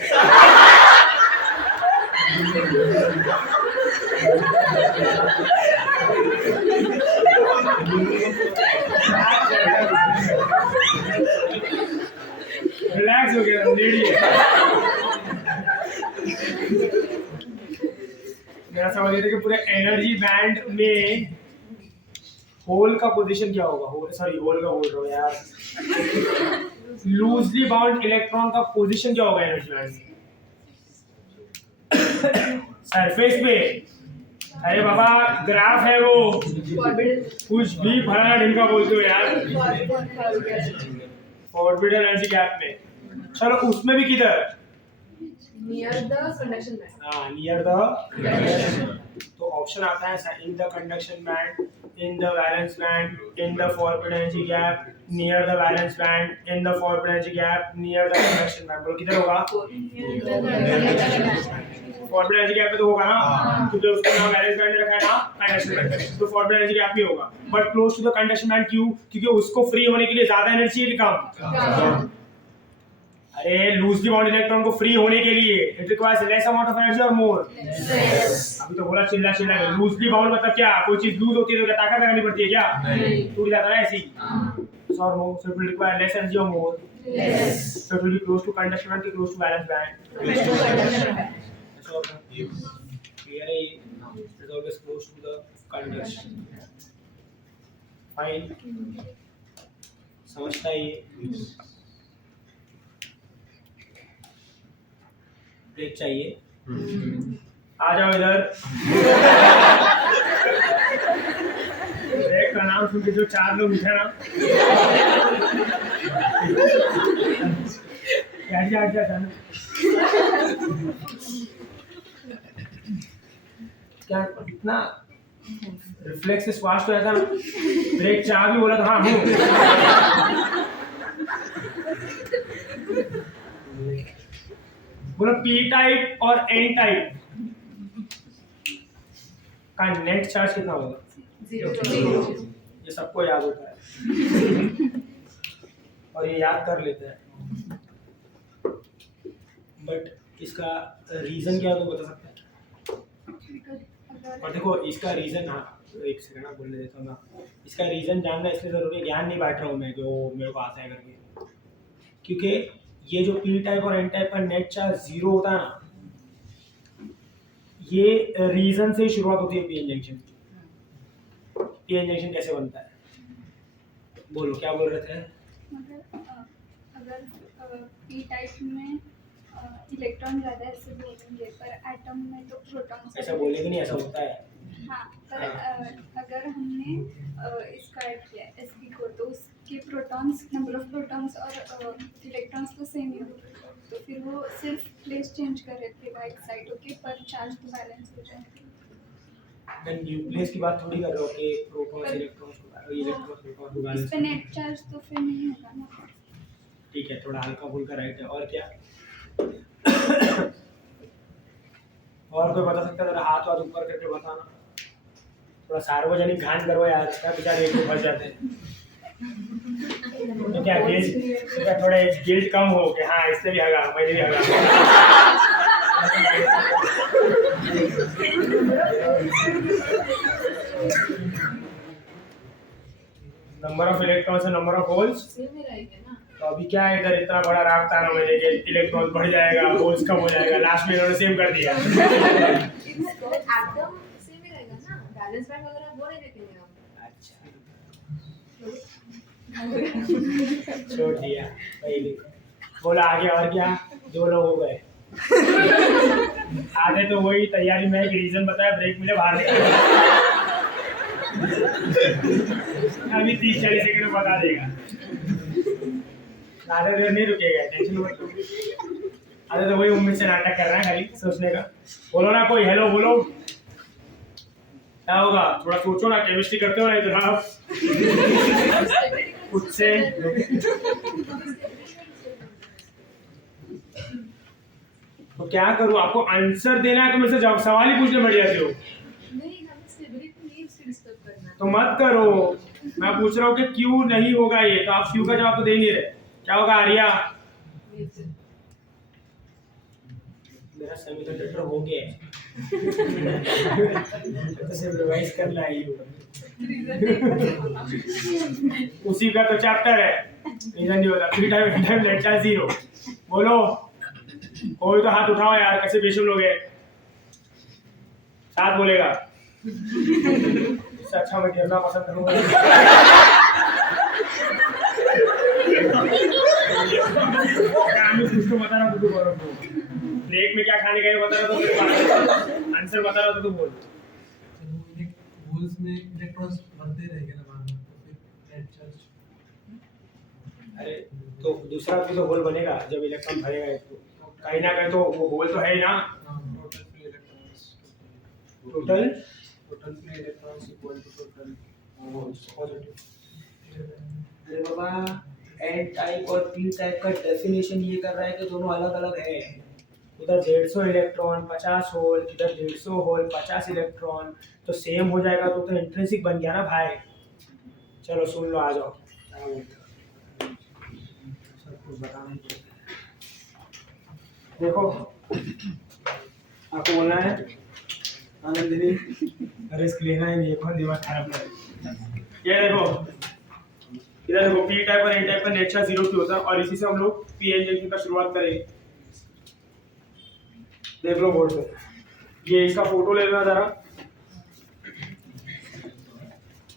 रिलैक्स हो गया लेडी। मेरा सवाल ये था कि पूरे एनर्जी बैंड में होल का पोजीशन क्या होगा? होल का बोल रहा हूँ यार, लूजली बाउंड इलेक्ट्रॉन का पोजीशन क्या होगा एनर्जी बैंड में? सरफेस पे? अरे बाबा ग्राफ है वो, कुछ भी फलाना ढिमका बोलते हो यार। ऑर्बिटल एनर्जी गैप में, चलो उसमें भी किधर? Near the conduction band. हाँ, नियर द। तो ऑप्शन आता है इन the conduction band, in the valence band, in the forward energy gap, near the valence band, in the forward energy gap, near the conduction band. बोलो किधर होगा? फॉरवर्ड एनर्जी गैप पे तो होगा ना, क्योंकि उसका नाम वैलेंस बैंड रखा है ना कंडक्शन बैंड, तो फॉरवर्ड एनर्जी गैप भी होगा। But close to the conduction band क्यों? क्योंकि उसको फ्री होने के लिए ज्यादा एनर्जी है कि कम? अरे लूजली बाउंड इलेक्ट्रॉन को फ्री होने के लिए it requires less amount of energy और मोर। अभी तो बोला चिल्ला लूजली बाउंड मतलब क्या? कोई चीज लूज होती है तो क्या ताकत लगानी पड़ती है क्या? टूट जाता है ऐसे ही। और more, so it will require less energy और more, so it will be close to conduction band, close to valence band. So here is always close to the conduction. Fine. समझता है ये? ब्रेक चाहिए? आ जाओ इधर। ब्रेक का नाम सुन के जो 4 लोग उठे ना, क्या इतना रिफ्लेक्स से स्वास्थ्य हो जाता ना? ब्रेक चाह भी बोला तो हाँ हूँ। बोलो पी टाइप और एन टाइप का नेट चार्ज कितना होगा? जीरो। ये सबको याद होता है और ये याद कर लेते हैं, बट इसका रीजन क्या है तो बता सकते हैं? और देखो इसका रीजन, हाँ एक सेकंड आप बोलने देता हूँ ना, इसका रीजन जानना इसलिए जरूरी है, ज्ञान नहीं बांट रहा हूँ मैं जो मेरे को आता है करके, क्योंकि ये जो पी टाइप और एन टाइप का नेट चार्ज जीरो होता है ना, ये रीजन से शुरुआत होती है P N junction. P N junction कैसे बनता है? बोलो क्या बोल रहे थे? अगर पी टाइप में इलेक्ट्रॉन ज़्यादा ऐसे बोलेंगे, पर एटम में तो प्रोटॉन। ऐसा बोलेंगे नहीं, ऐसा होता है। हाँ, पर अगर हमने इसका ऐड किया sp को, तो उसके प्रोटॉन्स, नंबर ऑफ प्रोटॉन्स और इलेक्ट्रॉन्स तो सेम ही होंगे, तो फिर वो सिर्फ प्लेस चेंज कर देगा एक साइड होके, पर चार्ज तो बैलेंस हो जाएगा। मैं न्यूक्लियस की बात थोड़ी कर रहा हूँ कि प्रोटॉन्स इलेक्ट्रॉन्स प्रोटॉन्स को बैलेंस। इस पे नेट चार्ज तो फिर नहीं होगा ना। ठीक है, थोड़ा हल्का फुल्का राइट है। और क्या? और कोई बता सकता है? जरा हाथ ऊपर करके बताना, थोड़ा सार्वजनिक ध्यान करो यार, क्या बेचारे एक फंस जाते हैं। तो क्या थोड़ा गिल्ट कम हो कि हाँ इससे भी हगा, मैंने भी हगा। नंबर ऑफ इलेक्ट्रॉन्स और नंबर ऑफ होल्स सेम ही रहेगा ना। तो अभी क्या है, इधर इतना बड़ा रास्ता ना मैंने कि इलेक्ट्रॉन बढ़ जाएगा होल्स कम हो जाएगा, लास्ट में इन्होंने सेम कर दिया। एटम सेम ही रहेगा ना, बैलेंस बैंड वगैरह वो नहीं देखेंगे हम। अच्छा छोड़ दिया पहले, बोला आगे। और क्या? 2 लोग हो गए आधे तो वही तैयारी में एक रीजन बताया, ब्रेक मिले बाहर निकल। अभी 30-40 सेकंड में बता देगा, आधे देर नहीं रुकेगा, टेंशन मत लो। आधे तो वही उम्मीद से नाटक कर रहा है खाली सोचने का। बोलो ना कोई, हेलो बोलो, क्या होगा? थोड़ा सोचो ना, केमिस्ट्री करते हो ना इधर आप खुद से। तो क्या करूं? आपको आंसर देना है तो मेरे से जवाब सवाल ही पूछने बैठ जाते हो। नहीं, हमें स्टेबिलिटी नहीं उससे डिस्टर्ब करना है। तो मत करो, मैं पूछ रहा हूँ कि क्यों नहीं होगा ये, तो आप क्यों का जवाब तो दे नहीं रहे। क्या होगा आर्या? मेरा सेमीकंडक्टर हो गया है। तो सिर्फ रिवाइज करना है ये। उसी का तो चैप्टर है, रीजन नहीं होता। 3 टाइम नेट चार्ज जीरो। बोलो कोई तो हाथ उठाओ यार, कैसे बेशुम लोग हैं? साथ बोलेगा। इससे अच्छा मैं गिरना पसंद करूंगा। कुछ तो बता रहा तू बोलो, प्लेट में क्या खाने का ये बता रहा तो आंसर बता रहा तो तू बोल। होल्स में इलेक्ट्रॉन्स बनते रहेंगे ना बाद में, तो फिर नेट चार्ज। अरे तो दूसरा भी तो होल बनेगा जब इलेक्ट्रॉन भरेगा एक, तो कहीं ना कहीं तो वो होल तो है ही ना। Total free electrons, total free electrons equal to total holes positive. अरे बाबा, एन टाइप और पी टाइप का डेफिनेशन ये कर रहा है कि दोनों अलग अलग है। उधर 150 इलेक्ट्रॉन 50 होल, इधर 150 होल 50 इलेक्ट्रॉन, तो सेम हो जाएगा तो इंट्रिंसिक बन गया ना भाई। चलो सुन लो, आ जाओ। सब कुछ बताना ही देखो, आपको बोलना है आनंदिनी, रिस्क लेना ही नहीं, कौन दिमाग खराब करे। ये देखो, इधर देखो पी टाइप और एन टाइप का नेट चार्ज जीरो क्यों होता है, और इसी से हम लोग पी एन जंक्शन का शुरुआत करेंगे। देख लो बोर्ड पे, ये इसका फोटो ले लेना जरा,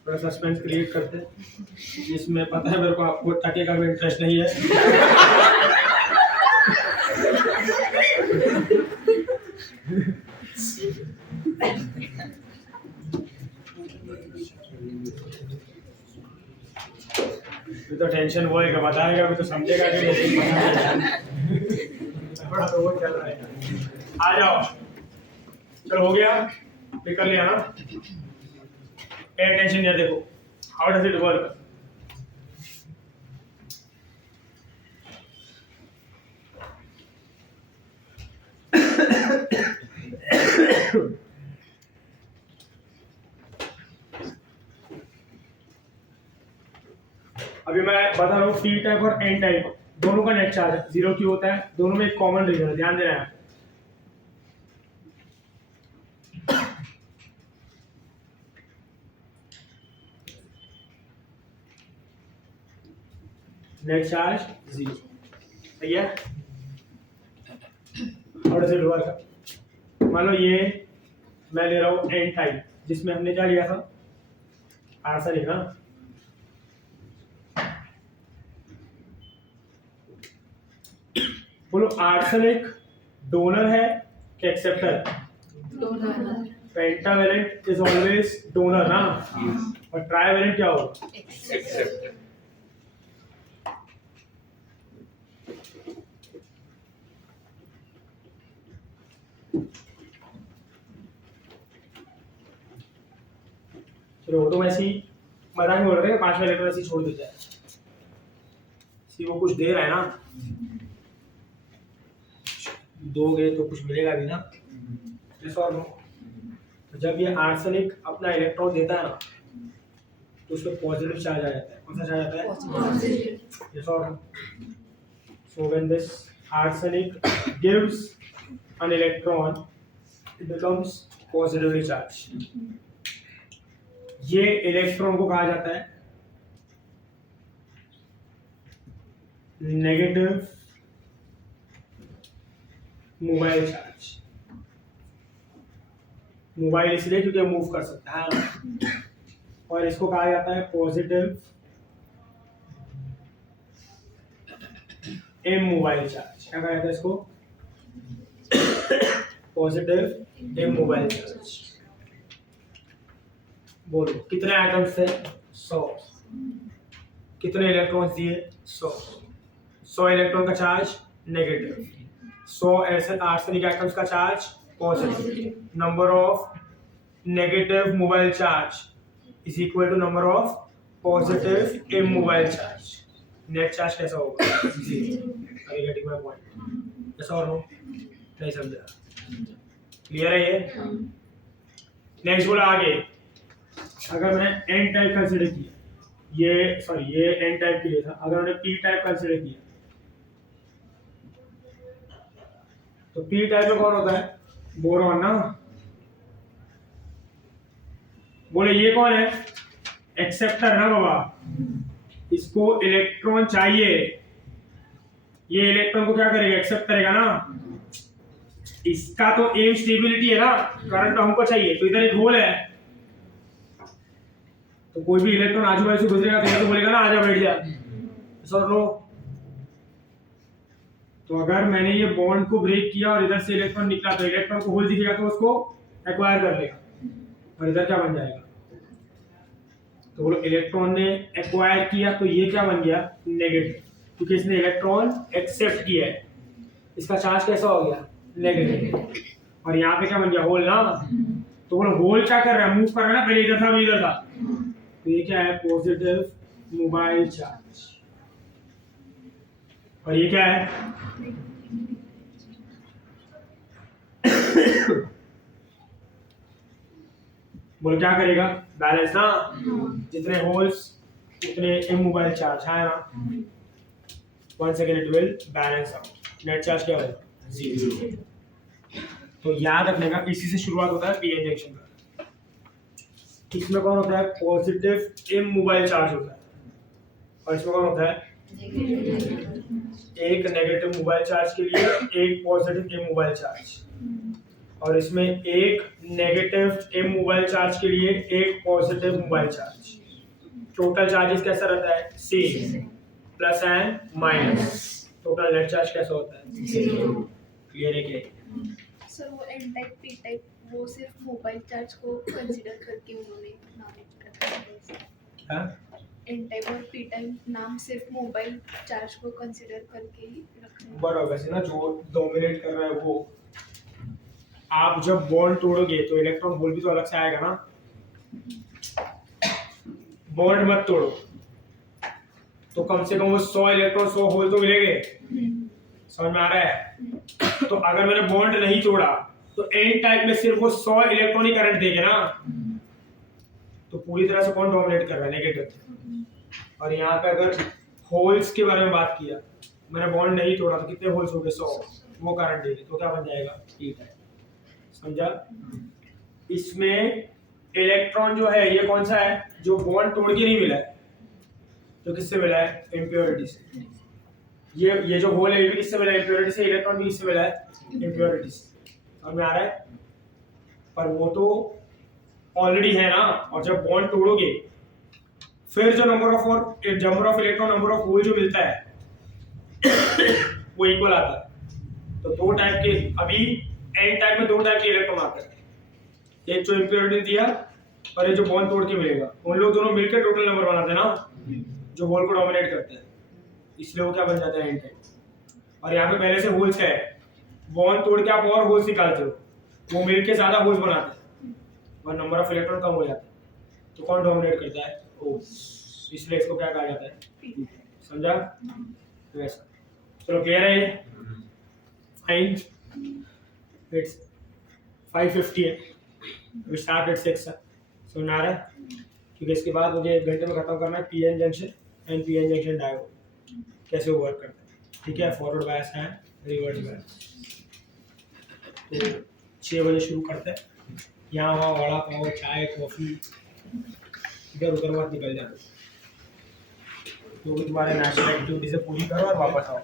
थोड़ा सस्पेंस क्रिएट करते हैं, जिसमें पता है मेरे को आपको टके का भी इंटरेस्ट नहीं है। तो टेंशन वो है कि बताएगा भी तो समझेगा कि थोड़ा तो वो चल रहा है। आ जाओ, चलो हो गया, पिक कर लिया ना। पे अटेंशन यार, देखो हाउ डज इट वर्क। अभी मैं बता रहा हूँ पी टाइप और एन टाइप दोनों का नेट चार्ज 0 क्यों होता है, दोनों में एक कॉमन रीजन है, ध्यान देना है। नेट चार्ज 0, सही है। और से वर्क, मान लो ये मैं ले रहा हूँ एन टाइप जिसमें हमने क्या लिया था, आर्सेनिक ना। बोलो आर्सेनिक डोनर है कि acceptor? Pentavalent is always donor ना, और ट्राइवेलेंट क्या होगा? एक्सेप्ट। चलो वो तो वैसे ही मजाक में बोल रहे हैं, 5वां इलेक्ट्रॉन ऐसे ही छोड़ देता है, सी वो कुछ दे रहा है ना, दोगे तो कुछ मिलेगा भी ना। yes or no? तो जब ये आर्सेनिक अपना इलेक्ट्रॉन देता है ना तो उसमें पॉजिटिव चार्ज आ जाता है। कौन सा चार्ज आता है? Positive. yes or no? So when this arsenic gives an electron it becomes positively charged। ये इलेक्ट्रॉन को कहा जाता है नेगेटिव मोबाइल चार्ज। मोबाइल इसलिए क्योंकि मूव कर सकता है, और इसको कहा जाता है पॉजिटिव एम मोबाइल चार्ज। क्या कहा जाता है इसको? Positive immobile charge. बोलो कितने एटम्स थे? 100। कितने इलेक्ट्रॉन्स दिए? 100। 100 इलेक्ट्रॉन का चार्ज नेगेटिव, 100 ऐसे आर्सेनिक एटम्स का charge positive. Number of negative mobile charge is equal to number of positive immobile charge. Net charge कैसा होगा? 0। Are you getting my point? Yes और नो? नहीं समझा? क्लियर है ये? नेक्स्ट बोला आगे, अगर मैंने एन टाइप कंसीडर किया, ये एन टाइप के लिए था, अगर मैंने पी टाइप कंसीडर किया तो पी टाइप में कौन होता है? बोरॉन ना। बोले ये कौन है? एक्सेप्टर ना बाबा, इसको इलेक्ट्रॉन चाहिए, ये इलेक्ट्रॉन को क्या करेगा? एक्सेप्ट करेगा ना। इसका तो एम स्टेबिलिटी है ना, करंट हमको चाहिए, तो इधर एक होल है, तो कोई भी इलेक्ट्रॉन आजू बाजू से गुजरेगा तो ये तो बोलेगा ना आजा बैठ जा। सर लो, तो अगर मैंने ये बॉन्ड को ब्रेक किया और इधर से इलेक्ट्रॉन निकला तो इलेक्ट्रॉन को होल दिखेगा तो उसको एक्वायर कर लेगा, और इधर क्या बन जाएगा? तो बोलो इलेक्ट्रॉन ने एक्वायर किया तो ये क्या बन गया? नेगेटिव, क्योंकि इसने इलेक्ट्रॉन एक्सेप्ट किया है। इसका चार्ज कैसा हो गया? नेगेटिव। और यहाँ पे क्या बन गया? होल ना। तो बोलो होल क्या कर रहा है? मूव कर रहा है ना, पहले इधर था अभी इधर था, तो ये क्या है? Positive mobile charge. और ये क्या है? बोल क्या करेगा? बैलेंस ना। जितने होल्स उतने इमोबाइल चार्ज है ना। 1 second it will balance out. Net charge क्या होगा? 0। तो याद रखने का, इसी से शुरुआत होता है पीएन जंक्शन का। इसमें कौन होता है? पॉजिटिव इमोबाइल चार्ज होता है, और इसमें कौन होता है? एक नेगेटिव मोबाइल चार्ज के लिए एक पॉजिटिव इमोबाइल चार्ज, और इसमें एक नेगेटिव एम मोबाइल चार्ज के लिए एक positive mobile charge. Total charges कैसा रहता है? Same, plus and minus. Total net charge कैसा होता है? 0। क्लियर है क्या? सर वो एन टाइप पी टाइप वो सिर्फ मोबाइल चार्ज को कंसीडर करके उन्होंने नाम रखा है। हाँ? एन टाइप और पी टाइप नाम सिर्फ मोबाइल चार्ज को कंसीडर करके ही रखा है। बराबर, वैसे ना जो डोमिनेट कर रहा है वो, आप जब बॉन्ड तोड़ोगे तो इलेक्ट्रॉन होल भी तो अलग से आएगा ना। बॉन्ड मत तोड़ो तो कम से कम वो 100 इलेक्ट्रॉन 100 होल तो मिलेंगे। समझ में आ रहा है? तो अगर मैंने बॉन्ड नहीं तोड़ा तो एन टाइप में सिर्फ वो 100 इलेक्ट्रॉन ही करंट देंगे ना, तो पूरी तरह से कौन डोमिनेट कर रहा है? नेगेटिव। और यहाँ पे अगर होल्स के बारे में बात किया, मैंने बॉन्ड नहीं तोड़ा तो कितने होल्स हो गए 100, वो करंट दे तो क्या बन जाएगा ई टाइप। समझा? इसमें इलेक्ट्रॉन जो है ये कौन सा है, जो बॉन्ड तोड़ के नहीं मिला है, तो किससे मिला है, इम्प्योरिटी से। ये जो होल है ये भी किससे मिला है, इम्प्योरिटी से। इलेक्ट्रॉन भी किससे मिला है, इम्प्योरिटी से। समझ में आ रहा है? पर वो तो ऑलरेडी है ना, और जब बॉन्ड तोड़ोगे फिर जो number of electron number of hole जो मिलता है वो इक्वल आता है। तो दो टाइप के, अभी एन टाइप में दो टाइप के इलेक्ट्रॉन आते हैं, एक जो इम्प्योरिटी दिया और एक जो बॉन्ड तोड़ के मिलेगा। उन लोग दोनों मिलकर टोटल नंबर बनाते हैं ना, जो होल को डोमिनेट करते हैं, इसलिए वो क्या बन जाता है, एन टाइप। और यहाँ पे पहले से होल्स का है, बॉन्ड तोड़ के आप और होल्स निकालते हो, वो मिलके ज्यादा होल्स बनाते हैं और नंबर ऑफ इलेक्ट्रॉन कम हो जाता है। तो कौन डोमिनेट करता है, होल्स, इसलिए इसको क्या कहा जाता है, समझा? वैसा। चलो क्लियर है ये? फाइन, इट्स 5:50 है, वी स्टार्ट एट 6। समझ आ रहा है? क्योंकि इसके बाद मुझे 1 घंटे में खत्म करना है PN junction and PN junction diode कैसे वर्क करता है। ठीक है, फॉरवर्ड बायस है, रिवर्स बायस। तो 6 बजे शुरू करते हैं। यहाँ वहाँ वड़ा पाव, चाय, कॉफ़ी, इधर उधर मत निकल जाओ, जो भी तुम्हारे नेशनल एक्टिविटी से पूरी करो और वापस आओ।